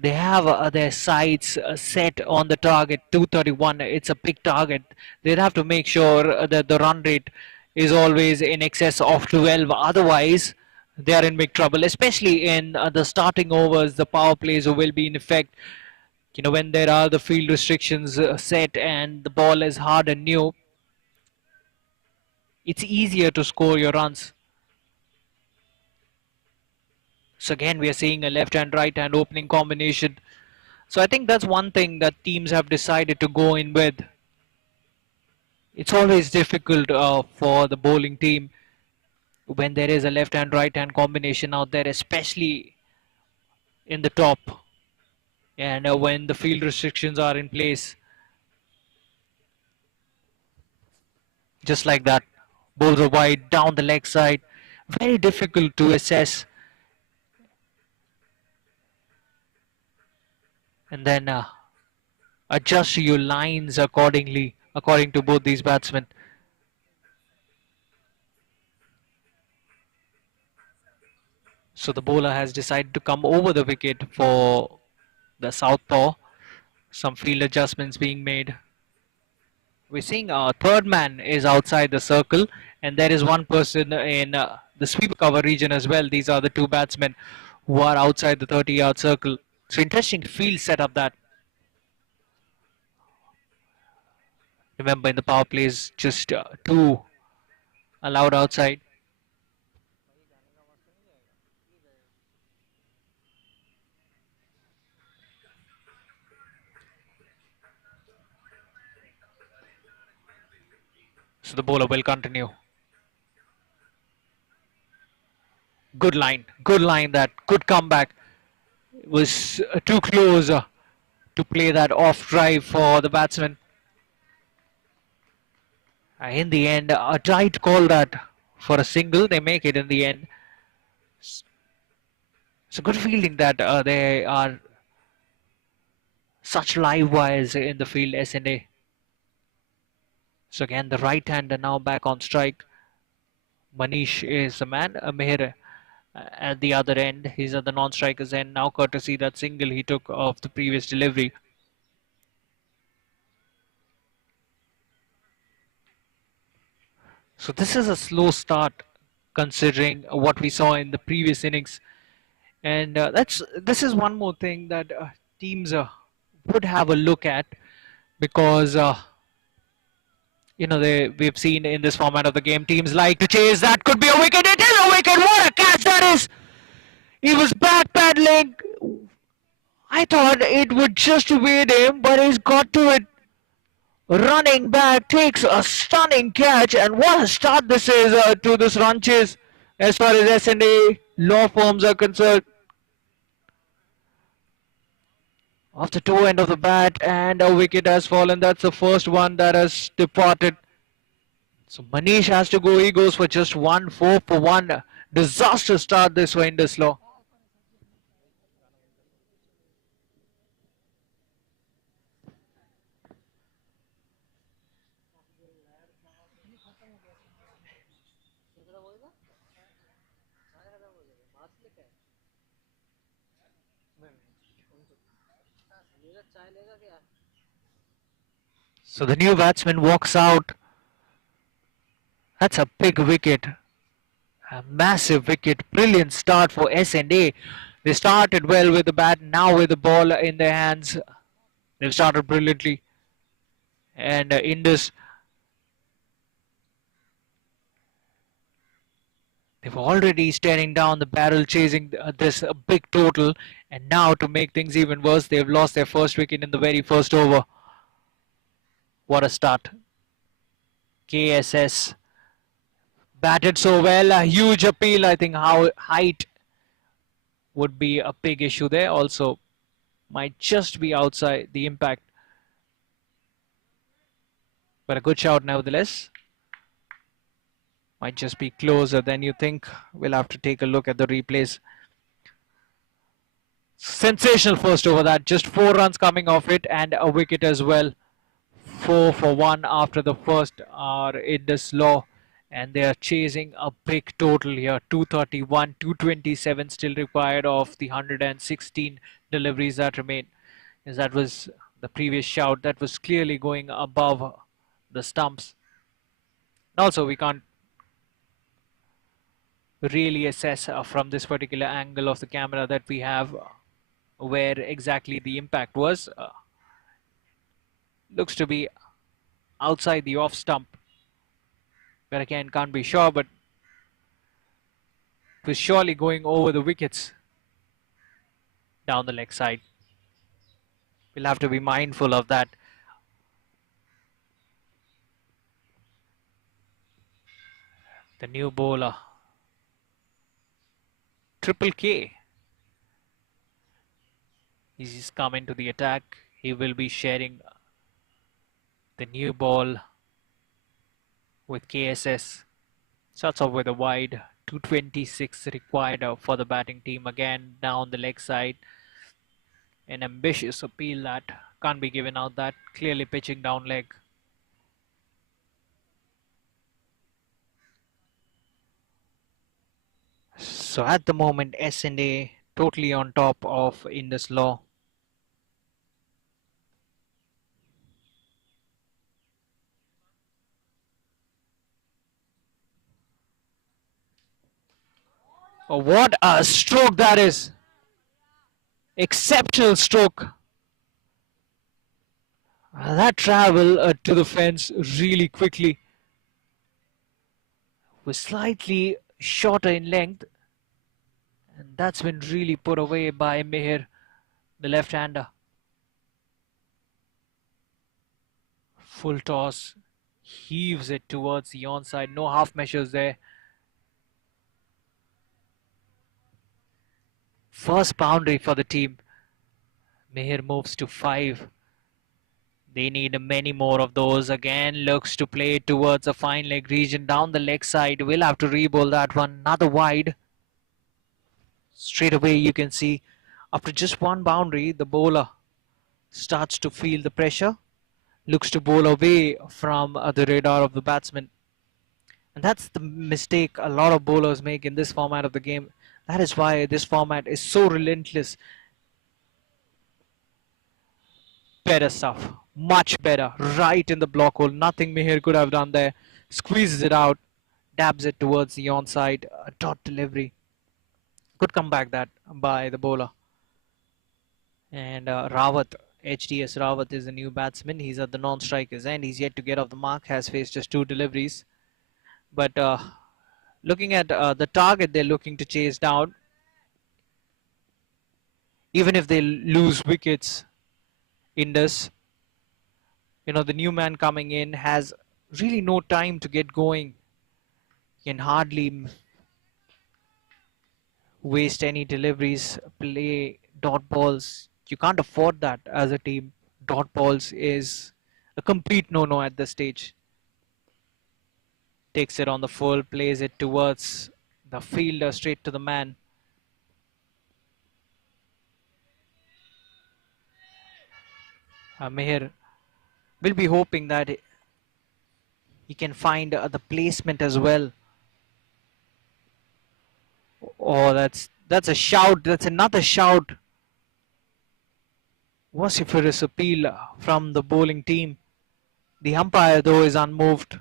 they have their sights set on the target 231. It's a big target. They'd have to make sure that the run rate is always in excess of 12. Otherwise, they are in big trouble, especially in the starting overs. The power plays will be in effect. You know, when there are the field restrictions set and the ball is hard and new, it's easier to score your runs. So again, we are seeing a left and right hand opening combination. So I think that's one thing that teams have decided to go in with. It's always difficult for the bowling team when there is a left and right hand combination out there, especially in the top, and when the field restrictions are in place. Just like that, bowls are wide down the leg side, very difficult to assess. And then adjust your lines accordingly, according to both these batsmen. So the bowler has decided to come over the wicket for the southpaw. Some field adjustments being made. We're seeing a third man is outside the circle, and there is one person in the sweeper cover region as well. These are the two batsmen who are outside the 30-yard circle. So interesting field setup that. Remember, in the power plays, just two allowed outside. So the bowler will continue. Good line that, good comeback. It was too close to play that off drive for the batsman. In the end, a tight call that for a single. They make it in the end. It's a good feeling that they are such live wires in the field, S&A. So again, the right hander now back on strike. Manish is the man. Meher at the other end. He's at the non-strikers end now, courtesy that single he took of the previous delivery. So this is a slow start considering what we saw in the previous innings. And this is one more thing that teams would have a look at, because you know, we've seen in this format of the game, teams like to chase. That could be a wicket. It is a wicket. What a catch that is! He was backpedaling. I thought it would just evade him, but he's got to it. Running back, takes a stunning catch, and what a start this is to this run chase as far as S&A law firms are concerned. Off the toe end of the bat, and a wicket has fallen. That's the first one that has departed. So Manish has to go. He goes for just 1, 4 for 1. Disaster start this way in this law. So the new batsman walks out. That's a big wicket. A massive wicket. Brilliant start for S&A. They started well with the bat. Now with the ball in their hands, they've started brilliantly. And Indus They've already staring down the barrel, chasing this big total, and now to make things even worse, they've lost their first wicket in the very first over. What a start. KSS batted so well, a huge appeal. I think how height would be a big issue there. Also, might just be outside the impact, but a good shout nevertheless. Might just be closer than you think. We'll have to take a look at the replays. Sensational first over that. Just 4 runs coming off it and a wicket as well. 4 for 1 after the first are Indus Law. And they are chasing a big total here. 231, 227 still required of the 116 deliveries that remain. As that was the previous shout. That was clearly going above the stumps. Also, we can't really assess from this particular angle of the camera that we have where exactly the impact was. Looks to be outside the off stump, but again can't be sure, but it was surely going over the wickets down the leg side. We'll have to be mindful of that. The new bowler, Triple K. He's come into the attack. He will be sharing the new ball with KSS. Starts off with a wide. 226 required for the batting team. Again down the leg side. An ambitious appeal that can't be given out. That clearly pitching down leg. So at the moment, S&A totally on top of Indus Law. Oh, what a stroke that is! Exceptional stroke. That travel to the fence really quickly was slightly shorter in length, and that's been really put away by Meher, the left-hander. Full toss, heaves it towards the onside, no half measures there. First boundary for the team. Meher moves to 5. They need many more of those. Again, looks to play towards a fine leg region down the leg side. We'll have to re-bowl that one. Another wide. Straight away you can see after just one boundary, the bowler starts to feel the pressure. Looks to bowl away from the radar of the batsman. And that's the mistake a lot of bowlers make in this format of the game. That is why this format is so relentless. Better stuff. Much better. Right in the block hole. Nothing Meher could have done there. Squeezes it out. Dabs it towards the onside. Dot delivery. Good comeback that by the bowler. And Rawat, HDS Rawat is the new batsman. He's at the non-strikers end. He's yet to get off the mark. Has faced just 2 deliveries. But looking at the target they're looking to chase down, even if they lose wickets, Indus, you know, the new man coming in has really no time to get going. He can hardly waste any deliveries, play dot balls. You can't afford that as a team. Dot balls is a complete no-no at this stage. Takes it on the full, plays it towards the fielder, straight to the man. Meher will be hoping that he can find the placement as well. Oh, that's a shout. That's another shout. Vociferous appeal from the bowling team. The umpire, though, is unmoved.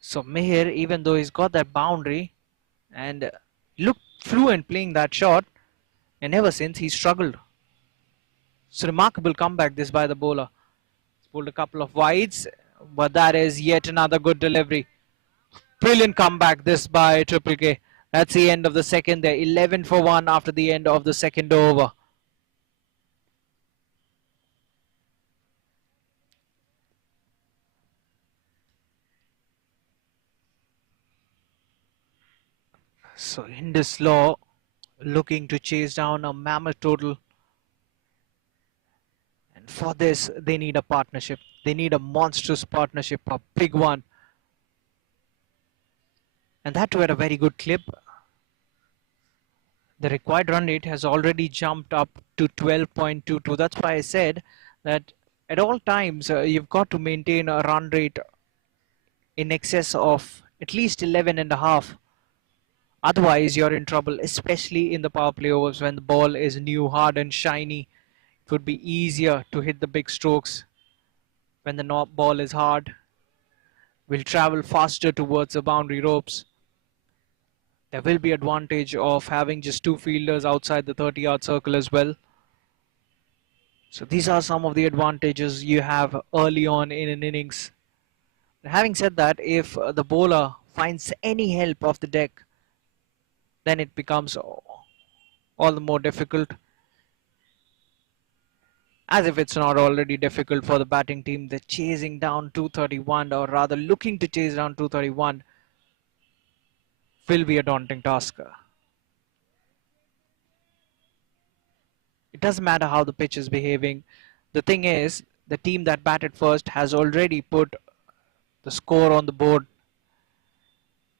So Meher, even though he's got that boundary and looked fluent playing that shot, and ever since he's struggled. It's a remarkable comeback this by the bowler. He's pulled a couple of wides, but that is yet another good delivery. Brilliant comeback this by Triple K. That's the end of the second there. 11 for 1 after the end of the second over. So Indus Law looking to chase down a mammoth total. And for this, they need a partnership. They need a monstrous partnership, a big one. And that too at a very good clip. The required run rate has already jumped up to 12.22. That's why I said that at all times you've got to maintain a run rate in excess of at least 11 and a half. Otherwise, you're in trouble, especially in the power play overs when the ball is new, hard, and shiny. It would be easier to hit the big strokes when the ball is hard. Will travel faster towards the boundary ropes. There will be advantage of having just two fielders outside the 30-yard circle as well. So these are some of the advantages you have early on in an innings. Having said that, if the bowler finds any help off the deck, then it becomes all the more difficult. As if it's not already difficult for the batting team. They're chasing down 231, or rather looking to chase down 231. Will be a daunting task. It doesn't matter how the pitch is behaving. The thing is, the team that batted first has already put the score on the board.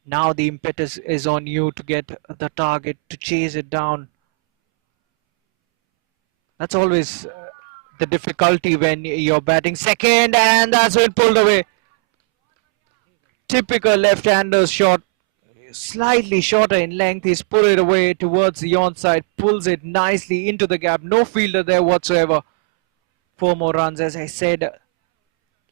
Now the impetus is on you to get the target, to chase it down. That's always the difficulty when you're batting second, and that's when pulled away. Typical left-hander's shot, slightly shorter in length. He's pulled it away towards the onside, pulls it nicely into the gap. No fielder there whatsoever. 4 more runs, as I said.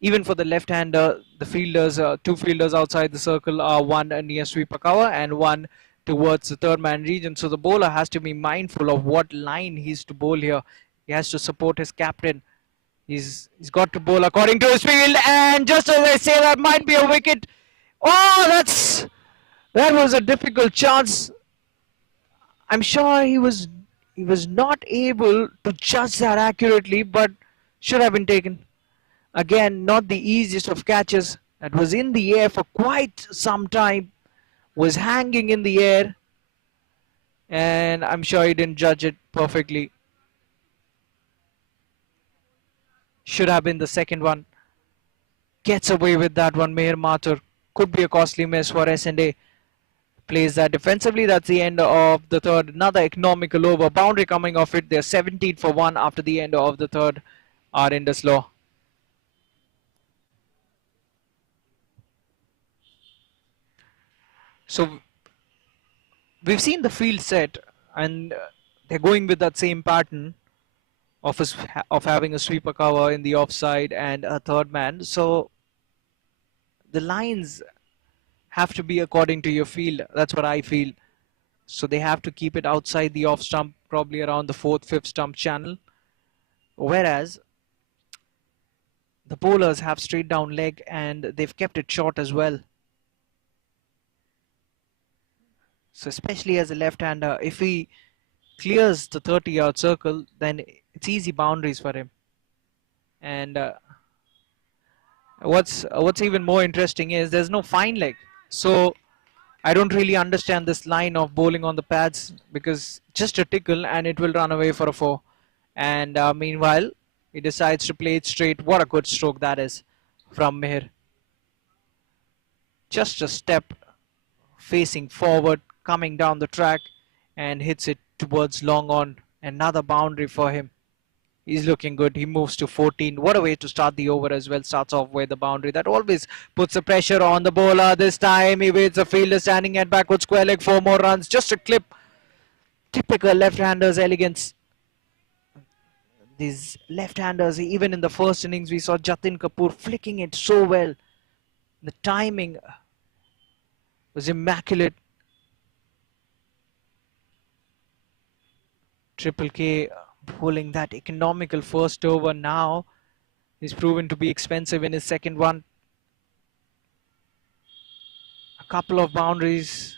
Even for the left-hander, the fielders, two fielders outside the circle are one near sweeper cover and one towards the third man region. So the bowler has to be mindful of what line he's to bowl here. He has to support his captain. He's got to bowl according to his field, and just as I say, that might be a wicket. Oh, that was a difficult chance. I'm sure he was not able to judge that accurately, but should have been taken. Again, not the easiest of catches. That was in the air for quite some time, was hanging in the air, and I'm sure he didn't judge it perfectly. Should have been the second one. Gets away with that one, Meher Mathur. Could be a costly miss for S&A. Plays that defensively. That's the end of the third. Another economical over. Boundary coming off it. They're 17 for 1 after the end of the third. Are Indus Law. So we've seen the field set, and they're going with that same pattern of having a sweeper cover in the offside and a third man. So the lines have to be according to your field. That's what I feel. So they have to keep it outside the off stump, probably around the 4th, 5th stump channel. Whereas the bowlers have straight down leg and they've kept it short as well. So especially as a left-hander, if he clears the 30-yard circle, then it's easy boundaries for him. And what's even more interesting is there's no fine leg. So I don't really understand this line of bowling on the pads, because just a tickle and it will run away for a 4. And meanwhile, he decides to play it straight. What a good stroke that is from Meher. Just a step facing forward, coming down the track, and hits it towards long on. Another boundary for him. He's looking good. He moves to 14. What a way to start the over as well. Starts off with the boundary. That always puts the pressure on the bowler. This time he waits. The fielder standing at backward square leg. 4 more runs. Just a clip. Typical left-handers elegance. These left-handers, even in the first innings, we saw Jatin Kapoor flicking it so well. The timing was immaculate. Triple K pulling that economical first over now. He's proven to be expensive in his second one. couple of boundaries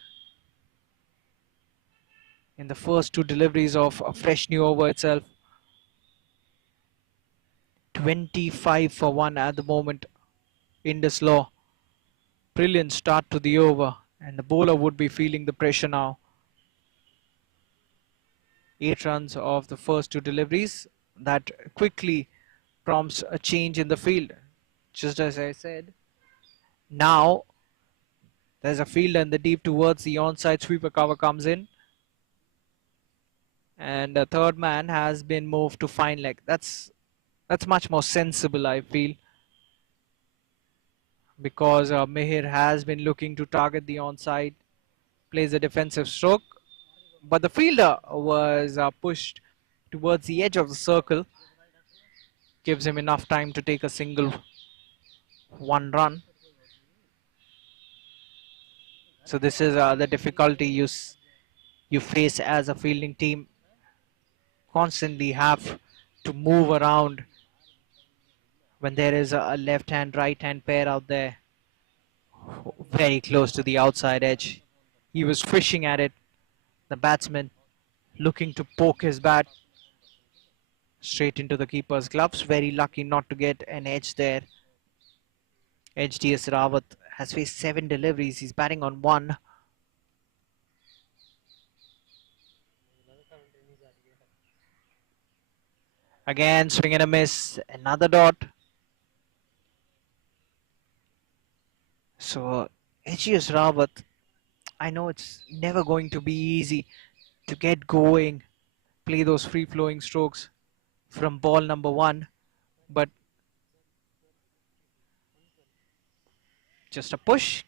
in the first two deliveries of a fresh new over itself. 25 for 1 at the moment. Indus Law. Brilliant start to the over, and the bowler would be feeling the pressure now. 8 runs of the first two deliveries. That quickly prompts a change in the field. Just as I said, now there's a fielder in the deep towards the onside sweeper cover comes in. And the third man has been moved to fine leg. That's much more sensible, I feel, because Mihir has been looking to target the onside, plays a defensive stroke, but the fielder was pushed towards the edge of the circle, gives him enough time to take a single 1 run. So this is the difficulty you face as a fielding team. Constantly have to move around when there is a left hand right hand pair out there, very close to the outside edge. He was fishing at it, the batsman looking to poke his bat straight into the keeper's gloves. Very lucky not to get an edge there. HDS Rawat has faced 7 deliveries. He's batting on 1. Again, swing and a miss. Another dot. So, HDS Rawat, I know it's never going to be easy to get going, play those free-flowing strokes from ball number 1, but just a push,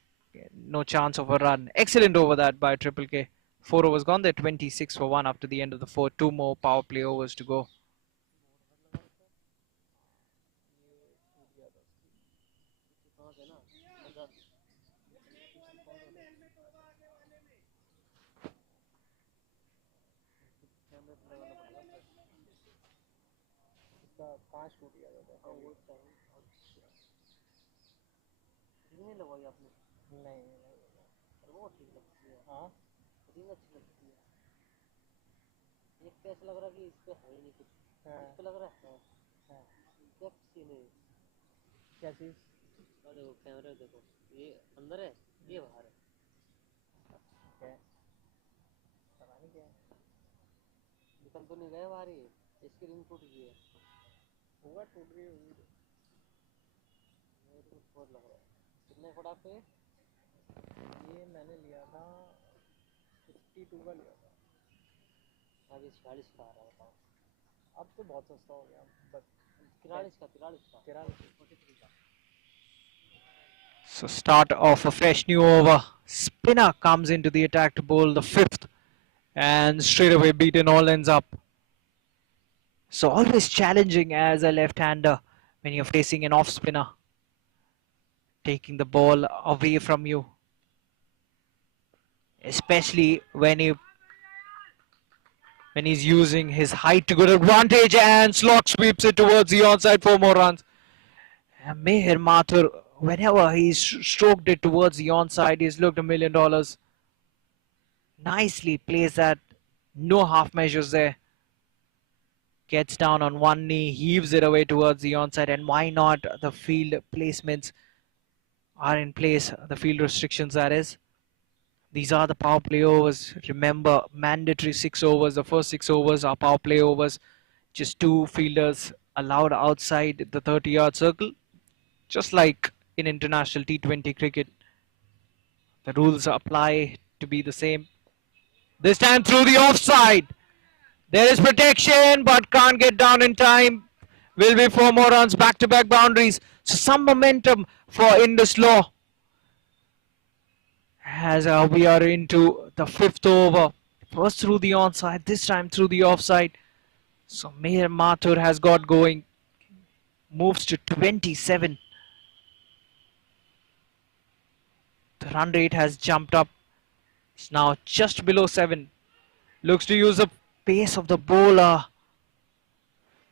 no chance of a run. Excellent over that by Triple K. 4 overs gone there, 26 for 1 after the end of the 4. 2 more power play overs to go. नहीं लगवाई आपने? नहीं वो ठीक लगती है। हाँ ring अच्छी लगती है। एक पे ऐसा लग रहा है कि इस पे है ही नहीं कुछ। इस पे लग रहा है क्या सीन है? क्या चीज? और देखो कैमरे देखो, ये अंदर है, ये बाहर है। क्या पता नहीं क्या निकल तो नहीं गए बाहर, ये इसकी रिंग टूट गई है। होगा टूट गई होगी, मेरे को बहुत लग रहा है। कितने फुट पे? ये मैंने लिया था 52 का लिया था, अभी 46 का आ रहा है। अब तो बहुत सस्ता हो गया, बस 43 का 43 का। So start of a fresh new over. Spinner comes into the attack to bowl the 5th and straight away beaten all ends up. So always challenging as a left-hander when you're facing an off spinner, taking the ball away from you, especially when he's using his height to good advantage, and slot sweeps it towards the onside for more runs. And Mihir Mathur, whenever he's stroked it towards the onside, he's looked $1 million. Nicely plays that, no half measures there. Gets down on one knee, heaves it away towards the onside, and why not? The field placements are in place, the field restrictions that is. These are the power play overs. Remember, mandatory 6 overs. The first 6 overs are power play overs. Just 2 fielders allowed outside the 30-yard circle. Just like in international T20 cricket, the rules apply to be the same. This time through the offside. There is protection, but can't get down in time. Will be 4 more runs, back-to-back boundaries. So some momentum for Indus Law. As we are into the 5th over. First through the onside, this time through the offside. So Mihir Mathur has got going. Moves to 27. The run rate has jumped up. It's now just below 7. Looks to use the pace of the bowler.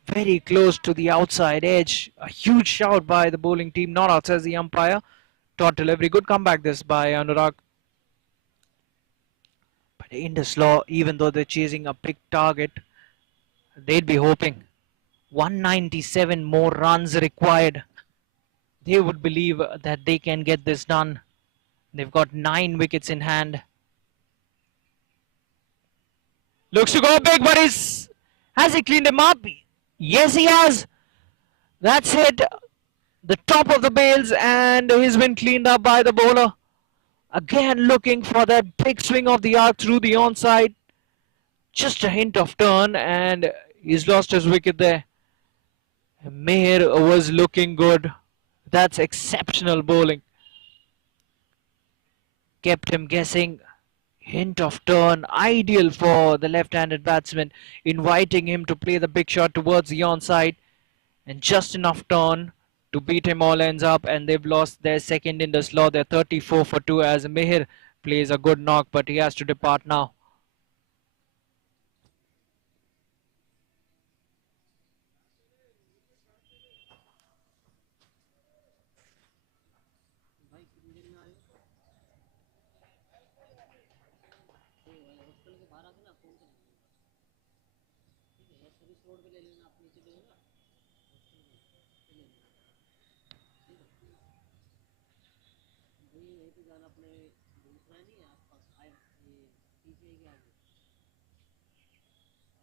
Very close to the outside edge. A huge shout by the bowling team. Not out, says the umpire. total. Every good comeback this by Anurag. But Indus Law, even though they're chasing a big target, they'd be hoping 197 more runs required. They would believe that they can get this done. They've got 9 wickets in hand. Looks to go big, but has he cleaned him up? Yes, he has. That's it. The top of the bails, and he's been cleaned up by the bowler. Again, looking for that big swing of the arc through the onside. Just a hint of turn, and he's lost his wicket there. Meher was looking good. That's exceptional bowling. Kept him guessing. Hint of turn, ideal for the left-handed batsman, inviting him to play the big shot towards the onside, and just enough turn to beat him all ends up, and they've lost their second Indus Law. They're 34 for 2 as Meher plays a good knock, but he has to depart now. भाई कितनी देर में आ रहे हो? Hostel के बाहर आके ना phone कर लेना, ठीक है? या सर्विस रोड पे ले लेना, आप नीचे देना हॉस्टल में ले लेना, ठीक है? भाई यहीं पे जाना, अपने दूसरा नहीं है आसपास, आए ये पीछे के आगे,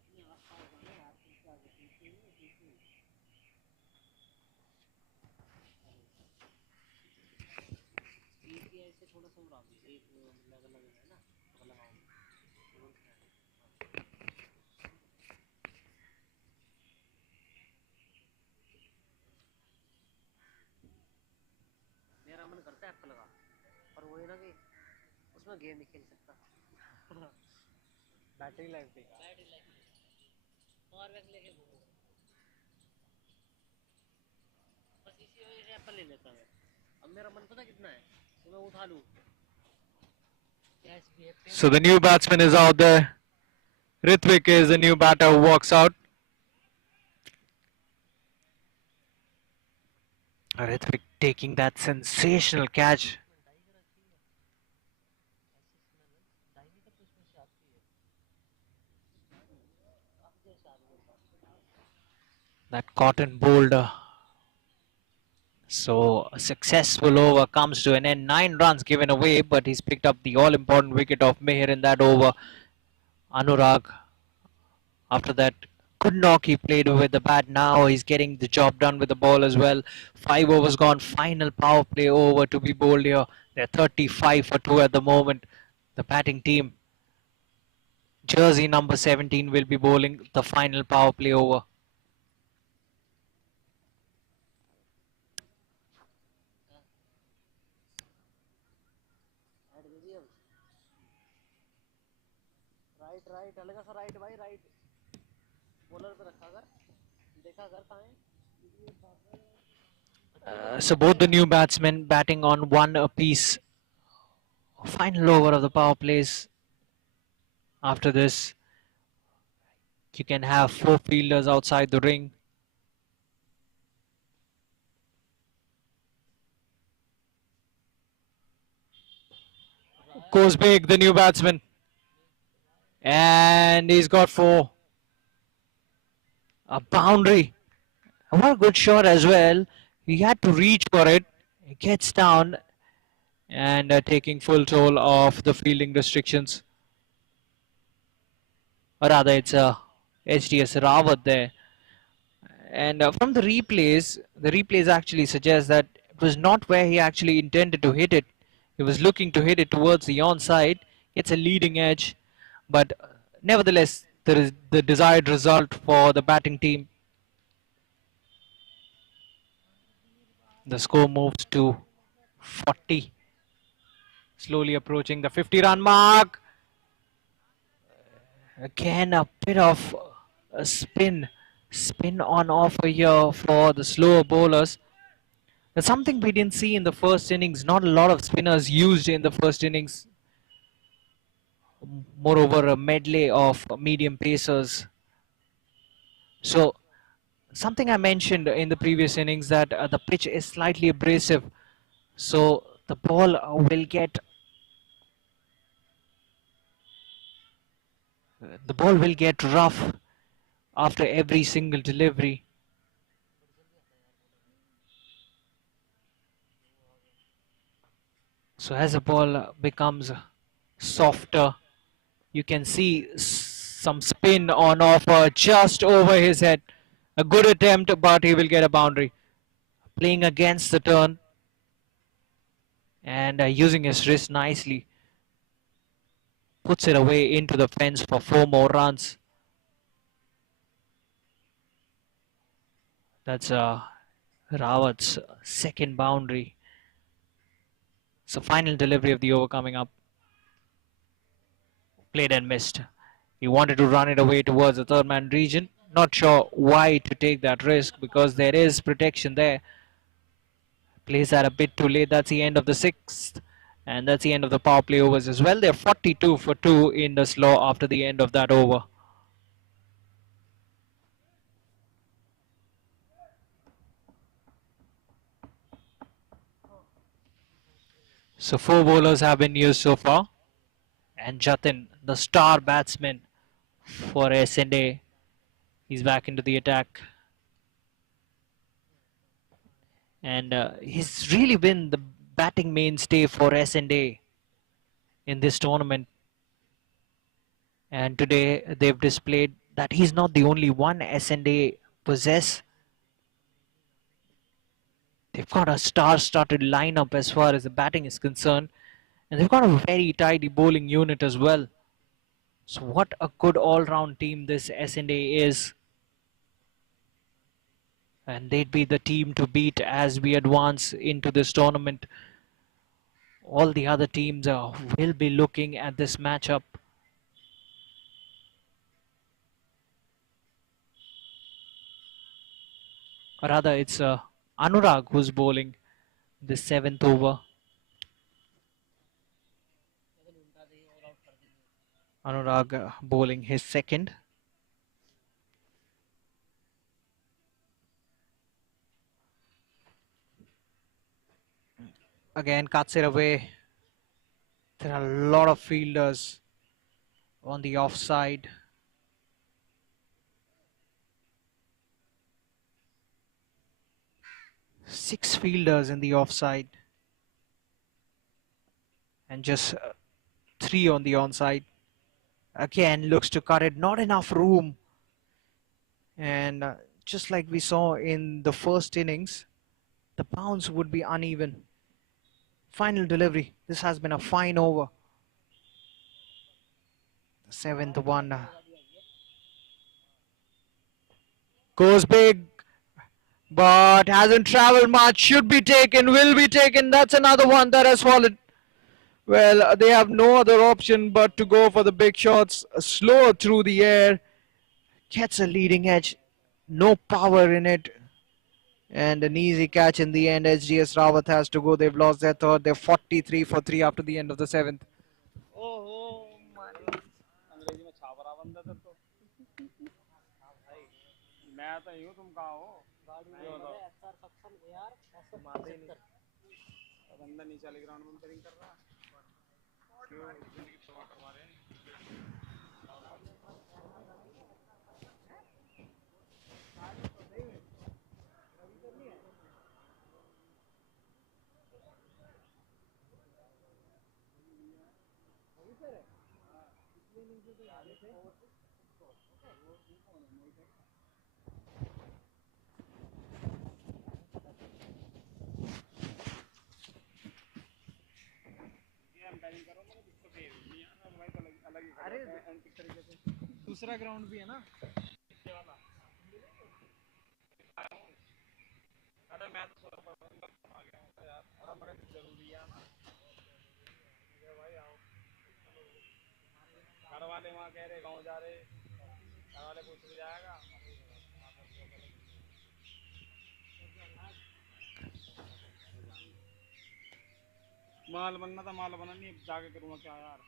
अपने आसपास जाना यार, पीछे आगे, पीछे नहीं, पीछे पीछे ऐसे थोड़ा सा और आगे, एक लगा लगा है ना, तो लगाओ मेरा मन करता है ऐप लगा, पर वो है ना कि उसमें गेम नहीं खेल सकता। बैटरी लाइफ देगा, बैटरी लाइफ पावर बैंक लेके घूमो, बस इसी वजह से एप्पल ले लेता मैं। अब मेरा मन पता कितना है, तो मैं उठा लूँ। So the new batsman is out there. Ritvik is the new batter who walks out. Ritvik taking that sensational catch. That cotton boulder. So a successful over comes to an end. 9 runs given away, but he's picked up the all-important wicket of Meher in that over. Anurag, after that good knock he played with the bat, now he's getting the job done with the ball as well. 5 overs gone, final power play over to be bowled here. They're 35 for 2 at the moment. The batting team, jersey number 17, will be bowling the final power play over. Right right हल्का सा right भाई, right bowler पे रखा कर, देखा कर कहाँ है। So both the new batsmen batting on 1 apiece. Final over of the power plays. After this, you can have 4 fielders outside the ring. Goes big, the new batsman. And he's got 4. A boundary. What a good shot as well. He had to reach for it. He gets down and taking full toll of the fielding restrictions. Or rather, it's HDS Rawat there. And from the replays actually suggest that it was not where he actually intended to hit it. He was looking to hit it towards the onside. Gets a leading edge. But nevertheless, there is the desired result for the batting team. The score moves to 40. Slowly approaching the 50-run mark. Again, a bit of a spin on offer here for the slower bowlers. That's something we didn't see in the first innings. Not a lot of spinners used in the first innings. Moreover, a medley of medium pacers. So, something I mentioned in the previous innings that the pitch is slightly abrasive. So, The ball will get rough after every single delivery. So as the ball becomes softer, you can see some spin on offer just over his head. A good attempt, but he will get a boundary. Playing against the turn and using his wrist nicely. Puts it away into the fence for 4 more runs. That's Rawat's second boundary. So final delivery of the over coming up. Played and missed. He wanted to run it away towards the third man region. Not sure why to take that risk because there is protection there. Plays that a bit too late. That's the end of the sixth. And that's the end of the power play overs as well. They're 42 for 2 in the slaw after the end of that over. So 4 bowlers have been used so far. And Jatin, the star batsman for S&A, he's back into the attack. And he's really been the batting mainstay for S&A in this tournament. And today they've displayed that he's not the only one S&A possess. They've got a star-studded lineup as far as the batting is concerned. And they've got a very tidy bowling unit as well. So what a good all-round team this S&A is. And they'd be the team to beat as we advance into this tournament. All the other teams will be looking at this matchup. Or rather, it's Anurag who's bowling the 7th over. Anurag bowling his second. Again, cuts it away. There are a lot of fielders on the offside. Six fielders in the offside. And just 3 on the onside. Again, looks to cut it. Not enough room. And just like we saw in the first innings, the bounce would be uneven. Final delivery. This has been a fine over. The 7th one. Goes big. But hasn't traveled much. Should be taken. Will be taken. That's another one that has fallen. Well, they have no other option but to go for the big shots. Slow through the air. Gets a leading edge. No power in it. And an easy catch in the end. SGS Rawat has to go. They've lost their third. They're 43 for 3 after the end of the 7th. दूसरा ground भी है ना घर वाले वहाँ कह रहे गाँव जा रहे घर वाले पूछ के जाएगा माल बनना था माल बना नहीं जाके करूँगा क्या यार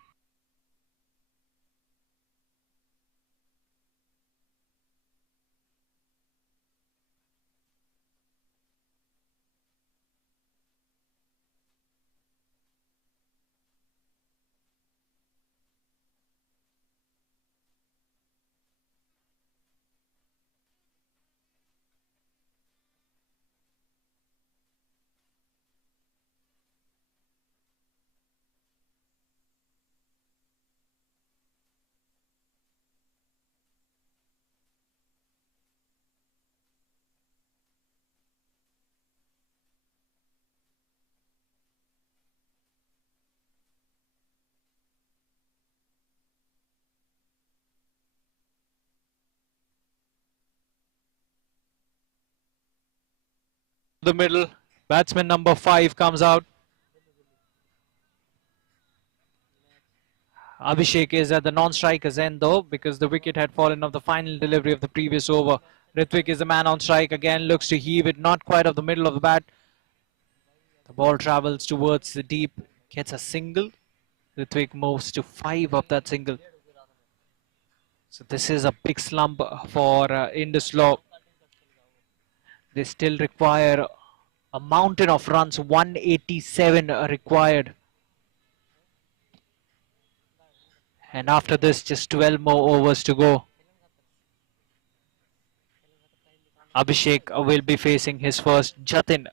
the middle. Batsman number 5 comes out. Abhishek is at the non-striker's end though, because the wicket had fallen off the final delivery of the previous over. Ritvik is the man on strike again, looks to heave it, not quite off the middle of the bat. The ball travels towards the deep, gets a single. Ritvik moves to 5 of that single. So this is a big slump for Indus Law. They still require a mountain of runs, 187 required. And after this, just 12 more overs to go. Abhishek will be facing his first. Jatin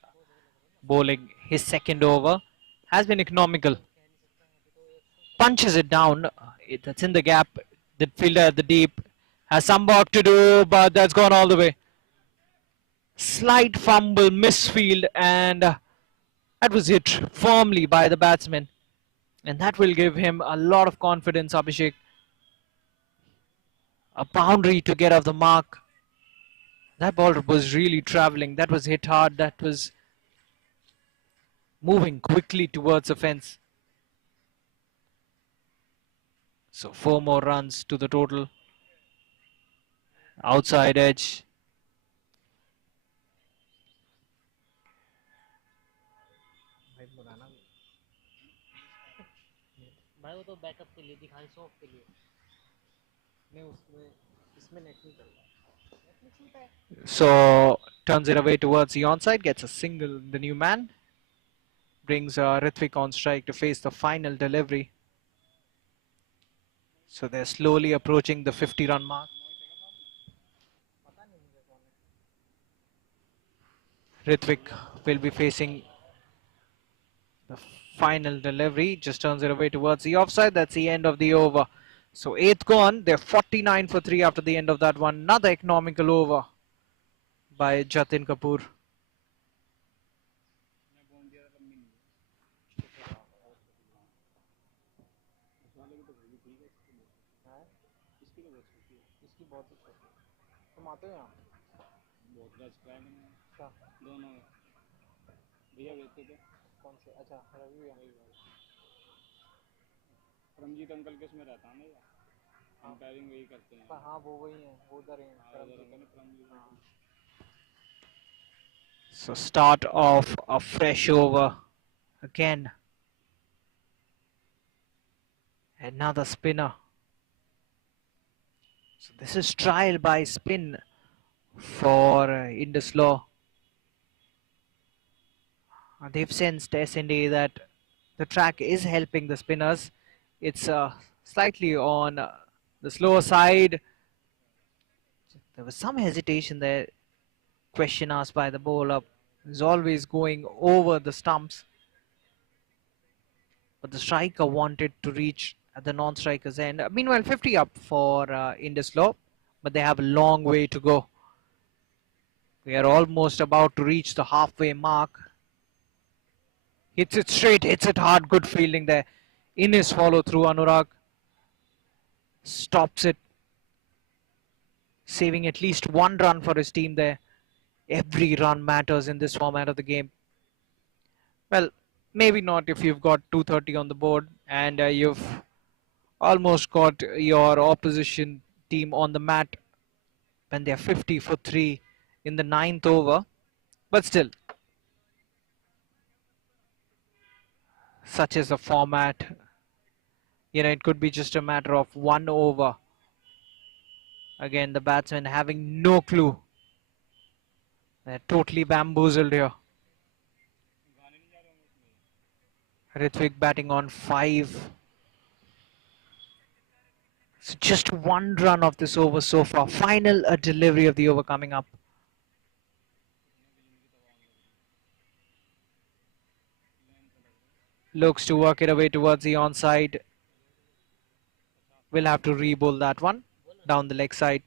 bowling his second over. Has been economical. Punches it down. That's in the gap. The fielder at the deep has some work to do, but that's gone all the way. Slight fumble, misfield, and that was hit firmly by the batsman. And that will give him a lot of confidence, Abhishek. A boundary to get off the mark. That ball was really travelling. That was hit hard. That was moving quickly towards the fence. So 4 more runs to the total. Outside edge. भाई वो तो backup के लिए दिखाई शौक के लिए नहीं उसमें इसमें नेट नहीं चल रहा So turns it away towards the onside. Gets a single. The new man brings Ritvik on strike to face the final delivery. So they're slowly approaching the 50-run mark. Ritvik will be facing the final delivery. Just turns it away towards the offside. That's the end of the over. So 8th gone. They're 49 for 3 after the end of that one. Another economical over by Jatin Kapoor. इसकी बहुत ही छोटी तुम आते हो यहाँ बहुत rush कराया मैंने क्या दोनों भैया बेचते थे कौन से अच्छा रवि रमजीत अंकल के उसमें रहता है ना यार कंपेयरिंग वही करते हैं हाँ वो वही है वो उधर हैं So start off a fresh over again. Another spinner. So this is trial by spin for Indus Law. They've sensed SND that the track is helping the spinners. It's slightly on the slower side. There was some hesitation there. Question asked by the bowler. He's always going over the stumps. But the striker wanted to reach at the non-striker's end. Meanwhile, 50 up for Indus Law, but they have a long way to go. We are almost about to reach the halfway mark. Hits it straight, hits it hard, good fielding there. In his follow through, Anurag stops it, saving at least 1 run for his team there. Every run matters in this format of the game. Well, maybe not if you've got 230 on the board and you've almost got your opposition team on the mat when they're 50 for 3 in the 9th over. But still, such is the format. You know, it could be just a matter of 1 over. Again, the batsmen having no clue. They're totally bamboozled here. Ritvik batting on 5. So just 1 run of this over so far. Final delivery of the over coming up. Looks to work it away towards the onside. We'll have to re-bowl that one down the leg side.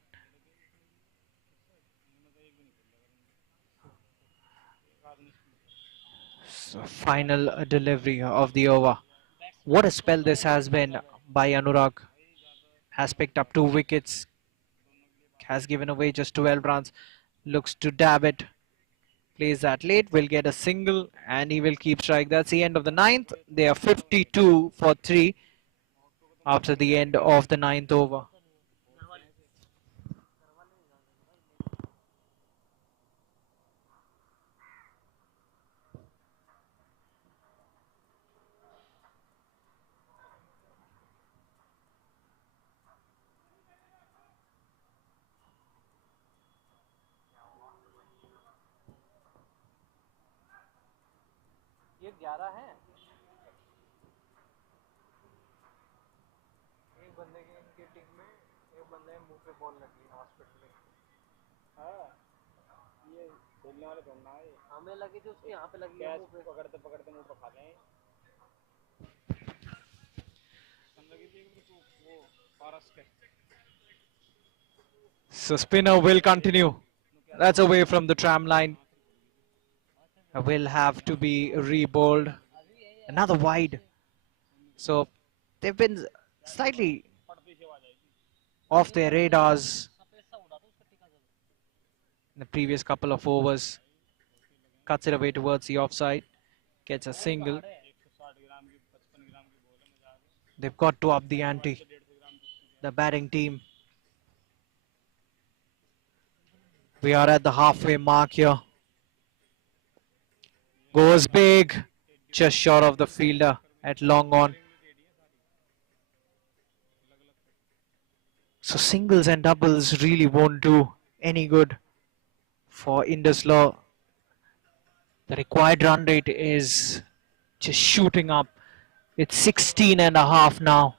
So final delivery of the over. What a spell this has been by Anurag. Has picked up 2 wickets. Has given away just 12 runs. Looks to dab it. plays that late will get a single and he will keep strike. That's the end of the ninth. They are 52 for 3 after the end of the ninth over. ये 11 है। एक बंदे के इनकी team में एक बंदे के मुंह पे बॉल लगी हॉस्पिटल में। हाँ ये खेलने वाले ढूंढना है। हमें लगी थी उसके यहाँ पे लगी है मुंह पे। पकड़ते पकड़ते मुंह पे खा लें। लगी थी वो पारस के। So spinner will continue. That's away from the tram line. Will have to be rebowled. Another wide. So they've been slightly off their radars in the previous couple of overs. Cuts it away towards the offside. Gets a single. They've got to up the ante. The batting team. We are at the halfway mark here. Goes big. Just short of the fielder at long on. So singles and doubles really won't do any good for Indus Law. The required run rate is just shooting up. It's 16.5 now.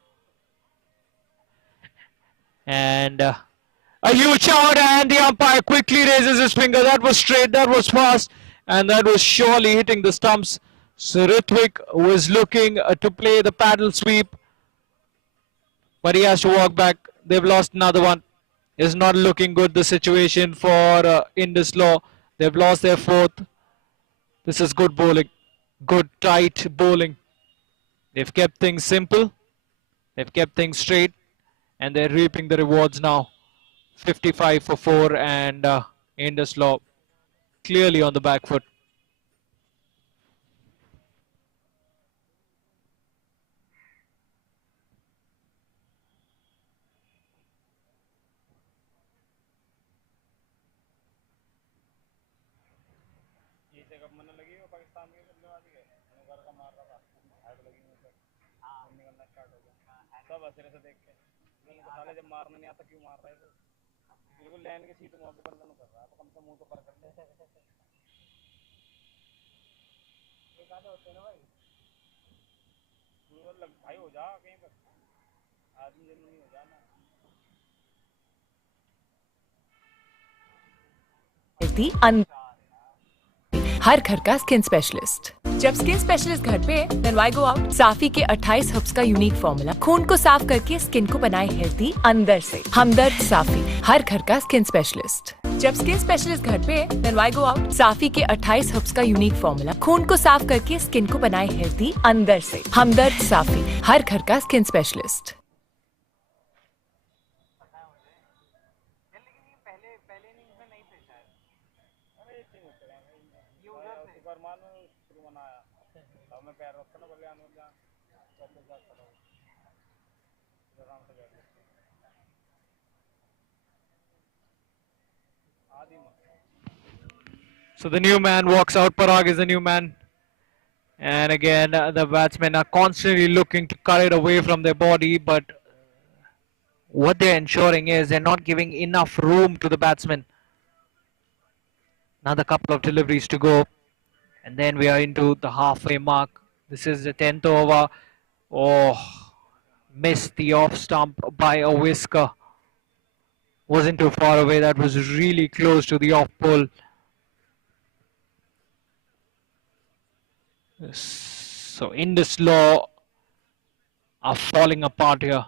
And a huge shot, and the umpire quickly raises his finger. That was straight, that was fast, and that was surely hitting the stumps. So Ritwik was looking to play the paddle sweep, but he has to walk back. They've lost another one. It's not looking good, the situation for Indus Law. They've lost their fourth. This is good bowling, good tight bowling. They've kept things simple, they've kept things straight, and they're reaping the rewards now. 55 for 4, and Indus Law clearly on the back foot. सब हंस रहे थे देख के। मैंने कहा साले जब मारना नहीं आता क्यों मार रहा है तो बिल्कुल लाइन के सीट वहाँ पे बंदा नहीं कर रहा तो कम से मुंह तो पर कर ले। ये कहाँ होते हैं ना भाई? लग भाई हो जा कहीं पर आदमी जरूरी हो जाना। हर घर का स्किन स्पेशलिस्ट। जब स्किन स्पेशलिस्ट घर पे then why go out? Safi के 28 हर्ब्स का यूनिक फॉर्मूला खून को साफ करके स्किन को बनाए हेल्दी अंदर से। हमदर्द साफी, हर घर का स्किन स्पेशलिस्ट। जब स्किन स्पेशलिस्ट घर पे then why go out? Safi के 28 हर्ब्स का यूनिक फॉर्मूला खून को साफ करके स्किन को बनाए हेल्दी अंदर से। हमदर्द साफी, हर घर का skin specialist. So the new man walks out. Parag is the new man. And again, the batsmen are constantly looking to cut it away from their body, but what they're ensuring is they're not giving enough room to the batsmen. Another couple of deliveries to go, and then we are into the halfway mark. This is the 10th over. Oh, missed the off stump by a whisker. Wasn't too far away. That was really close to the off pole. So Indus Law are falling apart here.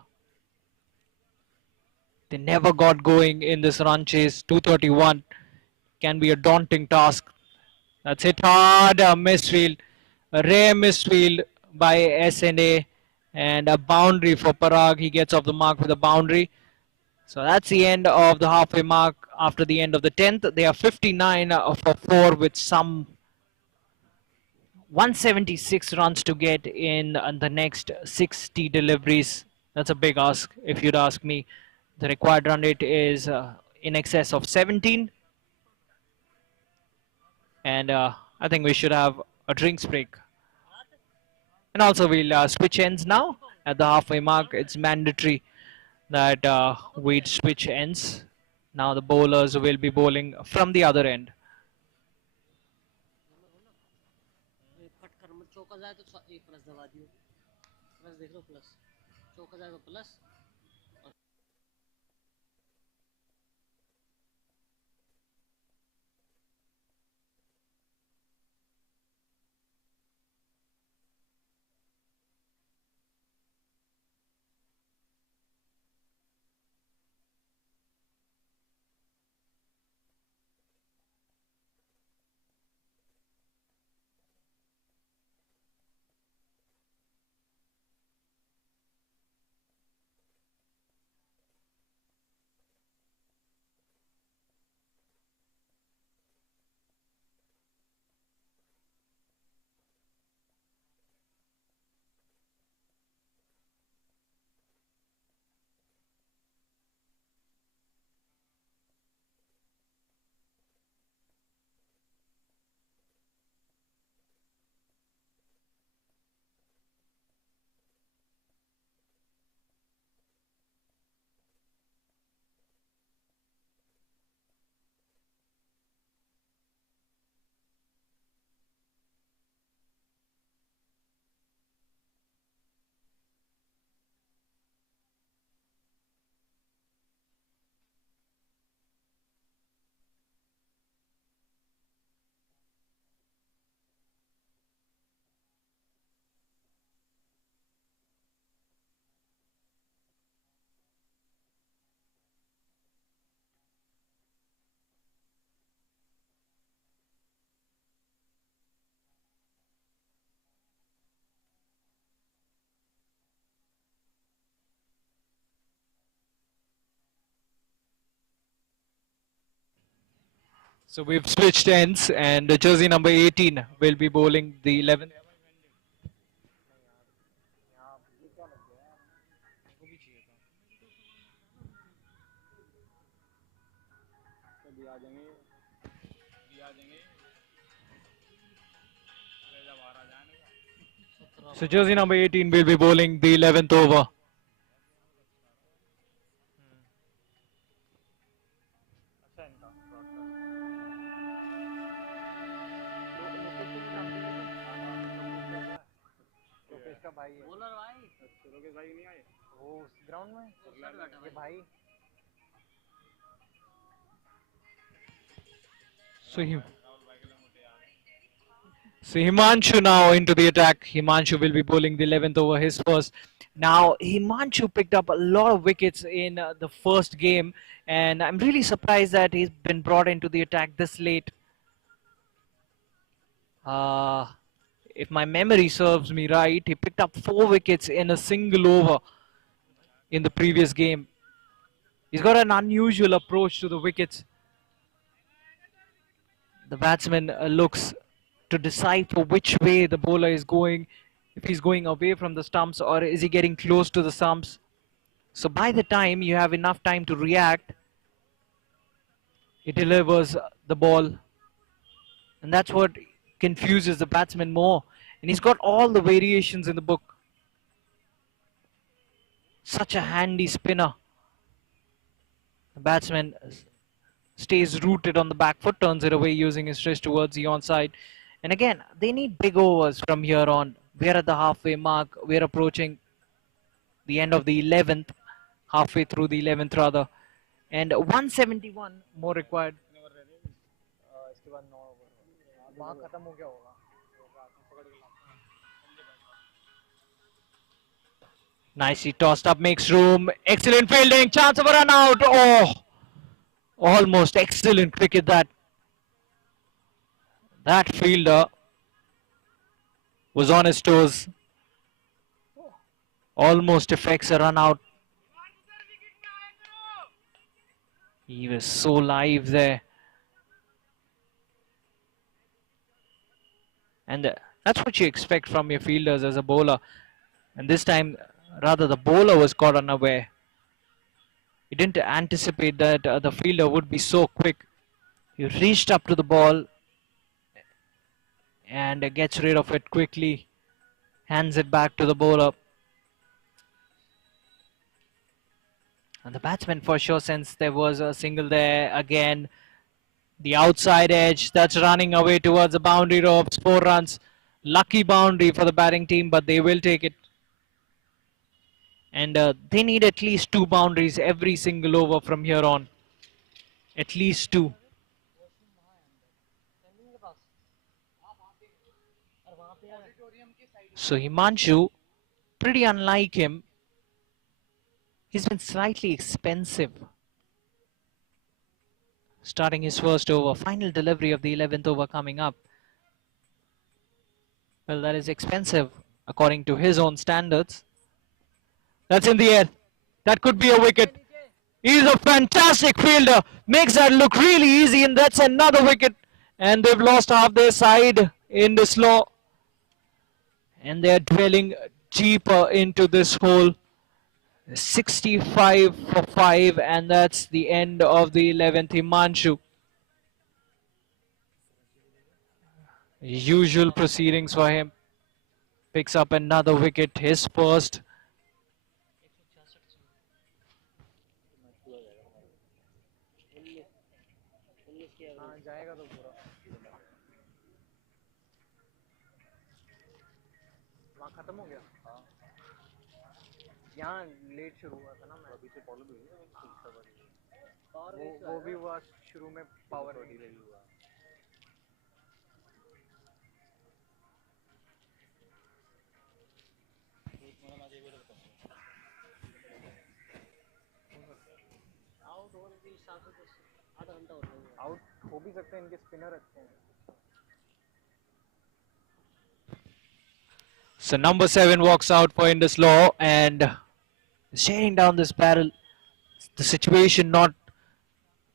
They never got going in this run chase. 231 can be a daunting task. That's hit hard, a misfield, a rare misfield by SNA, and a boundary for Parag. He gets off the mark with a boundary. So that's the end of the halfway mark after the end of the 10th. They are 59 for 4 with some 176 runs to get in the next 60 deliveries. That's a big ask, if you'd ask me. The required run rate is in excess of 17. And I think we should have a drinks break. And also, we'll switch ends now at the halfway mark. It's mandatory that we switch ends. Now the bowlers will be bowling from the other end. Cut कर मत चौका जाए तो एक plus दबा दियो plus देख लो plus चौका जाएगा plus So we've switched ends, and the jersey number 18 will be bowling the 11th. So jersey number 18 will be bowling the 11th over. Bowler भाई नहीं आए वो ग्राउंड में ये भाई So Himanshu now into the attack. Himanshu will be bowling the 11th over, his first. Now Himanshu picked up a lot of wickets in the first game, and I'm really surprised that he's been brought into the attack this late. If my memory serves me right, he picked up 4 wickets in a single over in the previous game. He's got an unusual approach to the wickets. The batsman looks to decipher which way the bowler is going, if he's going away from the stumps or is he getting close to the stumps. So by the time you have enough time to react, he delivers the ball, and that's what confuses the batsman more. And he's got all the variations in the book. Such a handy spinner. The batsman stays rooted on the back foot, turns it away using his wrist towards the onside. And again, they need big overs from here on. We're at the halfway mark. We're approaching the end of the 11th, halfway through the 11th rather. And 171 more required. Nicely tossed up, makes room. Excellent fielding, chance of a run out. Oh, almost excellent cricket that. That fielder was on his toes. Almost effects a run out. He was so live there. And that's what you expect from your fielders as a bowler. And this time, rather, the bowler was caught unaware. He didn't anticipate that the fielder would be so quick. He reached up to the ball and gets rid of it quickly, hands it back to the bowler. And the batsman for sure sensed there was a single there again. The outside edge that's running away towards the boundary ropes. 4 runs. Lucky boundary for the batting team, but they will take it. And they need at least 2 boundaries every single over from here on. At least 2. So Himanshu, pretty unlike him, he's been slightly expensive. Starting his first over, final delivery of the 11th over coming up. Well, that is expensive according to his own standards. That's in the air. That could be a wicket. He's a fantastic fielder. Makes that look really easy, and that's another wicket. And they've lost half their side in this law. And they're dwelling deeper into this hole. 65 for 5, and that's the end of the 11th. Himanshu. Usual proceedings for him. Picks up another wicket, his first. खत्म हो गया यहाँ late शुरू हुआ था ना मैं अभी से फॉलो भी वो भी हुआ शुरू में पावर नहीं हुआ आउट होने के हिसाब से आधा घंटा हो जाएगा आउट हो भी सकते हैं इनके स्पिनर अच्छे हैं So number 7 walks out for Indus Law and staring down this barrel. The situation not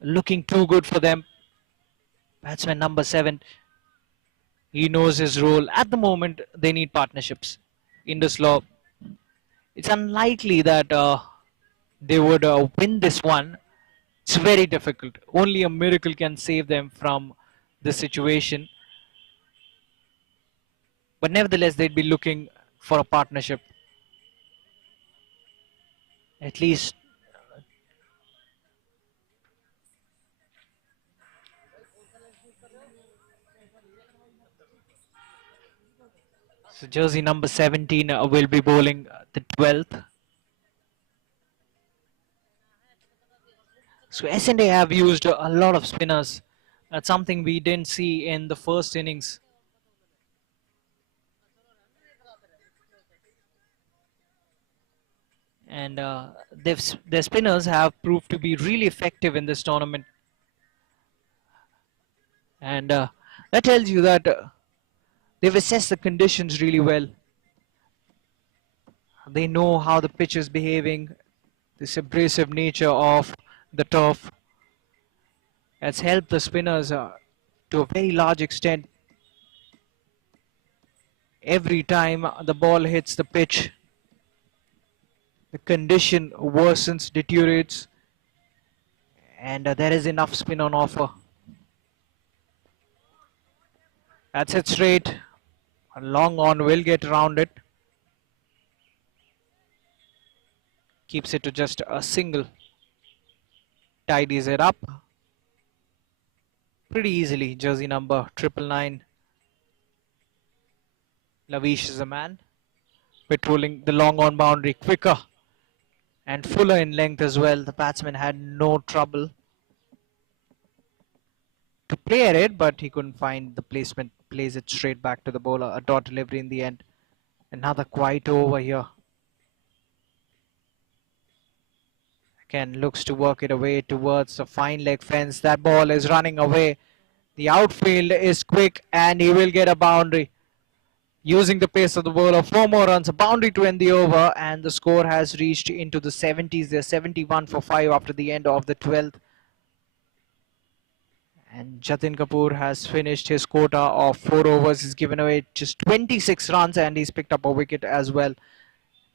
looking too good for them. Batsman number 7, he knows his role. At the moment, they need partnerships. Indus Law, it's unlikely that they would win this one. It's very difficult. Only a miracle can save them from this situation. But nevertheless, they'd be looking for a partnership. At least so jersey number 17 will be bowling the 12th. So S&A have used a lot of spinners. That's something we didn't see in the first innings. And their spinners have proved to be really effective in this tournament. And that tells you that they've assessed the conditions really well. They know how the pitch is behaving, this abrasive nature of the turf. Has helped the spinners to a very large extent. Every time the ball hits the pitch, the condition worsens, deteriorates, and there is enough spin on offer. That's it straight. A long on will get around it. Keeps it to just a single. Tidies it up pretty easily. Jersey number 999. Lavish is a man. Patrolling the long on boundary quicker and fuller in length as well. The batsman had no trouble to play at it, but he couldn't find the placement. Plays it straight back to the bowler. A dot delivery in the end. Another quiet over here. Again, looks to work it away towards a fine leg fence. That ball is running away. The outfield is quick and he will get a boundary. Using the pace of the bowler, 4 more runs, a boundary to end the over, and the score has reached into the 70s. They're 71 for 5 after the end of the 12th. And Jatin Kapoor has finished his quota of 4 overs. He's given away just 26 runs and he's picked up a wicket as well.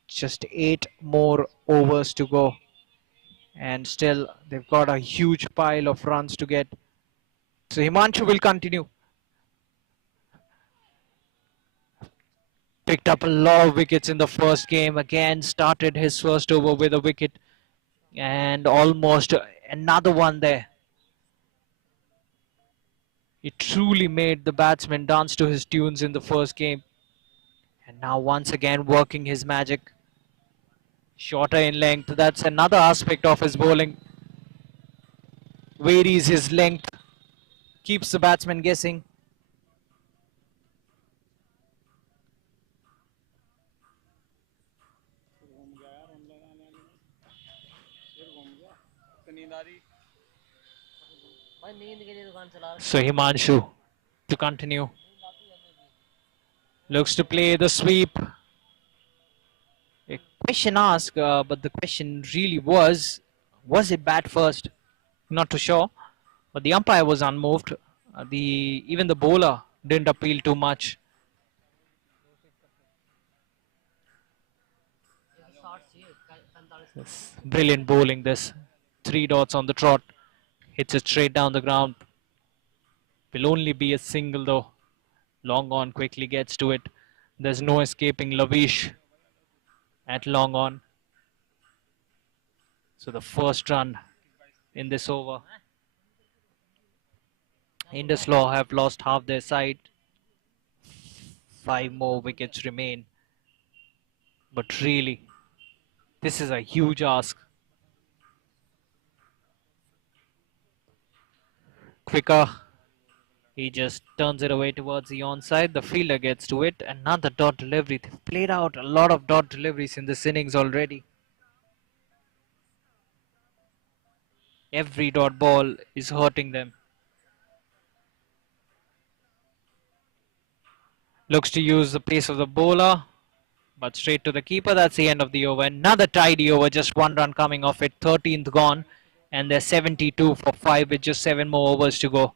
Just 8 more overs to go. And still, they've got a huge pile of runs to get. So Himanshu will continue. Picked up a lot of wickets in the first game. Again, started his first over with a wicket. And almost another one there. He truly made the batsman dance to his tunes in the first game. And now once again working his magic. Shorter in length. That's another aspect of his bowling. Varies his length. Keeps the batsman guessing. भाई नींद के लिए दुकान चला रखी So Himanshu to continue. Looks to play the sweep. A question asked, but the question really was it bat first? Not too sure. But the umpire was unmoved. Even the bowler didn't appeal too much. Yes. Brilliant bowling this. 3 dots on the trot. Hits it straight down the ground. Will only be a single though. Long on quickly gets to it. There's no escaping Lavish at long on. So the first run in this over. Indus have lost half their side. 5 more wickets remain. But really, this is a huge ask. Quicker. He just turns it away towards the onside. The fielder gets to it. Another dot delivery. They've played out a lot of dot deliveries in this innings already. Every dot ball is hurting them. Looks to use the pace of the bowler. But straight to the keeper. That's the end of the over. Another tidy over. Just 1 run coming off it. 13th gone. And they're 72 for 5 with just 7 more overs to go.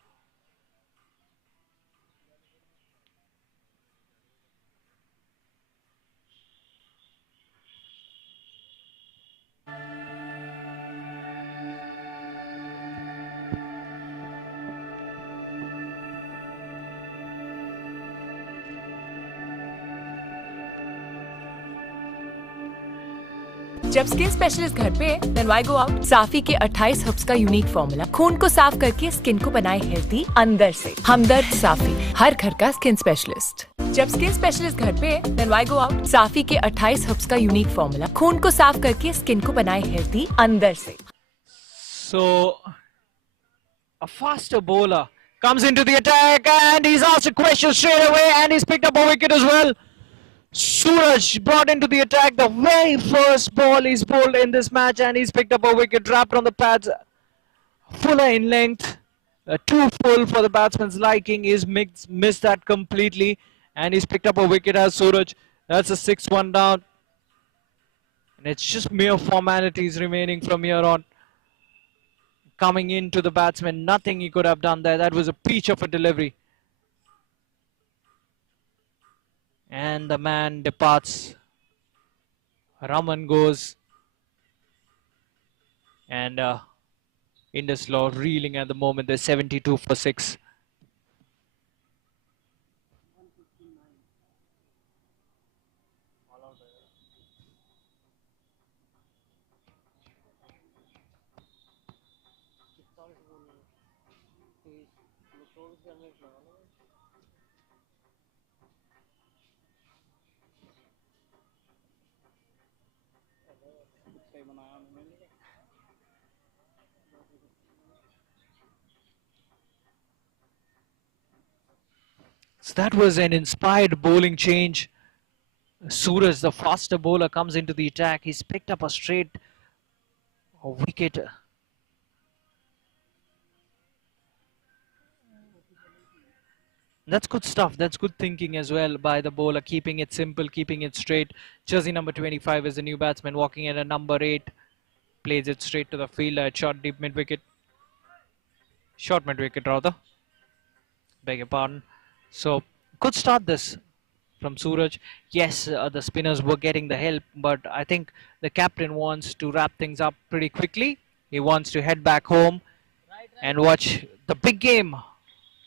जब skin specialist घर पे then why go out. Safi के 28 herbs का unique formula खून को साफ करके skin को बनाए हेल्दी अंदर से। हमदर्द साफी, हर घर का स्किन स्पेशलिस्ट। जब स्किन स्पेशलिस्ट घर पे then why go out. Safi के 28 हर्ब्स का यूनिक फॉर्मूला खून को साफ करके स्किन को बनाए हेल्दी अंदर से। So a faster bowler comes into the attack and he's asked a question straight away and he's picked up a wicket as well. Suraj brought into the attack. The very first ball he's bowled in this match and he's picked up a wicket, dropped on the pads. Fuller in length. Too full for the batsman's liking. He's missed that completely and he's picked up a wicket as Suraj. That's a 6-1 down. And it's just mere formalities remaining from here on. Coming into the batsman, nothing he could have done there. That was a peach of a delivery. And the man departs. Raman goes. And Indus reeling at the moment. They're 72 for 6. So that was an inspired bowling change. Suraj, the faster bowler, comes into the attack. He's picked up a straight wicket. That's good stuff. That's good thinking as well by the bowler, keeping it simple, keeping it straight. Jersey number 25 is the new batsman, walking in at number 8. Plays it straight to the fielder at short deep mid wicket. Short mid wicket rather. Beg your pardon. So good start this from Suraj. Yes, the spinners were getting the help, but I think the captain wants to wrap things up pretty quickly. He wants to head back home and watch the big game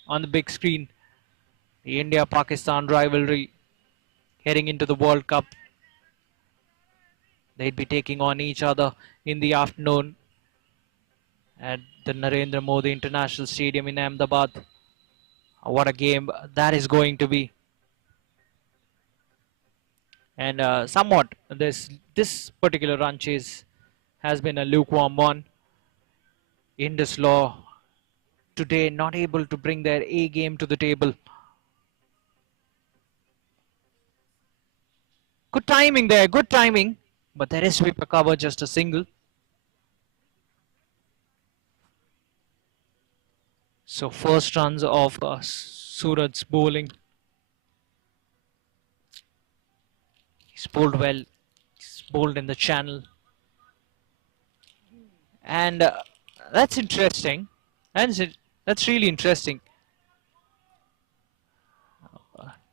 on the big screen. The India-Pakistan rivalry heading into the World Cup. They'd be taking on each other in the afternoon at the Narendra Modi International Stadium in Ahmedabad. What a game that is going to be. And somewhat this particular run chase has been a lukewarm one. Indus Law today not able to bring their A game to the table. Good timing there, good timing. But there is sweeper cover, just a single. So first runs of Suraj's bowling. He's bowled well. He's bowled in the channel. And that's interesting. That's really interesting.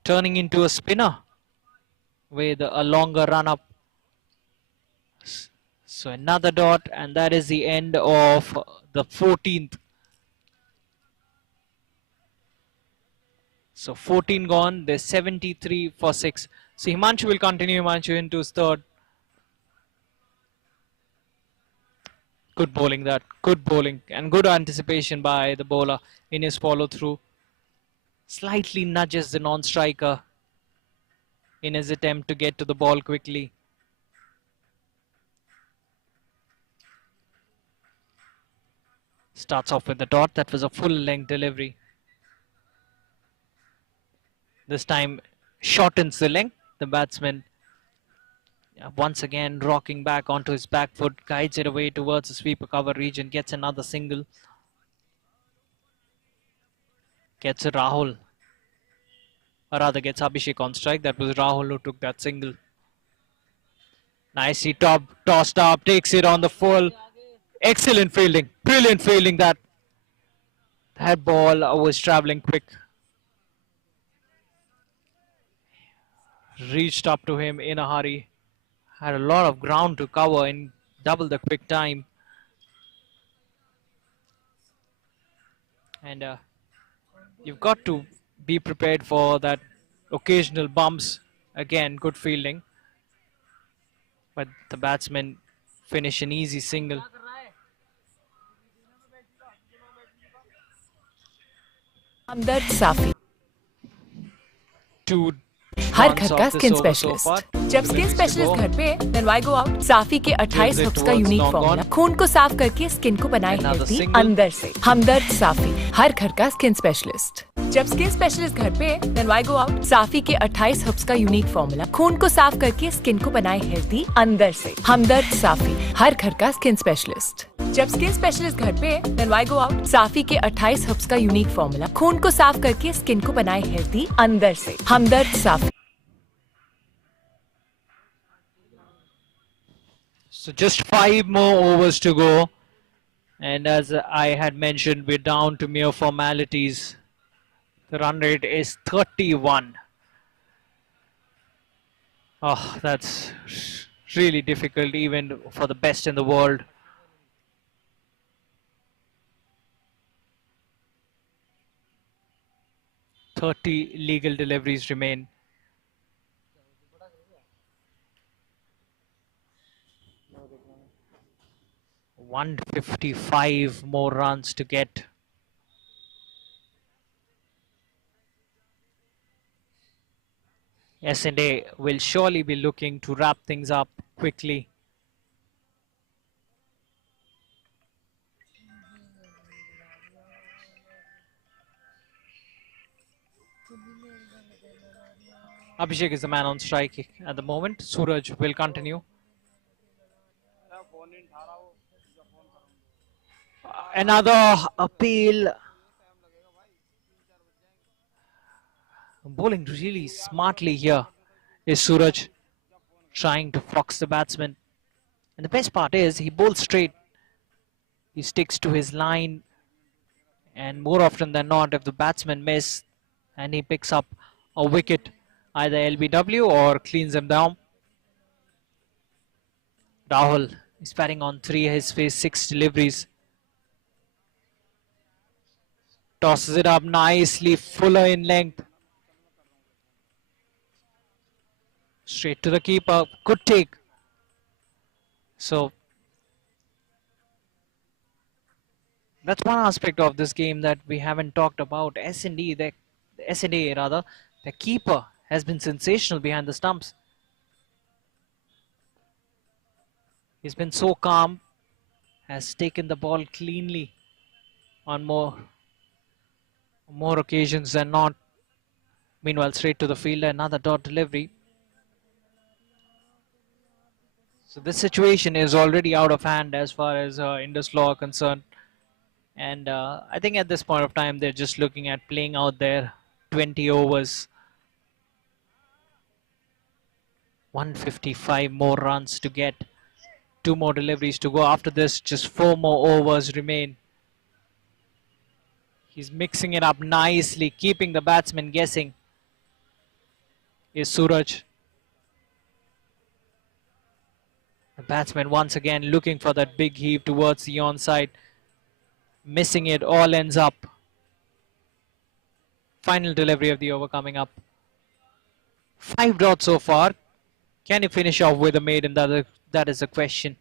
Turning into a spinner with a longer run up. So another dot, and that is the end of the 14th. So 14 gone, there's 73 for 6. So Himanshu will continue. Himanshu into his third. Good bowling that. Good bowling and good anticipation by the bowler in his follow through. Slightly nudges the non-striker in his attempt to get to the ball quickly. Starts off with the dot. That was a full length delivery. This time shortens the length. The batsman once again rocking back onto his back foot, guides it away towards the sweeper cover region, gets another single. Gets Rahul, or rather gets Abhishek on strike. That was Rahul who took that single. Nicely tossed up, takes it on the full. Excellent fielding, brilliant fielding. That ball was traveling quick. Reached up to him in a hurry. Had a lot of ground to cover in double the quick time. And you've got to be prepared for that occasional bumps. Again, good fielding. But the batsmen finish an easy single. Hamdard Safi Two हर runs घर off का this skin over so far. Specialist जब skin Minutes to specialist go. घर पे then why go out Safi के 28 Gives it herbs का towards unique long formula on. खून को साफ करके स्किन को बनाए Another हेल्दी single. अंदर से हमदर्द साफी हर घर का स्किन स्पेशलिस्ट जब स्किन स्पेशलिस्ट घर पे then why go out Safi के 28 हर्ब्स का यूनिक फॉर्मूला खून को साफ करके स्किन को बनाए हेल्दी अंदर से हमदर्द साफी हर घर का स्किन स्पेशलिस्ट जब स्किन स्पेशलिस्ट घर पे then why go out Safi के 28 हर्ब्स का यूनिक फॉर्मूला खून को साफ करके स्किन को बनाए हेल्दी अंदर से हमदर्द साफी So just 5 more overs to go. And as I had mentioned, we're down to mere formalities. The run rate is 31. Oh, that's really difficult even for the best in the world. 30 legal deliveries remain. वो देखना है 155 more runs to get. S&A will surely be looking to wrap things up quickly. Abhishek is the man on strike at the moment. Suraj will continue. Another appeal. Bowling really smartly here is Suraj, trying to fox the batsman. And the best part is he bowls straight. He sticks to his line And more often than not, if the batsman miss and he picks up a wicket, either LBW or cleans him down. Rahul is batting on 3, his faced 6 deliveries. Tosses it up nicely, Fuller in length. Straight to the keeper, good take. So that's one aspect of this game that we haven't talked about. S&A rather, the keeper has been sensational behind the stumps. He's been so calm, has taken the ball cleanly on more occasions than not. Meanwhile, straight to the fielder, another dot delivery. So this situation is already out of hand as far as Indus Law are concerned. And I think at this point of time, they're just looking at playing out their 20 overs. 155 more runs to get. 2 more deliveries to go. After this, just 4 more overs remain. He's mixing it up nicely, keeping the batsman guessing. Is Suraj. The batsman once again looking for that big heave towards the onside. Missing it, all ends up. Final delivery of the over coming up. 5 dots so far. Can he finish off with a maiden? That is the question.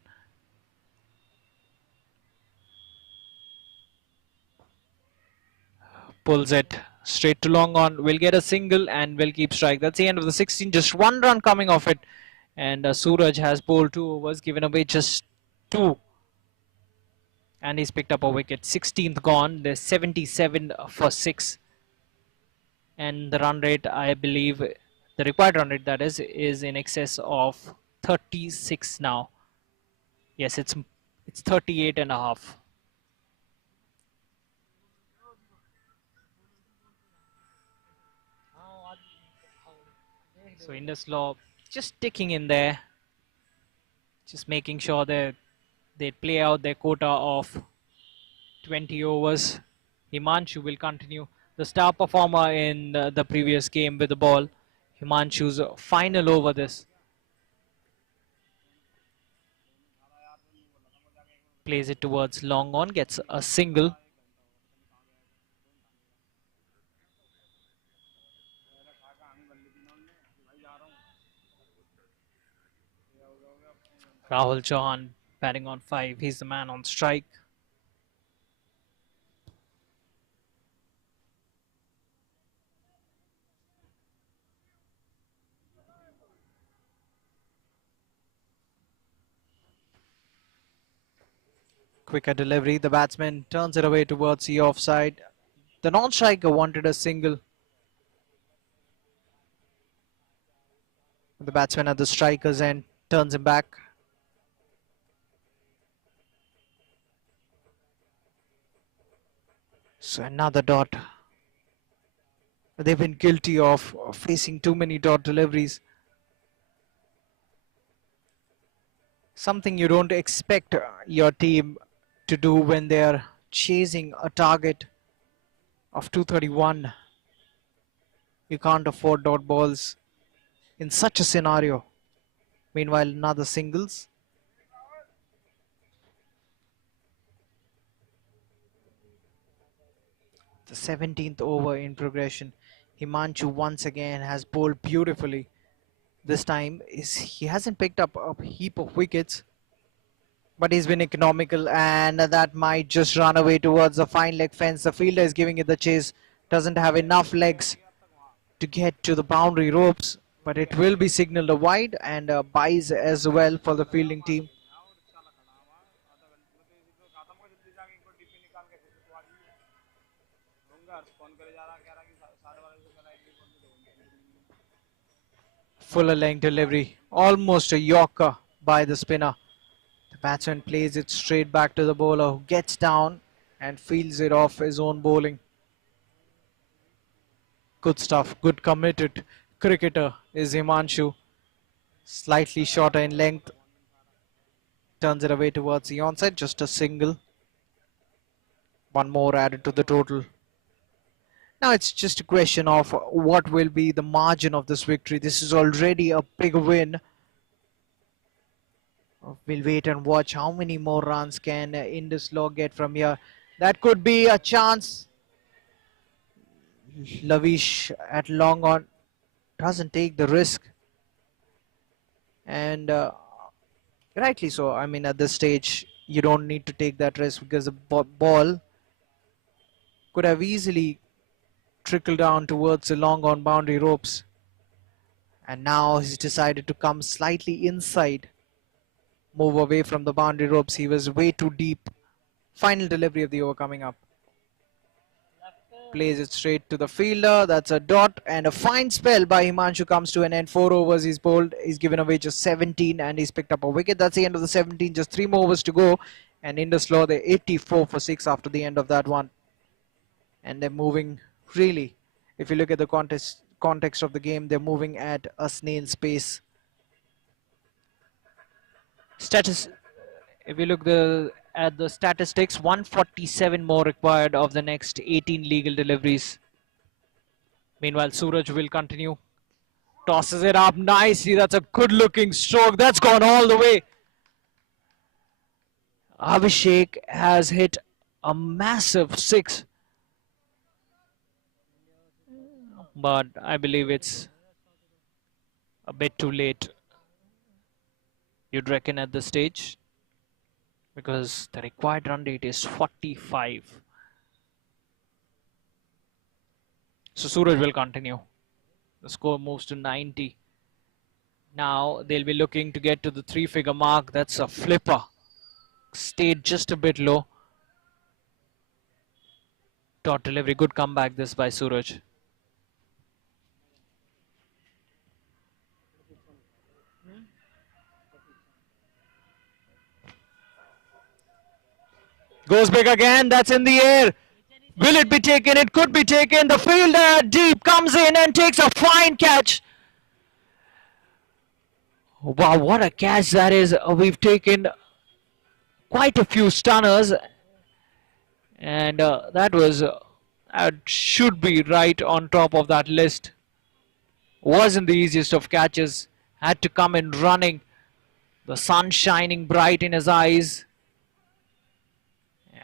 Pulls it straight to long on. We'll get a single and we'll keep strike. That's the end of the 16. Just 1 run coming off it. And Suraj has bowled 2 overs, given away just 2. And he's picked up a wicket. 16th gone. There's 77 for 6. And the run rate, I believe, the required run rate that is in excess of 36 now. Yes, it's 38 and a half. So Indus Law just ticking in there, just making sure that they play out their quota of 20 overs. Himanshu will continue, the star performer in the previous game with the ball. Himanshu's final over this. Plays it towards long on, gets a single. Rahul Chauhan batting on 5. He's the man on strike. Quicker delivery. The batsman turns it away towards the offside. The non-striker wanted a single. The batsman at the striker's end turns him back. So another dot. They've been guilty of facing too many dot deliveries. Something you don't expect your team to do when they're chasing a target of 231. You can't afford dot balls in such a scenario. Meanwhile, another singles. The 17th over in progression. Himanshu once again has bowled beautifully. This time he hasn't picked up a heap of wickets, but he's been economical, and that might just run away towards the fine leg fence. The fielder is giving it the chase, doesn't have enough legs to get to the boundary ropes, but it will be signaled a wide and buys as well for the fielding team. Fuller length delivery, almost a yorker by the spinner. The batsman plays it straight back to the bowler, who gets down and fields it off his own bowling. Good stuff, good committed cricketer is Himanshu. Slightly shorter in length. Turns it away towards the onside, just a single. One more added to the total. Now it's just a question of what will be the margin of this victory. This is already a big win. We'll wait and watch how many more runs can Indus Law get from here. That could be a chance. Lavish at long on doesn't take the risk. And rightly so. I mean, at this stage, you don't need to take that risk because the ball could have easily trickled down towards the long on boundary ropes. And now he's decided to come slightly inside, move away from the boundary ropes. He was way too deep. Final delivery of the over coming up. Plays it straight to the fielder. That's a dot, and a fine spell by Himanshu comes to an end. 4 overs he's bowled. He's given away just 17 and he's picked up a wicket. That's the end of the 17. Just 3 more overs to go. And Indus Law, they're 84 for 6 after the end of that one. And they're moving really, if you look at the context of the game, they're moving at a snail's pace. If you look at the statistics, 147 more required of the next 18 legal deliveries. Meanwhile, Suraj will continue. Tosses it up nicely. That's a good looking stroke. That's gone all the way. Abhishek has hit a massive 6. But I believe it's a bit too late. You'd reckon at this stage? Because the required run rate is 45. So Suraj will continue. The score moves to 90. Now they'll be looking to get to the 3-figure mark. That's a flipper. Stayed just a bit low. Dot delivery. Good comeback this by Suraj. Goes big again. That's in the air. Will it be taken? It could be taken. The fielder deep comes in and takes a fine catch. Wow, what a catch that is. We've taken quite a few stunners. And that should be right on top of that list. Wasn't the easiest of catches. Had to come in running. The sun shining bright in his eyes.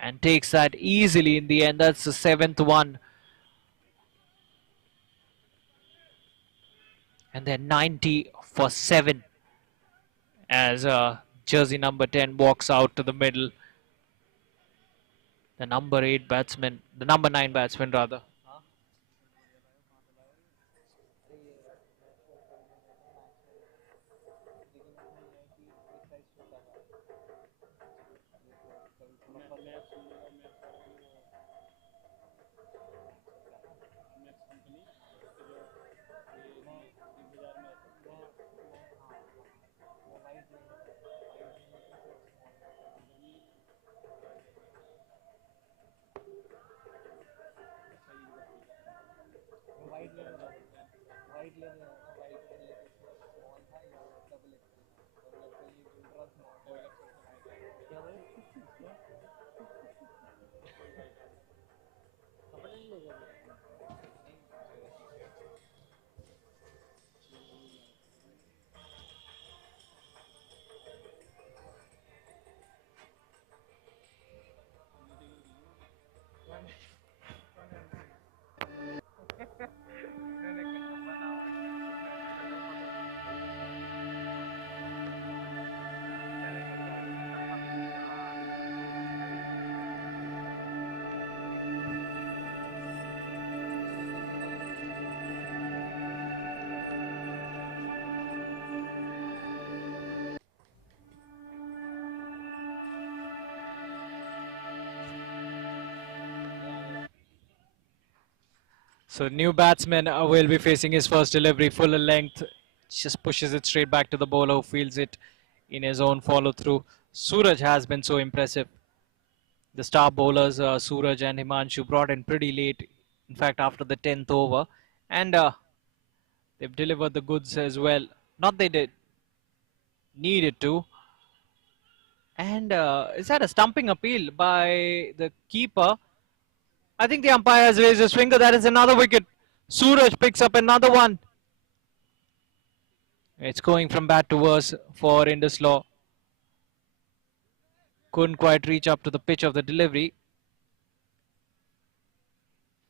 And takes that easily in the end. That's the 7th one. And then 90 for 7 as jersey number 10 walks out to the middle. The number 8 batsman, the number 9 batsman rather. So new batsman will be facing his first delivery, full length, just pushes it straight back to the bowler who fields it in his own follow through. Suraj has been so impressive. The star bowlers, Suraj and Himanshu, brought in pretty late, in fact after the 10th over, and they've delivered the goods as well. Not they did needed to. And is that a stumping appeal by the keeper? I think the umpire has raised his finger. That is another wicket. Suraj picks up another one. It's going from bad to worse for Indus Law. Couldn't quite reach up to the pitch of the delivery.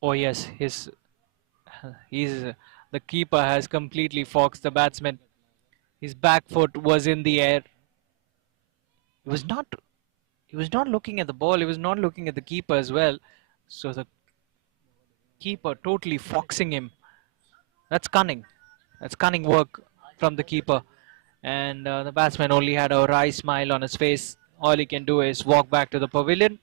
Oh yes, the keeper has completely foxed the batsman. His back foot was in the air. He was not looking at the ball. He was not looking at the keeper as well. So the keeper totally foxing him. That's cunning. That's cunning work from the keeper. And the batsman only had a wry smile on his face. All he can do is walk back to the pavilion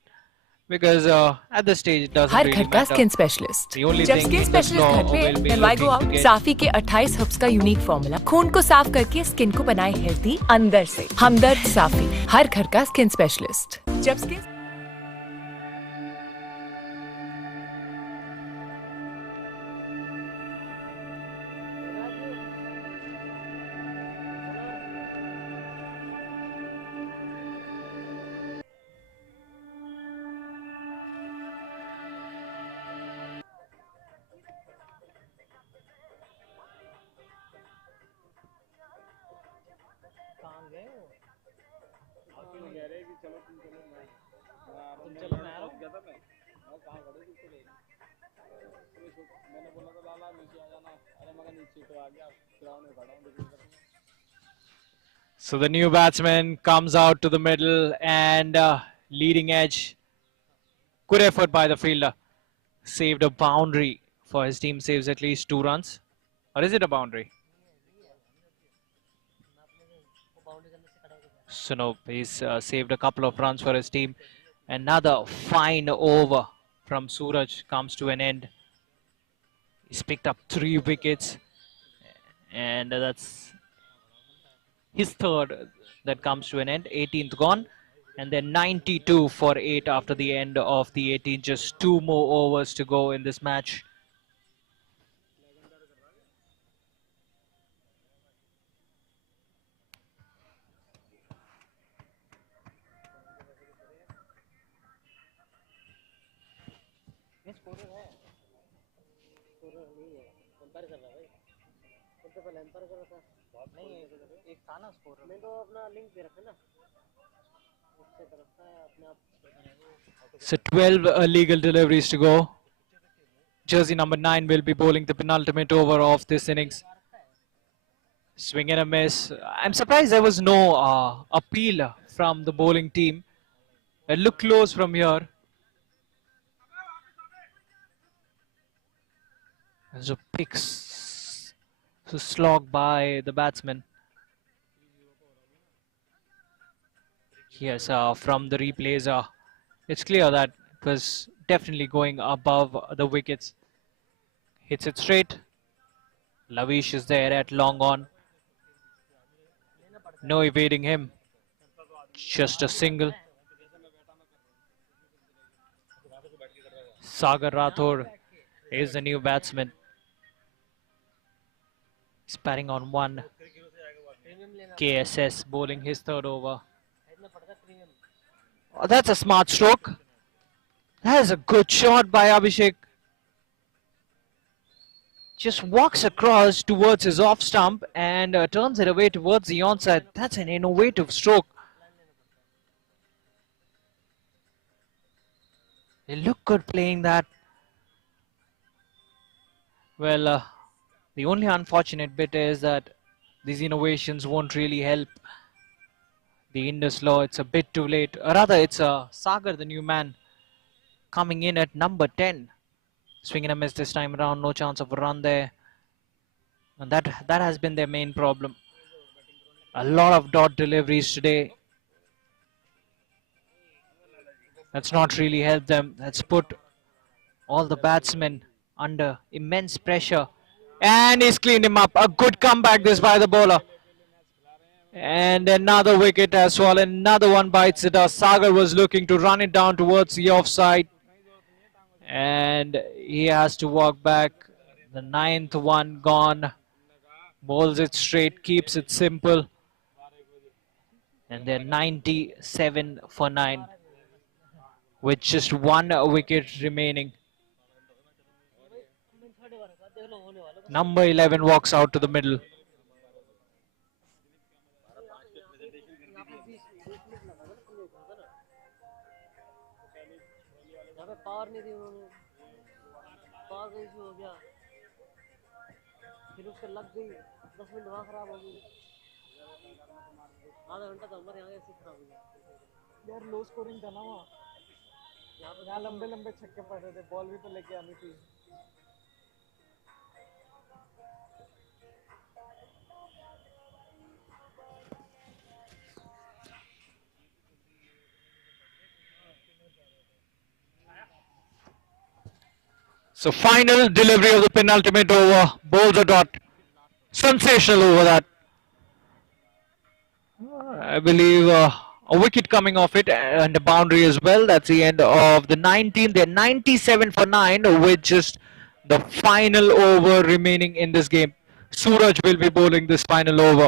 because at this stage it doesn't her really घर का matter. Skin specialist The only जब thing skin Indus specialist Law घर पे will be then why go looking to out? get साफी के 28 herbs का unique formula खून को साफ करके स्किन को बनाए हेल्दी अंदर से। हमदर्द साफी हर घर का स्किन स्पेशलिस्ट जब स्किन कहाँ गए हो? कह रहे कि चलो तुम चलो तुम चलो मैं आ रहा हूँ। कहाँ खड़े थे चले? मैंने बोला था लाला नीचे आ जाना। अरे मगर नीचे तो आ गया ग्राउंड में खड़ा हूँ। So the new batsman comes out to the middle and leading edge. Good effort by the fielder. Saved a boundary for his team. Saves at least 2 runs. Or is it a boundary? So no, he's saved a couple of runs for his team. Another fine over from Suraj comes to an end. He's picked up 3 wickets. And that's his third that comes to an end. 18th gone. And then 92 for 8 after the end of the 18. Just 2 more overs to go in this match. Scorer है scorer नहीं है empire कर रहा है भाई सबसे पहले empire कर रहा था नहीं एक था ना स्कोरर मैं तो अपना लिंक पे रखा ना उससे करता है अपने आप So 12 legal deliveries to go. Jersey number 9 will be bowling the penultimate over of this innings. Swing and a miss. I'm surprised there was no appeal from the bowling team. It looked close from here. There's a pick slog by the batsman. Yes, from the replays, it's clear that it was definitely going above the wickets. Hits it straight. Lavish is there at long on. No evading him. Just a single. Sagar Rathore is the new batsman. He's batting on 1. KSS bowling his third over. Oh, that's a smart stroke. That is a good shot by Abhishek. Just walks across towards his off stump and turns it away towards the onside. That's an innovative stroke. They look good playing that. Well, the only unfortunate bit is that these innovations won't really help the Indus Law. It's a bit too late. Or rather, it's Sagar, the new man, coming in at number 10. Swing and a miss this time around. No chance of a run there. And that has been their main problem. A lot of dot deliveries today. That's not really helped them. That's put all the batsmen under immense pressure. And he's cleaned him up. A good comeback this by the bowler. And another wicket has fallen. Another one bites it. Sagar was looking to run it down towards the offside. And he has to walk back. The 9th one gone. Bowls it straight, keeps it simple. And they're 97 for 9. With just 1 wicket remaining. Number 11 walks out to the middle. यहाँ पे 20 minute लगा था ना play होता ना, यहाँ पे power नहीं दी उन्होंने, पावर का इशू हो गया, फिर उसके लग गई, 10 मिनट वहाँ खराब हो गई, आधा घंटा तो हमारे यहाँ ऐसे खराब हो गया। यार लो स्कोरिंग था ना वहाँ, यहाँ लंबे लंबे छक्के पड़ रहे थे, बॉल भी तो लेके आनी थी। So final delivery of the penultimate over. Bowls a dot. Sensational over that. I believe a wicket coming off it and a boundary as well. That's the end of the 19th. They're 97 for 9 with just the final over remaining in this game. Suraj will be bowling this final over.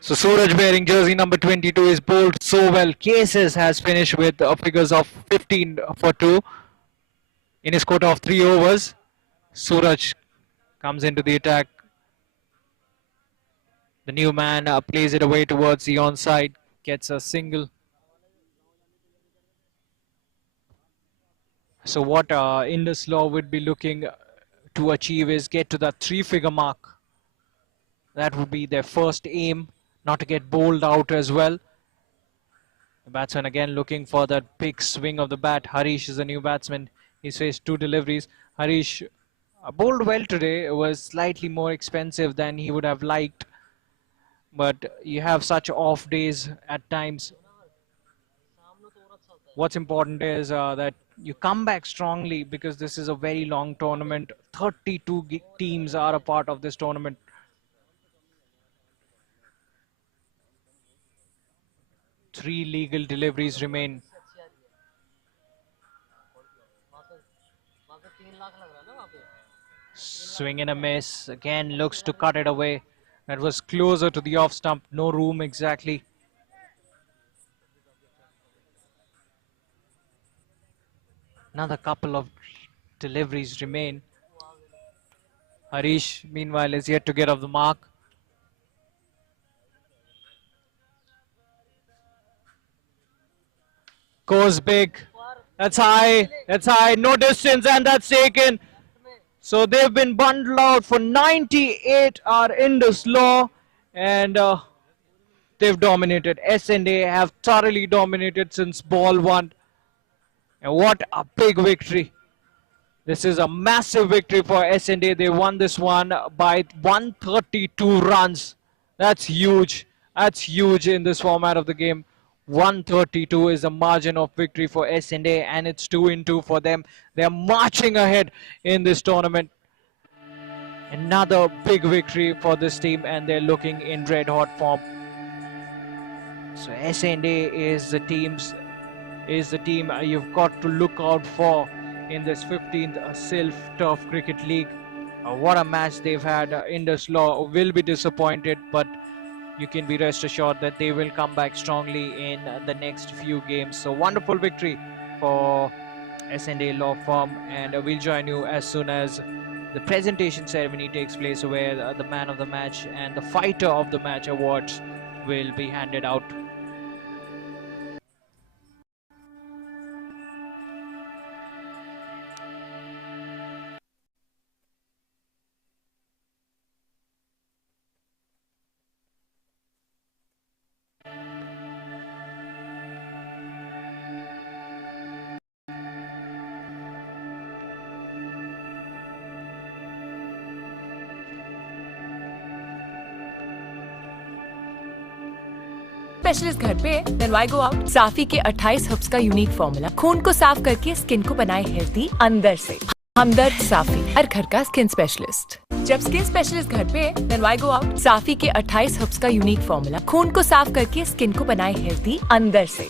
So Suraj wearing jersey number 22 is bowled so well. Cases has finished with figures of 15 for 2 in his quota of 3 overs. Suraj comes into the attack. The new man plays it away towards the onside, gets a single. So what Indus Law would be looking to achieve is get to that 3-figure mark. That would be their first aim, not to get bowled out as well. The batsman again looking for that big swing of the bat. Harish is a new batsman. He's faced 2 deliveries. Harish bowled well today. It was slightly more expensive than he would have liked. But you have such off days at times. What's important is that you come back strongly, because this is a very long tournament. 32 teams are a part of this tournament. Three legal deliveries remain. Swing and a miss. Again looks to cut it away. That was closer to the off stump. No room exactly. Another couple of deliveries remain. Harish, meanwhile, is yet to get off the mark. Goes big. That's high. That's high. No distance, and that's taken. So they've been bundled out for 98 are Indus Law, and they've dominated. S&A have thoroughly dominated since ball 1. And what a big victory. This is a massive victory for S&A. They won this one by 132 runs. That's huge. That's huge in this format of the game. 132 is the margin of victory for S&A, and it's 2-2 for them. They're marching ahead in this tournament. Another big victory for this team, and they're looking in red hot form. So S&A is the team you've got to look out for in this 15th Sylph Turf Cricket League. What a match they've had. Indus Law will be disappointed, but you can be rest assured that they will come back strongly in the next few games. So wonderful victory for S&A Law Firm, and we'll join you as soon as the presentation ceremony takes place, where the man of the match and the fighter of the match awards will be handed out. Specialist घर पे, then why go out? साफी के 28 herbs का unique formula खून को साफ करके skin को बनाए हेल्दी अंदर से। हमदर्द साफी, हर घर का स्किन स्पेशलिस्ट। जब स्किन स्पेशलिस्ट घर पे, then why go out? साफी के 28 हर्ब्स का यूनिक फॉर्मूला खून को साफ करके स्किन को बनाए हेल्दी अंदर से।